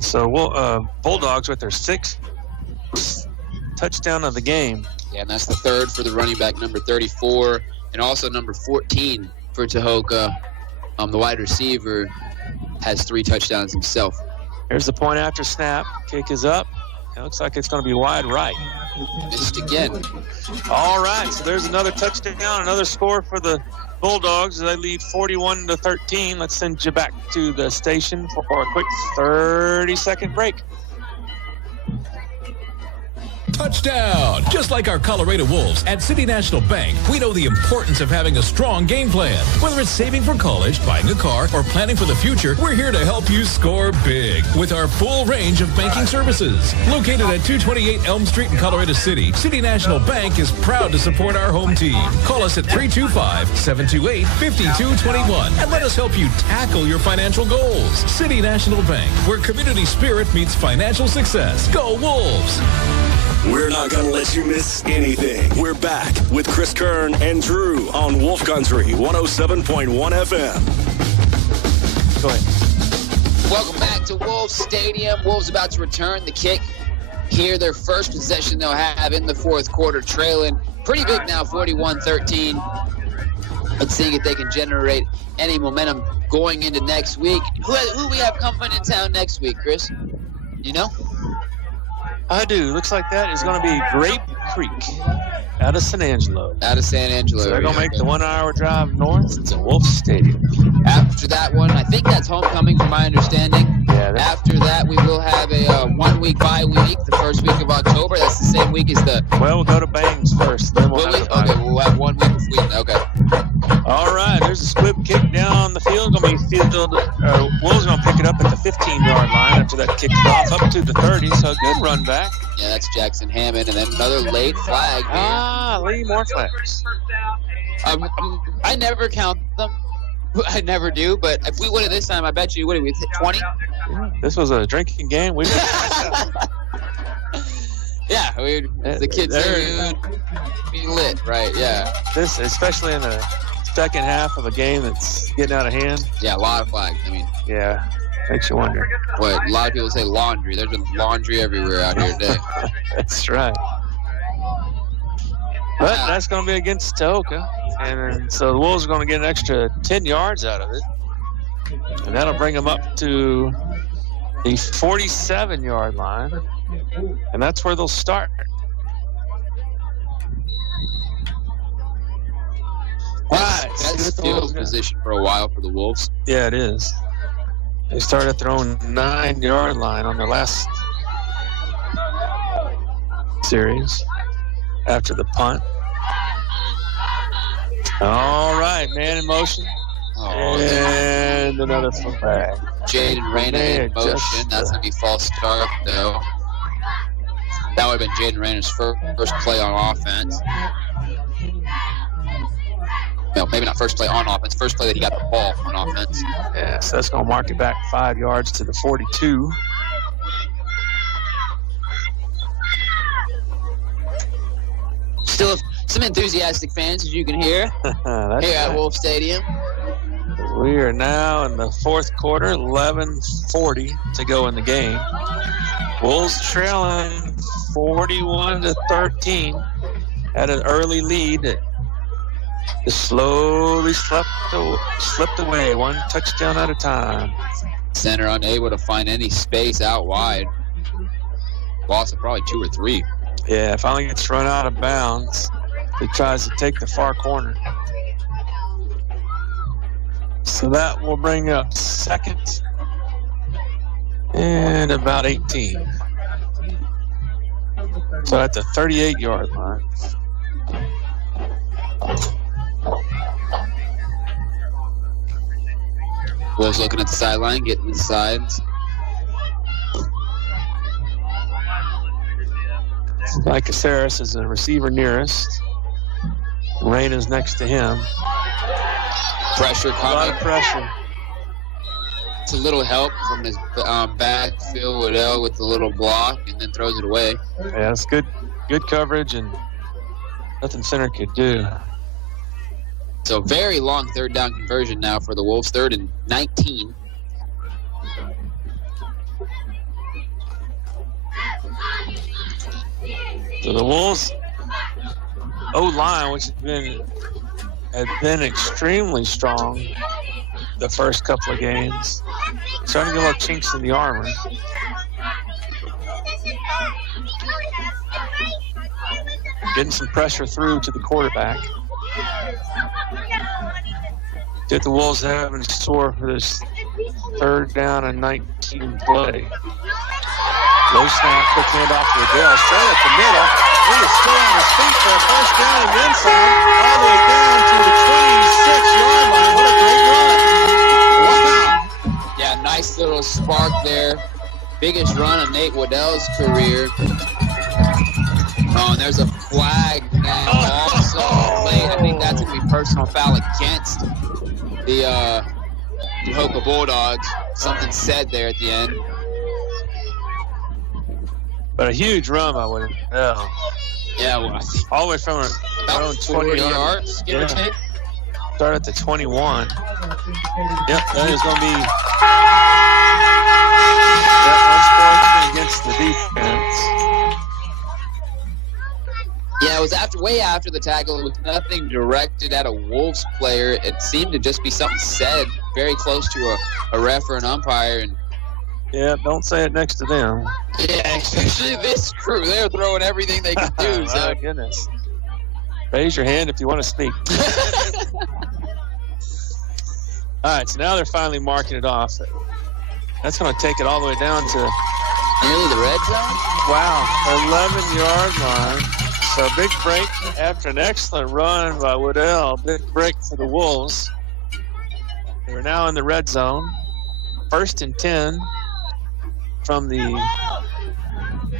So Bulldogs with their 6th touchdown of the game. Yeah, and that's the 3rd for the running back, number 34, and also number 14 for Tahoka. The wide receiver has 3 touchdowns himself. Here's the point after snap. Kick is up. It looks like it's going to be wide right. Missed again. All right, so there's another touchdown, another score for the Bulldogs. They lead 41-13. Let's send you back to the station for a quick 30-second break. Touchdown! Just like our Colorado Wolves, at City National Bank, we know the importance of having a strong game plan. Whether it's saving for college, buying a car, or planning for the future, we're here to help you score big with our full range of banking services. Located at 228 Elm Street in Colorado City, City National Bank is proud to support our home team. Call us at 325-728-5221 and let us help you tackle your financial goals. City National Bank, where community spirit meets financial success. Go Wolves! We're not going to let you miss anything. We're back with Chris Kern and Drew on Wolf Country 107.1 FM. Go ahead. Welcome back to Wolves Stadium. Wolves about to return the kick. Here, their first possession they'll have in the 4th quarter, trailing pretty big now, 41-13. Let's see if they can generate any momentum going into next week. Who we have coming in town next week, Chris? You know? I do. Looks like that is going to be Grape Creek out of San Angelo. So they're going to make the 1-hour drive north to Wolf Stadium. After that one, I think that's homecoming from my understanding. Yeah. After that, we will have a 1-week bye week, the first week of October. That's the same week as the... Well, we'll go to Bangs first. Then we'll we'll have 1 week of Wheaton. Okay. All right, there's a squib kick down the field. Wolves are going to pick it up at the 15-yard line after that kicked off up to the 30, so a good run back. Yeah, that's Jackson Hammond, and then another late flag. Lee, more flags. I never count them. I never do, but if we win it this time, I bet you, what did we hit, 20? Yeah, this was a drinking game. We Yeah, the kids say you'd be lit, right? Yeah. This, especially in the second half of a game that's getting out of hand. Yeah, a lot of flags. I mean, yeah, makes you wonder. What a lot of people say laundry. There's been laundry everywhere out here today. That's right. But that's going to be against Tahoka, and so the Wolves are going to get an extra 10 yards out of it, and that'll bring them up to the 47-yard line, and that's where they'll start. That's field position for a while for the Wolves. Yeah, it is. They started at their own 9-yard line on their last series after the punt. All right, man in motion. And another flag. Jaden Reyna in motion. That's going to be false start, though. That would have been Jaden Reyna's first play on offense. No, maybe not first play on offense. First play that he got the ball on offense. Yeah, so that's going to mark it back 5 yards to the 42. Still some enthusiastic fans, as you can hear, here at Wolf Stadium. We are now in the 4th quarter, 11:40 to go in the game. Wolves trailing 41-13 at an early lead that just slowly slipped away, one touchdown at a time. Center unable to find any space out wide. Loss of probably 2 or 3. Yeah, finally gets run out of bounds. He tries to take the far corner. So that will bring up 2nd and about 18. So at the 38-yard line. Wolves looking at the sideline, getting the sides. Mike Caceres is the receiver nearest. Rain is next to him. Pressure coming. A lot of pressure. It's a little help from his backfield Waddell with the little block and then throws it away. Yeah, it's good coverage and nothing center could do. So very long 3rd down conversion now for the Wolves. 3rd and 19. So the Wolves O-line, which had been extremely strong the first couple of games, starting to get little chinks in the armor. Getting some pressure through to the quarterback. Get the Wolves having to score for this 3rd down and 19 play. Low snap, quick handoff to Hudl, straight up the middle. He is still on his feet for a 1st down and then some, all the way down to the 26-yard line. What a great run. Wow. Yeah, nice little spark there. Biggest run of Nate Waddell's career. Oh, and there's a flag now also played. I think that's going to be personal foul against the Tahoka Bulldogs. Something said there at the end. But a huge run by Woodell. Yeah, well, all the way from our own 20 yards, give or take. Start at the 21. Yep, that is going to be against the defense. Yeah, it was way after the tackle. It was nothing directed at a Wolves player. It seemed to just be something said very close to a ref or an umpire. And yeah, don't say it next to them. yeah, especially this crew. They're throwing everything they can do. So. My goodness. Raise your hand if you want to speak. All right, so now they're finally marking it off. That's going to take it all the way down to nearly the red zone? Wow, 11-yard line. So big break after an excellent run by Waddell. Big break for the Wolves. They're now in the red zone. 1st and 10 from the, I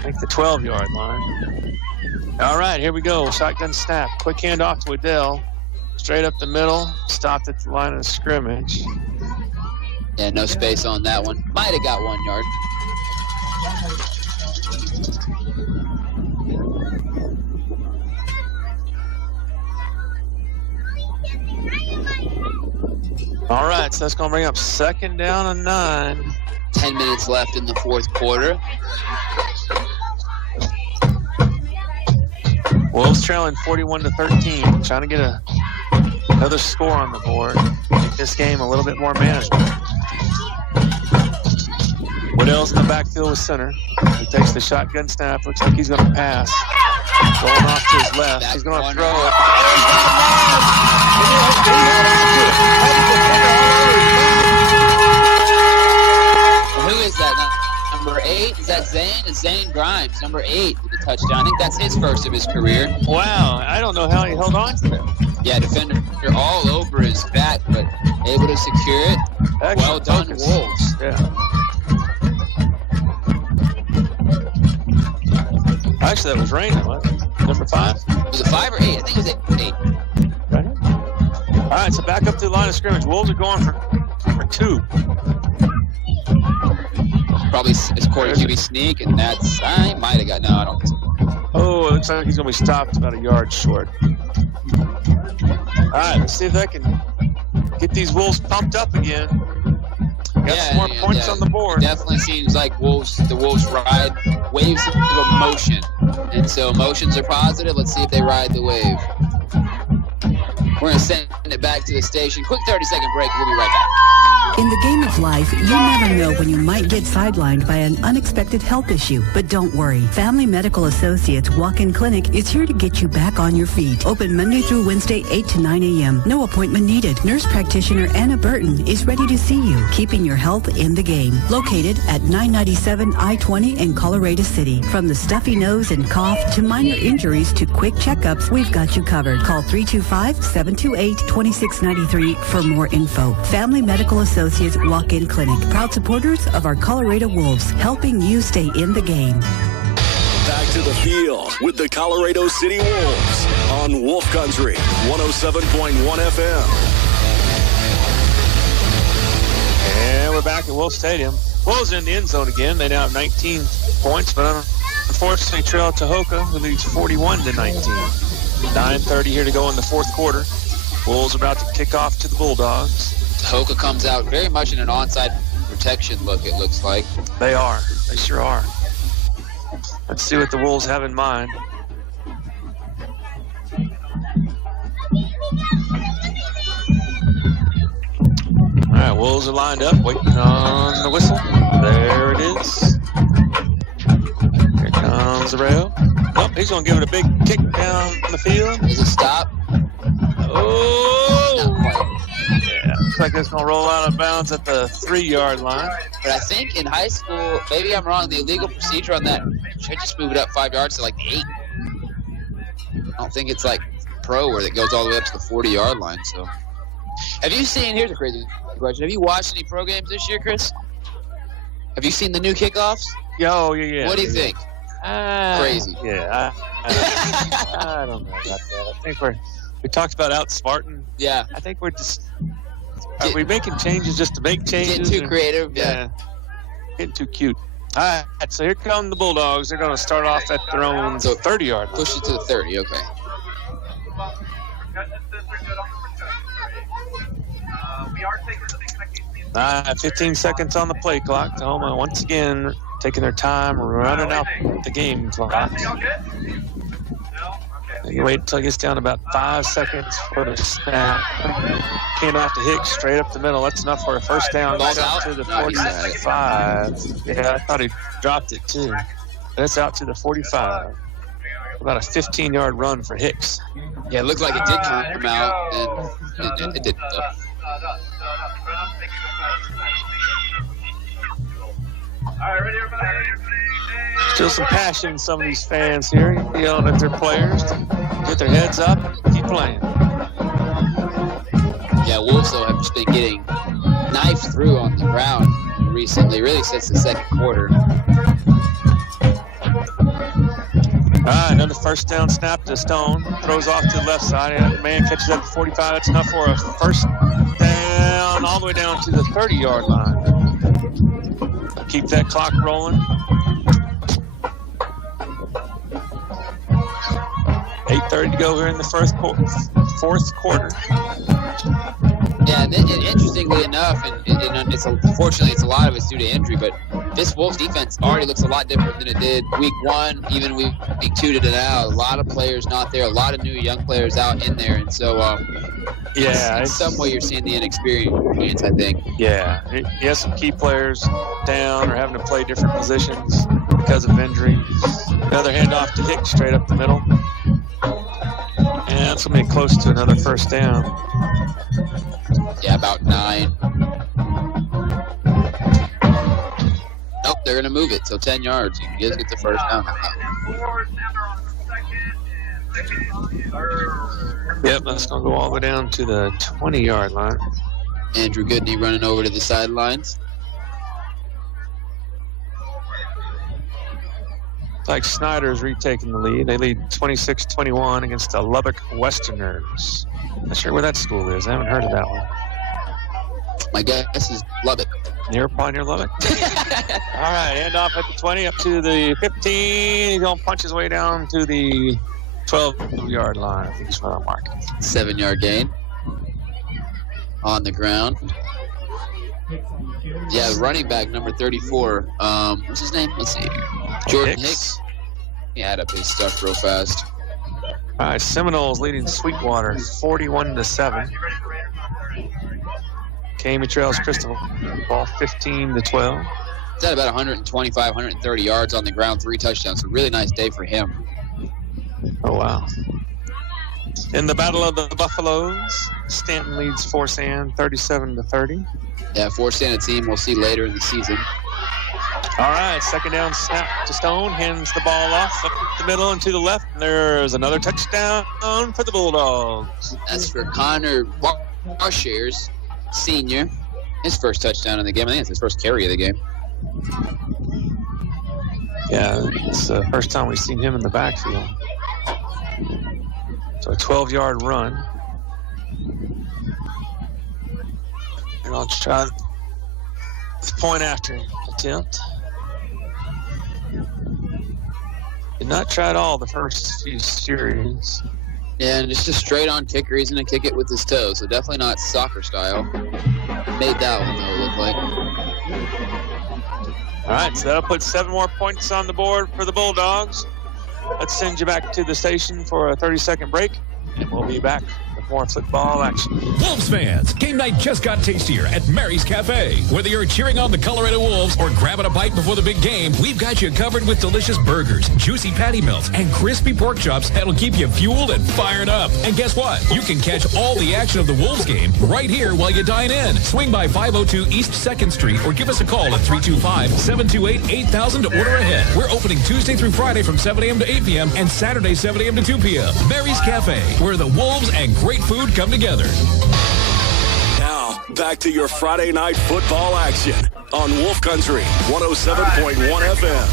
think, the 12-yard line. All right, here we go. Shotgun snap. Quick handoff to Waddell. Straight up the middle. Stopped at the line of scrimmage. Yeah, no space on that one. Might have got 1 yard. All right, so that's going to bring up 2nd down and 9. 10 minutes left in the 4th quarter. Wolves trailing 41-13, trying to get another score on the board. Make this game a little bit more manageable. Waddell's in the backfield with center. He takes the shotgun snap. Looks like he's going to pass. Rolling off to his left. He's going to throw it. Who is that? Number 8? Is that Zane? It's Zane Grimes, number 8 with the touchdown. I think that's his first of his career. Wow, I don't know how he held on to that. Yeah, defender all over his back, but able to secure it. Excellent well done, focus. Wolves. Yeah. Actually, that was Raina, wasn't it? Number 5? Was it 5 or 8? I think it was 8. Right. All right, so back up to the line of scrimmage. Wolves are going for 2. Probably it's quarter QB sneak, and that's, I might have got, no, I don't think so. Oh, it looks like he's going to be stopped about a yard short. All right, let's see if that can get these Wolves pumped up again. Got some more points on the board. It definitely seems like the Wolves ride waves of emotion. And so emotions are positive. Let's see if they ride the wave. We're going to send it back to the station. Quick 30-second break. We'll be right back. In the game of life, you never know when you might get sidelined by an unexpected health issue. But don't worry. Family Medical Associates Walk-In Clinic is here to get you back on your feet. Open Monday through Wednesday, 8 to 9 a.m. No appointment needed. Nurse practitioner Anna Burton is ready to see you, keeping your health in the game. Located at 997 I-20 in Colorado City. From the stuffy nose and cough to minor injuries to quick checkups, we've got you covered. Call 325-728-2693 for more info. Family Medical Associates Walk-In Clinic. Proud supporters of our Colorado Wolves, helping you stay in the game. Back to the field with the Colorado City Wolves on Wolf Country 107.1 FM. And we're back at Wolf Stadium. Wolves in the end zone again. They now have 19 points, but unfortunately trail Tahoka, who leads 41-19. 9:30 here to go in the 4th quarter. Wolves about to kick off to the Bulldogs. Tahoka comes out very much in an onside protection look, it looks like. They are. They sure are. Let's see what the Wolves have in mind. Wolves are lined up, waiting on the whistle. There it is. Here comes the rail. Oh, he's going to give it a big kick down the field. Is it stop? Oh! Yeah, looks like it's going to roll out of bounds at the 3-yard line. But I think in high school, maybe I'm wrong, the illegal procedure on that should just move it up 5 yards to like 8. I don't think it's like pro where it goes all the way up to the 40-yard line. So, have you seen, here's a crazy question, have you watched any pro games this year, Chris? Have you seen the new kickoffs? Yeah. What do you think? Crazy. Yeah, I don't know about that. I think we talked about outsmarting. Yeah. I think we're just, are we making changes just to make changes? Getting too creative, yeah. Getting too cute. All right, so here come the Bulldogs. They're going to start off at their own 30-yard line. Push it to the 30, okay. 15 seconds on the play clock. Tahoma once again taking their time, running out the game clock. You wait until it gets down to about 5 seconds for the snap. Hand off to Hicks, straight up the middle. That's enough for a first down. Ball's out out to the 45. Yeah, I thought he dropped it too. That's out to the 45. About a 15-yard run for Hicks. Yeah, it looked like it did come out, and it didn't. Still some passion in some of these fans here, yelling at their players to get their heads up and keep playing. Yeah, Wolves, though, have just been getting knifed through on the ground recently, really since the second quarter. All right, another first down snap to Stone. Throws off to the left side. And man catches up to 45. That's enough for a first down all the way down to the 30-yard line. Keep that clock rolling. 8:30 to go here in the fourth quarter. Yeah, and interestingly enough, and it's unfortunately it's a lot of it's due to injury, but this Wolves defense already looks a lot different than it did week 1, even week 2 to now. A lot of players not there, a lot of new young players out in there, and so in some way you're seeing the inexperience, I think. Yeah, he has some key players down or having to play different positions because of injury. Another handoff to Hicks straight up the middle. And that's going to be close to another first down. Yeah, about 9. Nope, they're going to move it, so 10 yards. You guys get the first down. Yep, that's going to go all the way down to the 20-yard line. Andrew Goodney running over to the sidelines. Like Snyder's retaking the lead. They lead 26-21 against the Lubbock Westerners. Not sure where that school is. I haven't heard of that one. My guess is Lubbock. Near Lubbock? All right, hand off at the 20 up to the 15. He's going to punch his way down to the 12-yard line. I think is what I'm marking. 7-yard gain. On the ground. Yeah, running back number 34. What's his name? Let's see here. Jordan Hicks. He had up his stuff real fast. All right, Seminoles leading Sweetwater 41-7. Camy trails Cristobal ball 15-12. He's at about 125, 130 yards on the ground, 3 touchdowns. A really nice day for him. Oh, wow. In the Battle of the Buffaloes, Stanton leads Forsan 37-30. Yeah, Forsan, a team we'll see later in the season. All right, second down snap to Stone. Hands the ball off up the middle and to the left. And there's another touchdown for the Bulldogs. That's for Connor Barshares, senior. His first touchdown in the game. I think it's his first carry of the game. Yeah, it's the first time we've seen him in the backfield. So a 12-yard run. And I'll try the point after attempt. Did not try at all the first few series. Yeah, and just a straight-on kicker. He's going to kick it with his toe, so definitely not soccer style. Made that one, though, look like. All right, so that'll put 7 more points on the board for the Bulldogs. Let's send you back to the station for a 30-second break, and we'll be back with more football action. Wolves fans, game night just got tastier at Mary's Cafe. Whether you're cheering on the Colorado Wolves or grabbing a bite before the big game, we've got you covered with delicious burgers, juicy patty melts, and crispy pork chops that'll keep you fueled and fired up. And guess what? You can catch all the action of the Wolves game right here while you dine in. Swing by 502 East 2nd Street or give us a call at 325-728-8000 to order ahead. We're opening Tuesday through Friday from 7 a.m. to 8 p.m. and Saturday 7 a.m. to 2 p.m. Mary's Cafe, where the Wolves and great food come together. Now, back to your Friday night football action on Wolf Country 107.1 FM.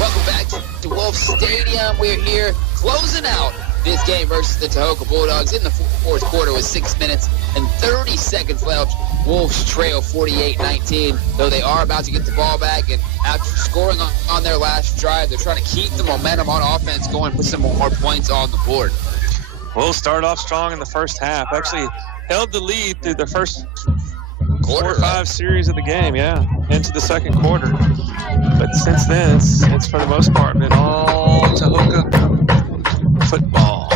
Welcome back to Wolf Stadium. We're here closing out this game versus the Tahoka Bulldogs in the fourth quarter with 6 minutes and 30 seconds left. Wolves trail 48-19, though they are about to get the ball back, and after scoring on their last drive, they're trying to keep the momentum on offense going, put some more points on the board. We'll start off strong in the first half. Actually held the lead through the first quarter, 4 or 5 series of the game, into the second quarter. But since then, it's for the most part been all Tahoka football.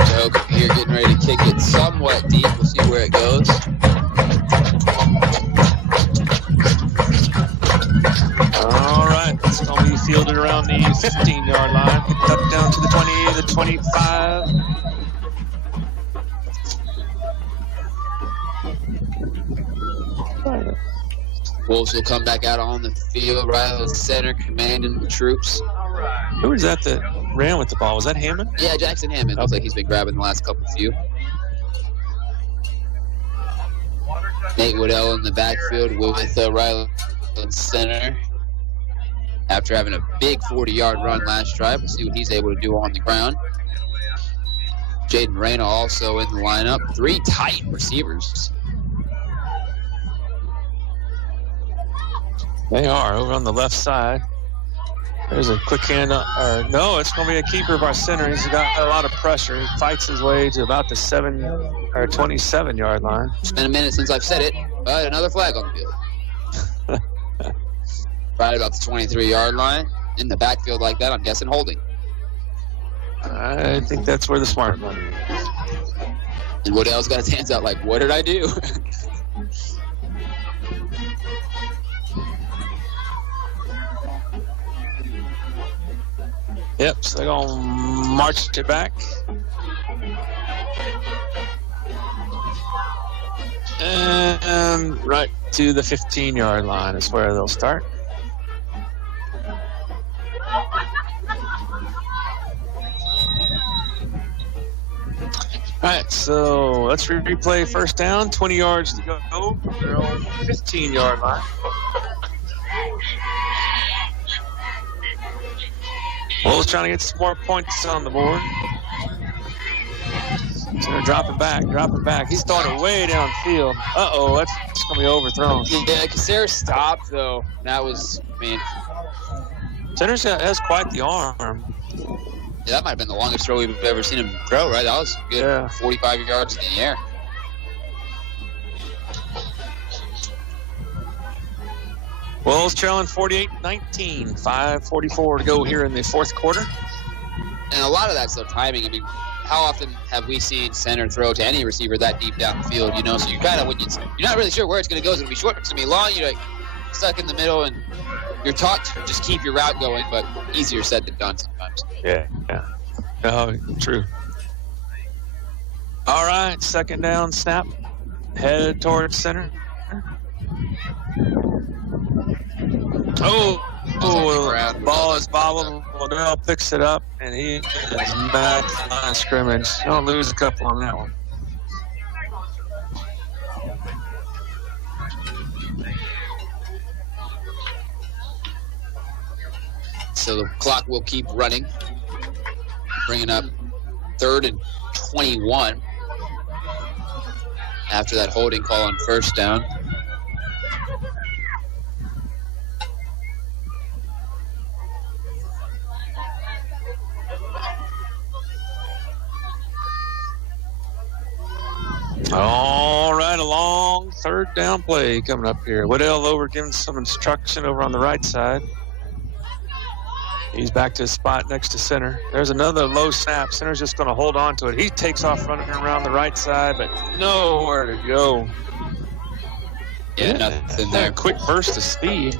Tahoka here getting ready to kick it somewhat deep. We'll see where it goes. All right, it's going to be fielded around the 15-yard line. Picked up down to the 20, the 25. Wolves will come back out on the field, right at the center, commanding the troops. Who was that ran with the ball? Was that Hammond? Yeah, Jackson Hammond. Looks like he's been grabbing the last couple few. Nate Waddell in the backfield with Riley in center. After having a big 40-yard run last drive, we'll see what he's able to do on the ground. Jaden Reyna also in the lineup. 3 tight receivers. They are over on the left side. There's a quick hand. No, it's going to be a keeper by center. He's got a lot of pressure. He fights his way to about the 27-yard line. It's been a minute since I've said it, but another flag on the field. Right about the 23-yard line. In the backfield like that, I'm guessing holding. I think that's where the smart money is. And Waddell's got his hands out like, what did I do? Yep, so they're going to march it back. And right to the 15-yard line is where they'll start. All right, so let's replay first down. 20 yards to go. They're on the 15-yard line. Wolves trying to get some more points on the board. So they're dropping back. He's throwing it way downfield. Uh-oh, that's going to be overthrown. Yeah, Caceres stopped, though. That was, Centers has quite the arm. Yeah, that might have been the longest throw we've ever seen him throw, right? That was good, 45 yards in the air. Wolves trailing 48-19, 5:44 to go here in the fourth quarter. And a lot of that's the timing. How often have we seen center throw to any receiver that deep down the field, So you kind of, when you're not really sure where it's going to go, it's going to be short, it's going to be long, you're like stuck in the middle, and you're taught to just keep your route going, but easier said than done sometimes. Yeah. Oh, true. All right, second down snap. Head towards center. Oh, ball is bobbled. Waddell picks it up, and he is back to the line of scrimmage. Don't lose a couple on that one. So the clock will keep running, bringing up 3rd and 21 after that holding call on first down. All right, a long third down play coming up here. Waddell over giving some instruction over on the right side. He's back to his spot next to center. There's another low snap. Center's just going to hold on to it. He takes off running around the right side, but nowhere to go. Yeah, nothing there. Quick burst of speed.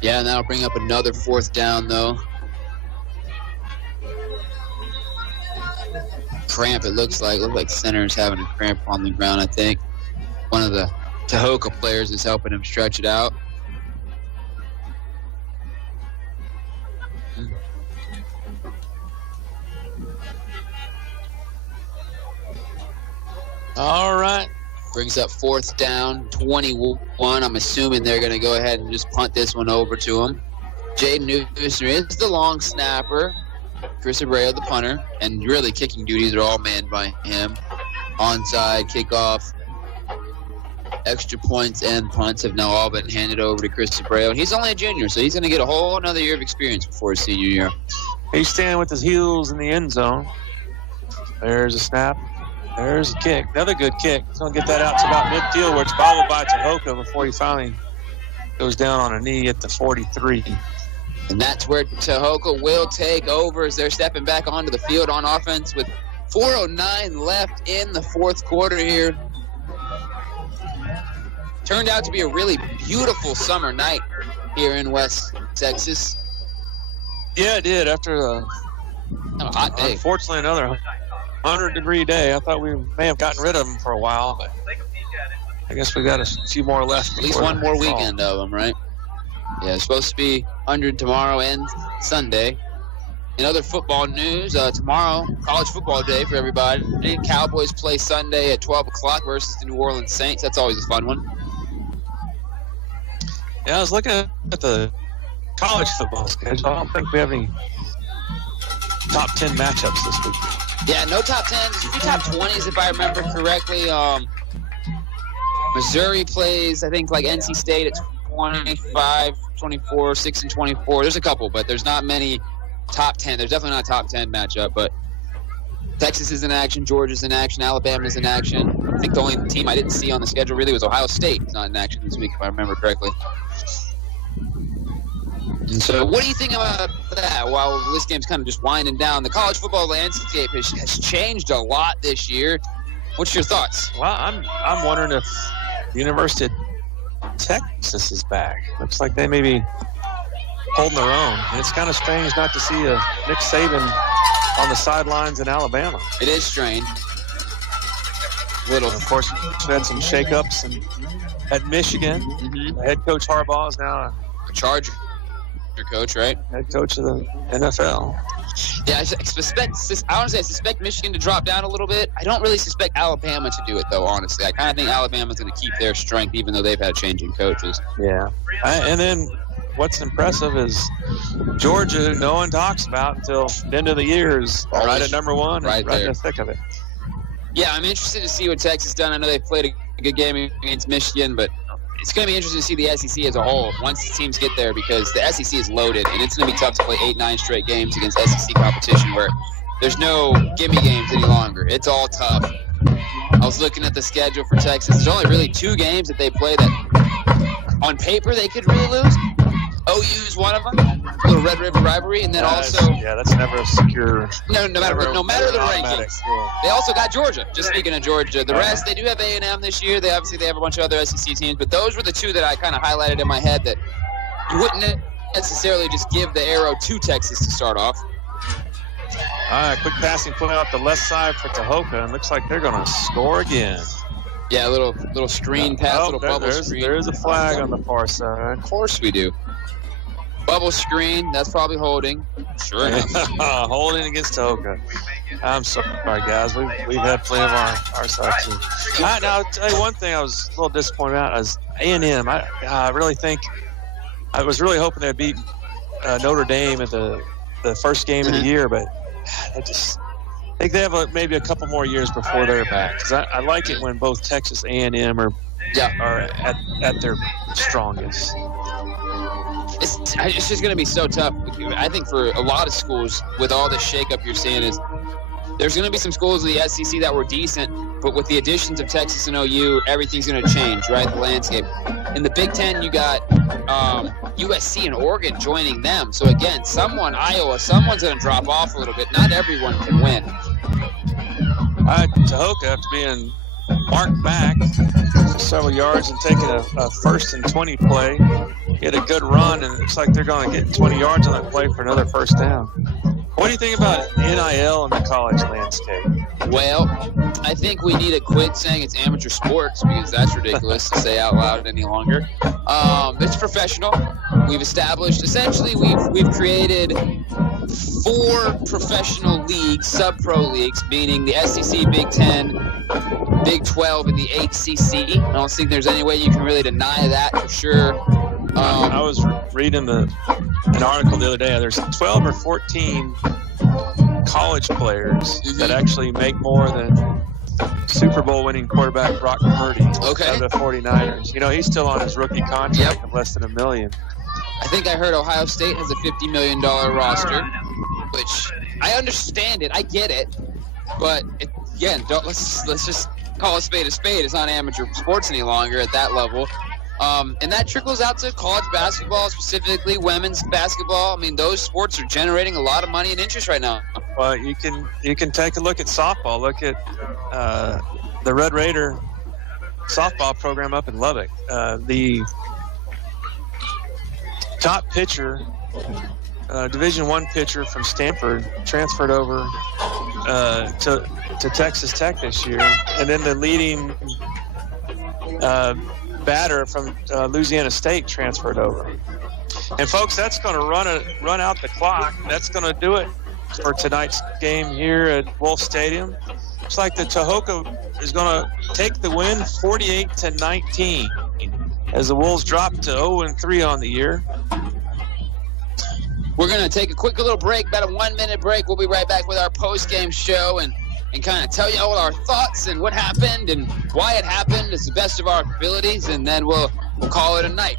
Yeah, and that'll bring up another 4th down, though. Cramp, it looks like. Looks like center's having a cramp on the ground, I think. One of the Tahoka players is helping him stretch it out. All right. Brings up 4th down, 21. I'm assuming they're going to go ahead and just punt this one over to him. Jaden Newsner is the long snapper. Chris Abreu, the punter. And really, kicking duties are all manned by him. Onside, kickoff, extra points, and punts have now all been handed over to Chris Abreu. And he's only a junior, so he's going to get a whole another year of experience before his senior year. He's standing with his heels in the end zone. There's a snap. There's a kick. Another good kick. He's going to get that out to about midfield where it's bobbled by Tahoka before he finally goes down on a knee at the 43. And that's where Tahoka will take over as they're stepping back onto the field on offense with 4:09 left in the 4th quarter here. Turned out to be a really beautiful summer night here in West Texas. Yeah, it did. After a hot day. Unfortunately, another 100-degree day. I thought we may have gotten rid of them for a while, but I guess we got a few more left. At least one more weekend of them, right? Yeah, it's supposed to be 100 tomorrow and Sunday. In other football news, tomorrow, college football day for everybody. Cowboys play Sunday at 12 o'clock versus the New Orleans Saints. That's always a fun one. Yeah, I was looking at the college football schedule. I don't think we have any top 10 matchups this week. Yeah, no top 10s. A few top 20s, if I remember correctly. Missouri plays, I think, like NC State at 25, 24, 6 and 24. There's a couple, but there's not many top 10. There's definitely not a top 10 matchup, but Texas is in action, Georgia's in action, Alabama's in action. I think the only team I didn't see on the schedule really was Ohio State. It's not in action this week, if I remember correctly. And so what do you think about that? While this game's kind of just winding down, the college football landscape has changed a lot this year. What's your thoughts? Well, I'm wondering if the University of Texas is back. Looks like they may be holding their own. And it's kind of strange not to see a Nick Saban on the sidelines in Alabama. It is strange. Little, of course, we had some shakeups at Michigan. Mm-hmm. Head coach Harbaugh is now a Charger coach, right? Head coach of the NFL. Yeah, I suspect Michigan to drop down a little bit. I don't really suspect Alabama to do it, though, honestly. I kind of think Alabama's going to keep their strength, even though they've had changing coaches. Yeah. And then what's impressive is Georgia, who no one talks about until the end of the year, is right at number one, right in the thick of it. Yeah, I'm interested to see what Texas done. I know they played a good game against Michigan, but it's going to be interesting to see the SEC as a whole once the teams get there, because the SEC is loaded, and it's going to be tough to play 8-9 straight games against SEC competition where there's no gimme games any longer. It's all tough. I was looking at the schedule for Texas. There's only really 2 games that they play that on paper they could really lose. OU's one of them, a little Red River rivalry, and then also... Yeah, that's never a secure... No matter the rankings. Yeah. They also got Georgia, just speaking of Georgia. The rest, they do have A&M this year. They have a bunch of other SEC teams, but those were the 2 that I kind of highlighted in my head that you wouldn't necessarily just give the arrow to Texas to start off. All right, quick passing play out the left side for Tahoka, and looks like they're going to score again. Yeah, a little screen pass, bubble screen. There is a flag on the far side. Of course we do. Bubble screen, that's probably holding. Sure enough. Holding against Tahoka. I'm sorry, guys. We've had plenty of our side, too. All right, now, I'll tell you one thing I was a little disappointed about is A&M. I really think I was really hoping they'd beat Notre Dame at the first game of the year, but I think they have maybe a couple more years before they're back. Because I like it when both Texas A&M are at their strongest. It's just going to be so tough. I think for a lot of schools, with all the shakeup you're seeing, is there's going to be some schools in the SEC that were decent, but with the additions of Texas and OU, everything's going to change, right? The landscape. In the Big Ten, you got USC and Oregon joining them. So again, Iowa, someone's going to drop off a little bit. Not everyone can win. Tahoka, after being marked back for several yards and taking a 1st and 20 play, get a good run, and it looks like they're going to get 20 yards on that play for another 1st down. What do you think about NIL in the college landscape? Well, I think we need to quit saying it's amateur sports because that's ridiculous to say out loud any longer. It's professional. We've established, essentially, we've created 4 professional leagues, sub-pro leagues, meaning the SEC, Big 10, Big 12, and the ACC. I don't think there's any way you can really deny that for sure. I was reading an article the other day. There's 12 or 14 college players that actually make more than Super Bowl winning quarterback Brock Purdy of the 49ers. You know, he's still on his rookie contract of less than $1 million. I think I heard Ohio State has a $50 million roster, which I understand it. I get it. But, again, let's just call a spade a spade. It's not amateur sports any longer at that level. And that trickles out to college basketball, specifically women's basketball. I mean, those sports are generating a lot of money and interest right now. Well, you can take a look at softball. Look at the Red Raider softball program up in Lubbock. The top pitcher, Division I pitcher from Stanford, transferred over to Texas Tech this year, and then the leading batter from Louisiana State transferred over. And folks, that's going to run out the clock. That's going to do it for tonight's game here at Wolf Stadium. Looks like the Tahoka is going to take the win 48-19 as the Wolves drop to 0-3 on the year. We're going to take a quick little break, about a 1-minute break. We'll be right back with our post-game show and kind of tell you all our thoughts and what happened and why it happened as the best of our abilities, and then we'll call it a night.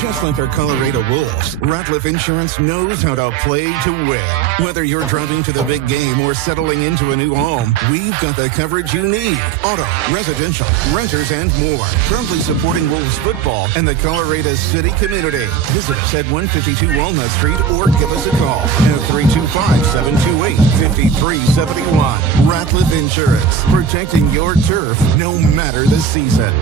Just like our Colorado Wolves, Ratliff Insurance knows how to play to win. Whether you're driving to the big game or settling into a new home, we've got the coverage you need. Auto, residential, renters, and more. Proudly supporting Wolves football and the Colorado City community. Visit us at 152 Walnut Street or give us a call at 325-728-5371. Ratliff Insurance, protecting your turf no matter the season.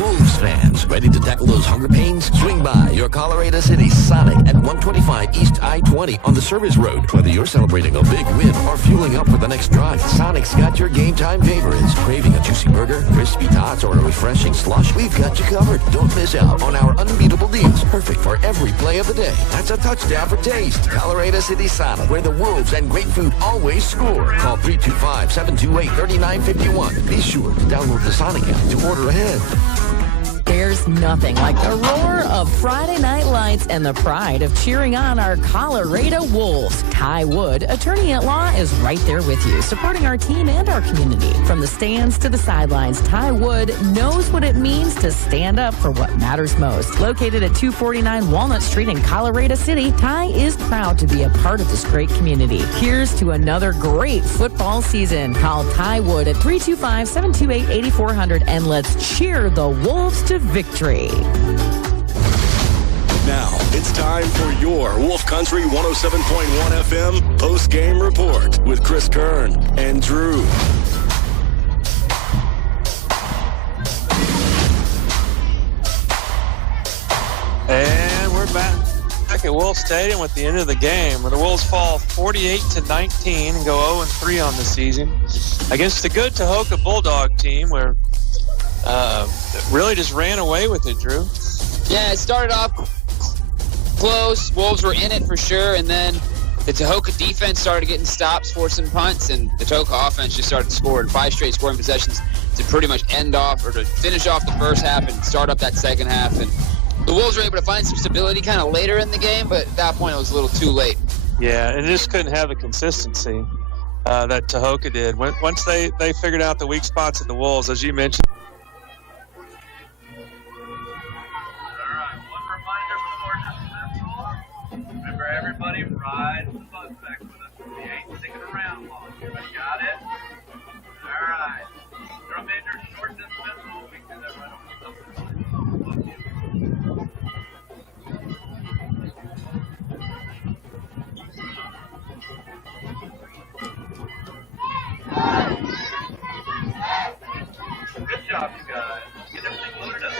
Wolves fans, ready to tackle those hunger pains? Swing by your Colorado City Sonic at 125 East I-20 on the service road. Whether you're celebrating a big win or fueling up for the next drive, Sonic's got your game time favorites. Craving a juicy burger, crispy tots, or a refreshing slush? We've got you covered. Don't miss out on our unbeatable deals. Perfect for every play of the day. That's a touchdown for taste. Colorado City Sonic, where the Wolves and great food always score. Call 325-728-3951. Be sure to download the Sonic app to order ahead. There's nothing like the roar of Friday Night Lights and the pride of cheering on our Colorado Wolves. Ty Wood, attorney-at-law, is right there with you, supporting our team and our community. From the stands to the sidelines, Ty Wood knows what it means to stand up for what matters most. Located at 249 Walnut Street in Colorado City, Ty is proud to be a part of this great community. Here's to another great football season. Call Ty Wood at 325-728-8400 and let's cheer the Wolves to victory. Now, it's time for your Wolf Country 107.1 FM post-game report with Chris Kern and Drew. And we're back at Wolf Stadium with the end of the game, where the Wolves fall 48-19 and go 0-3 on the season against the good Tahoka Bulldog team, where really just ran away with it, Drew. Yeah, it started off close. Wolves were in it for sure, and then the Tahoka defense started getting stops, forcing punts, and the Tahoka offense just started scoring 5 straight scoring possessions to pretty much end off or to finish off the first half and start up that second half. And the Wolves were able to find some stability kind of later in the game, but at that point it was a little too late. Yeah, and just couldn't have the consistency that Tahoka did. Once they figured out the weak spots of the Wolves, as you mentioned. Everybody ride the bus back with us. We ain't sticking around long. Everybody got it? All right. Drum major, short dismissal. We can do that right on the job, you guys. Get everything loaded up.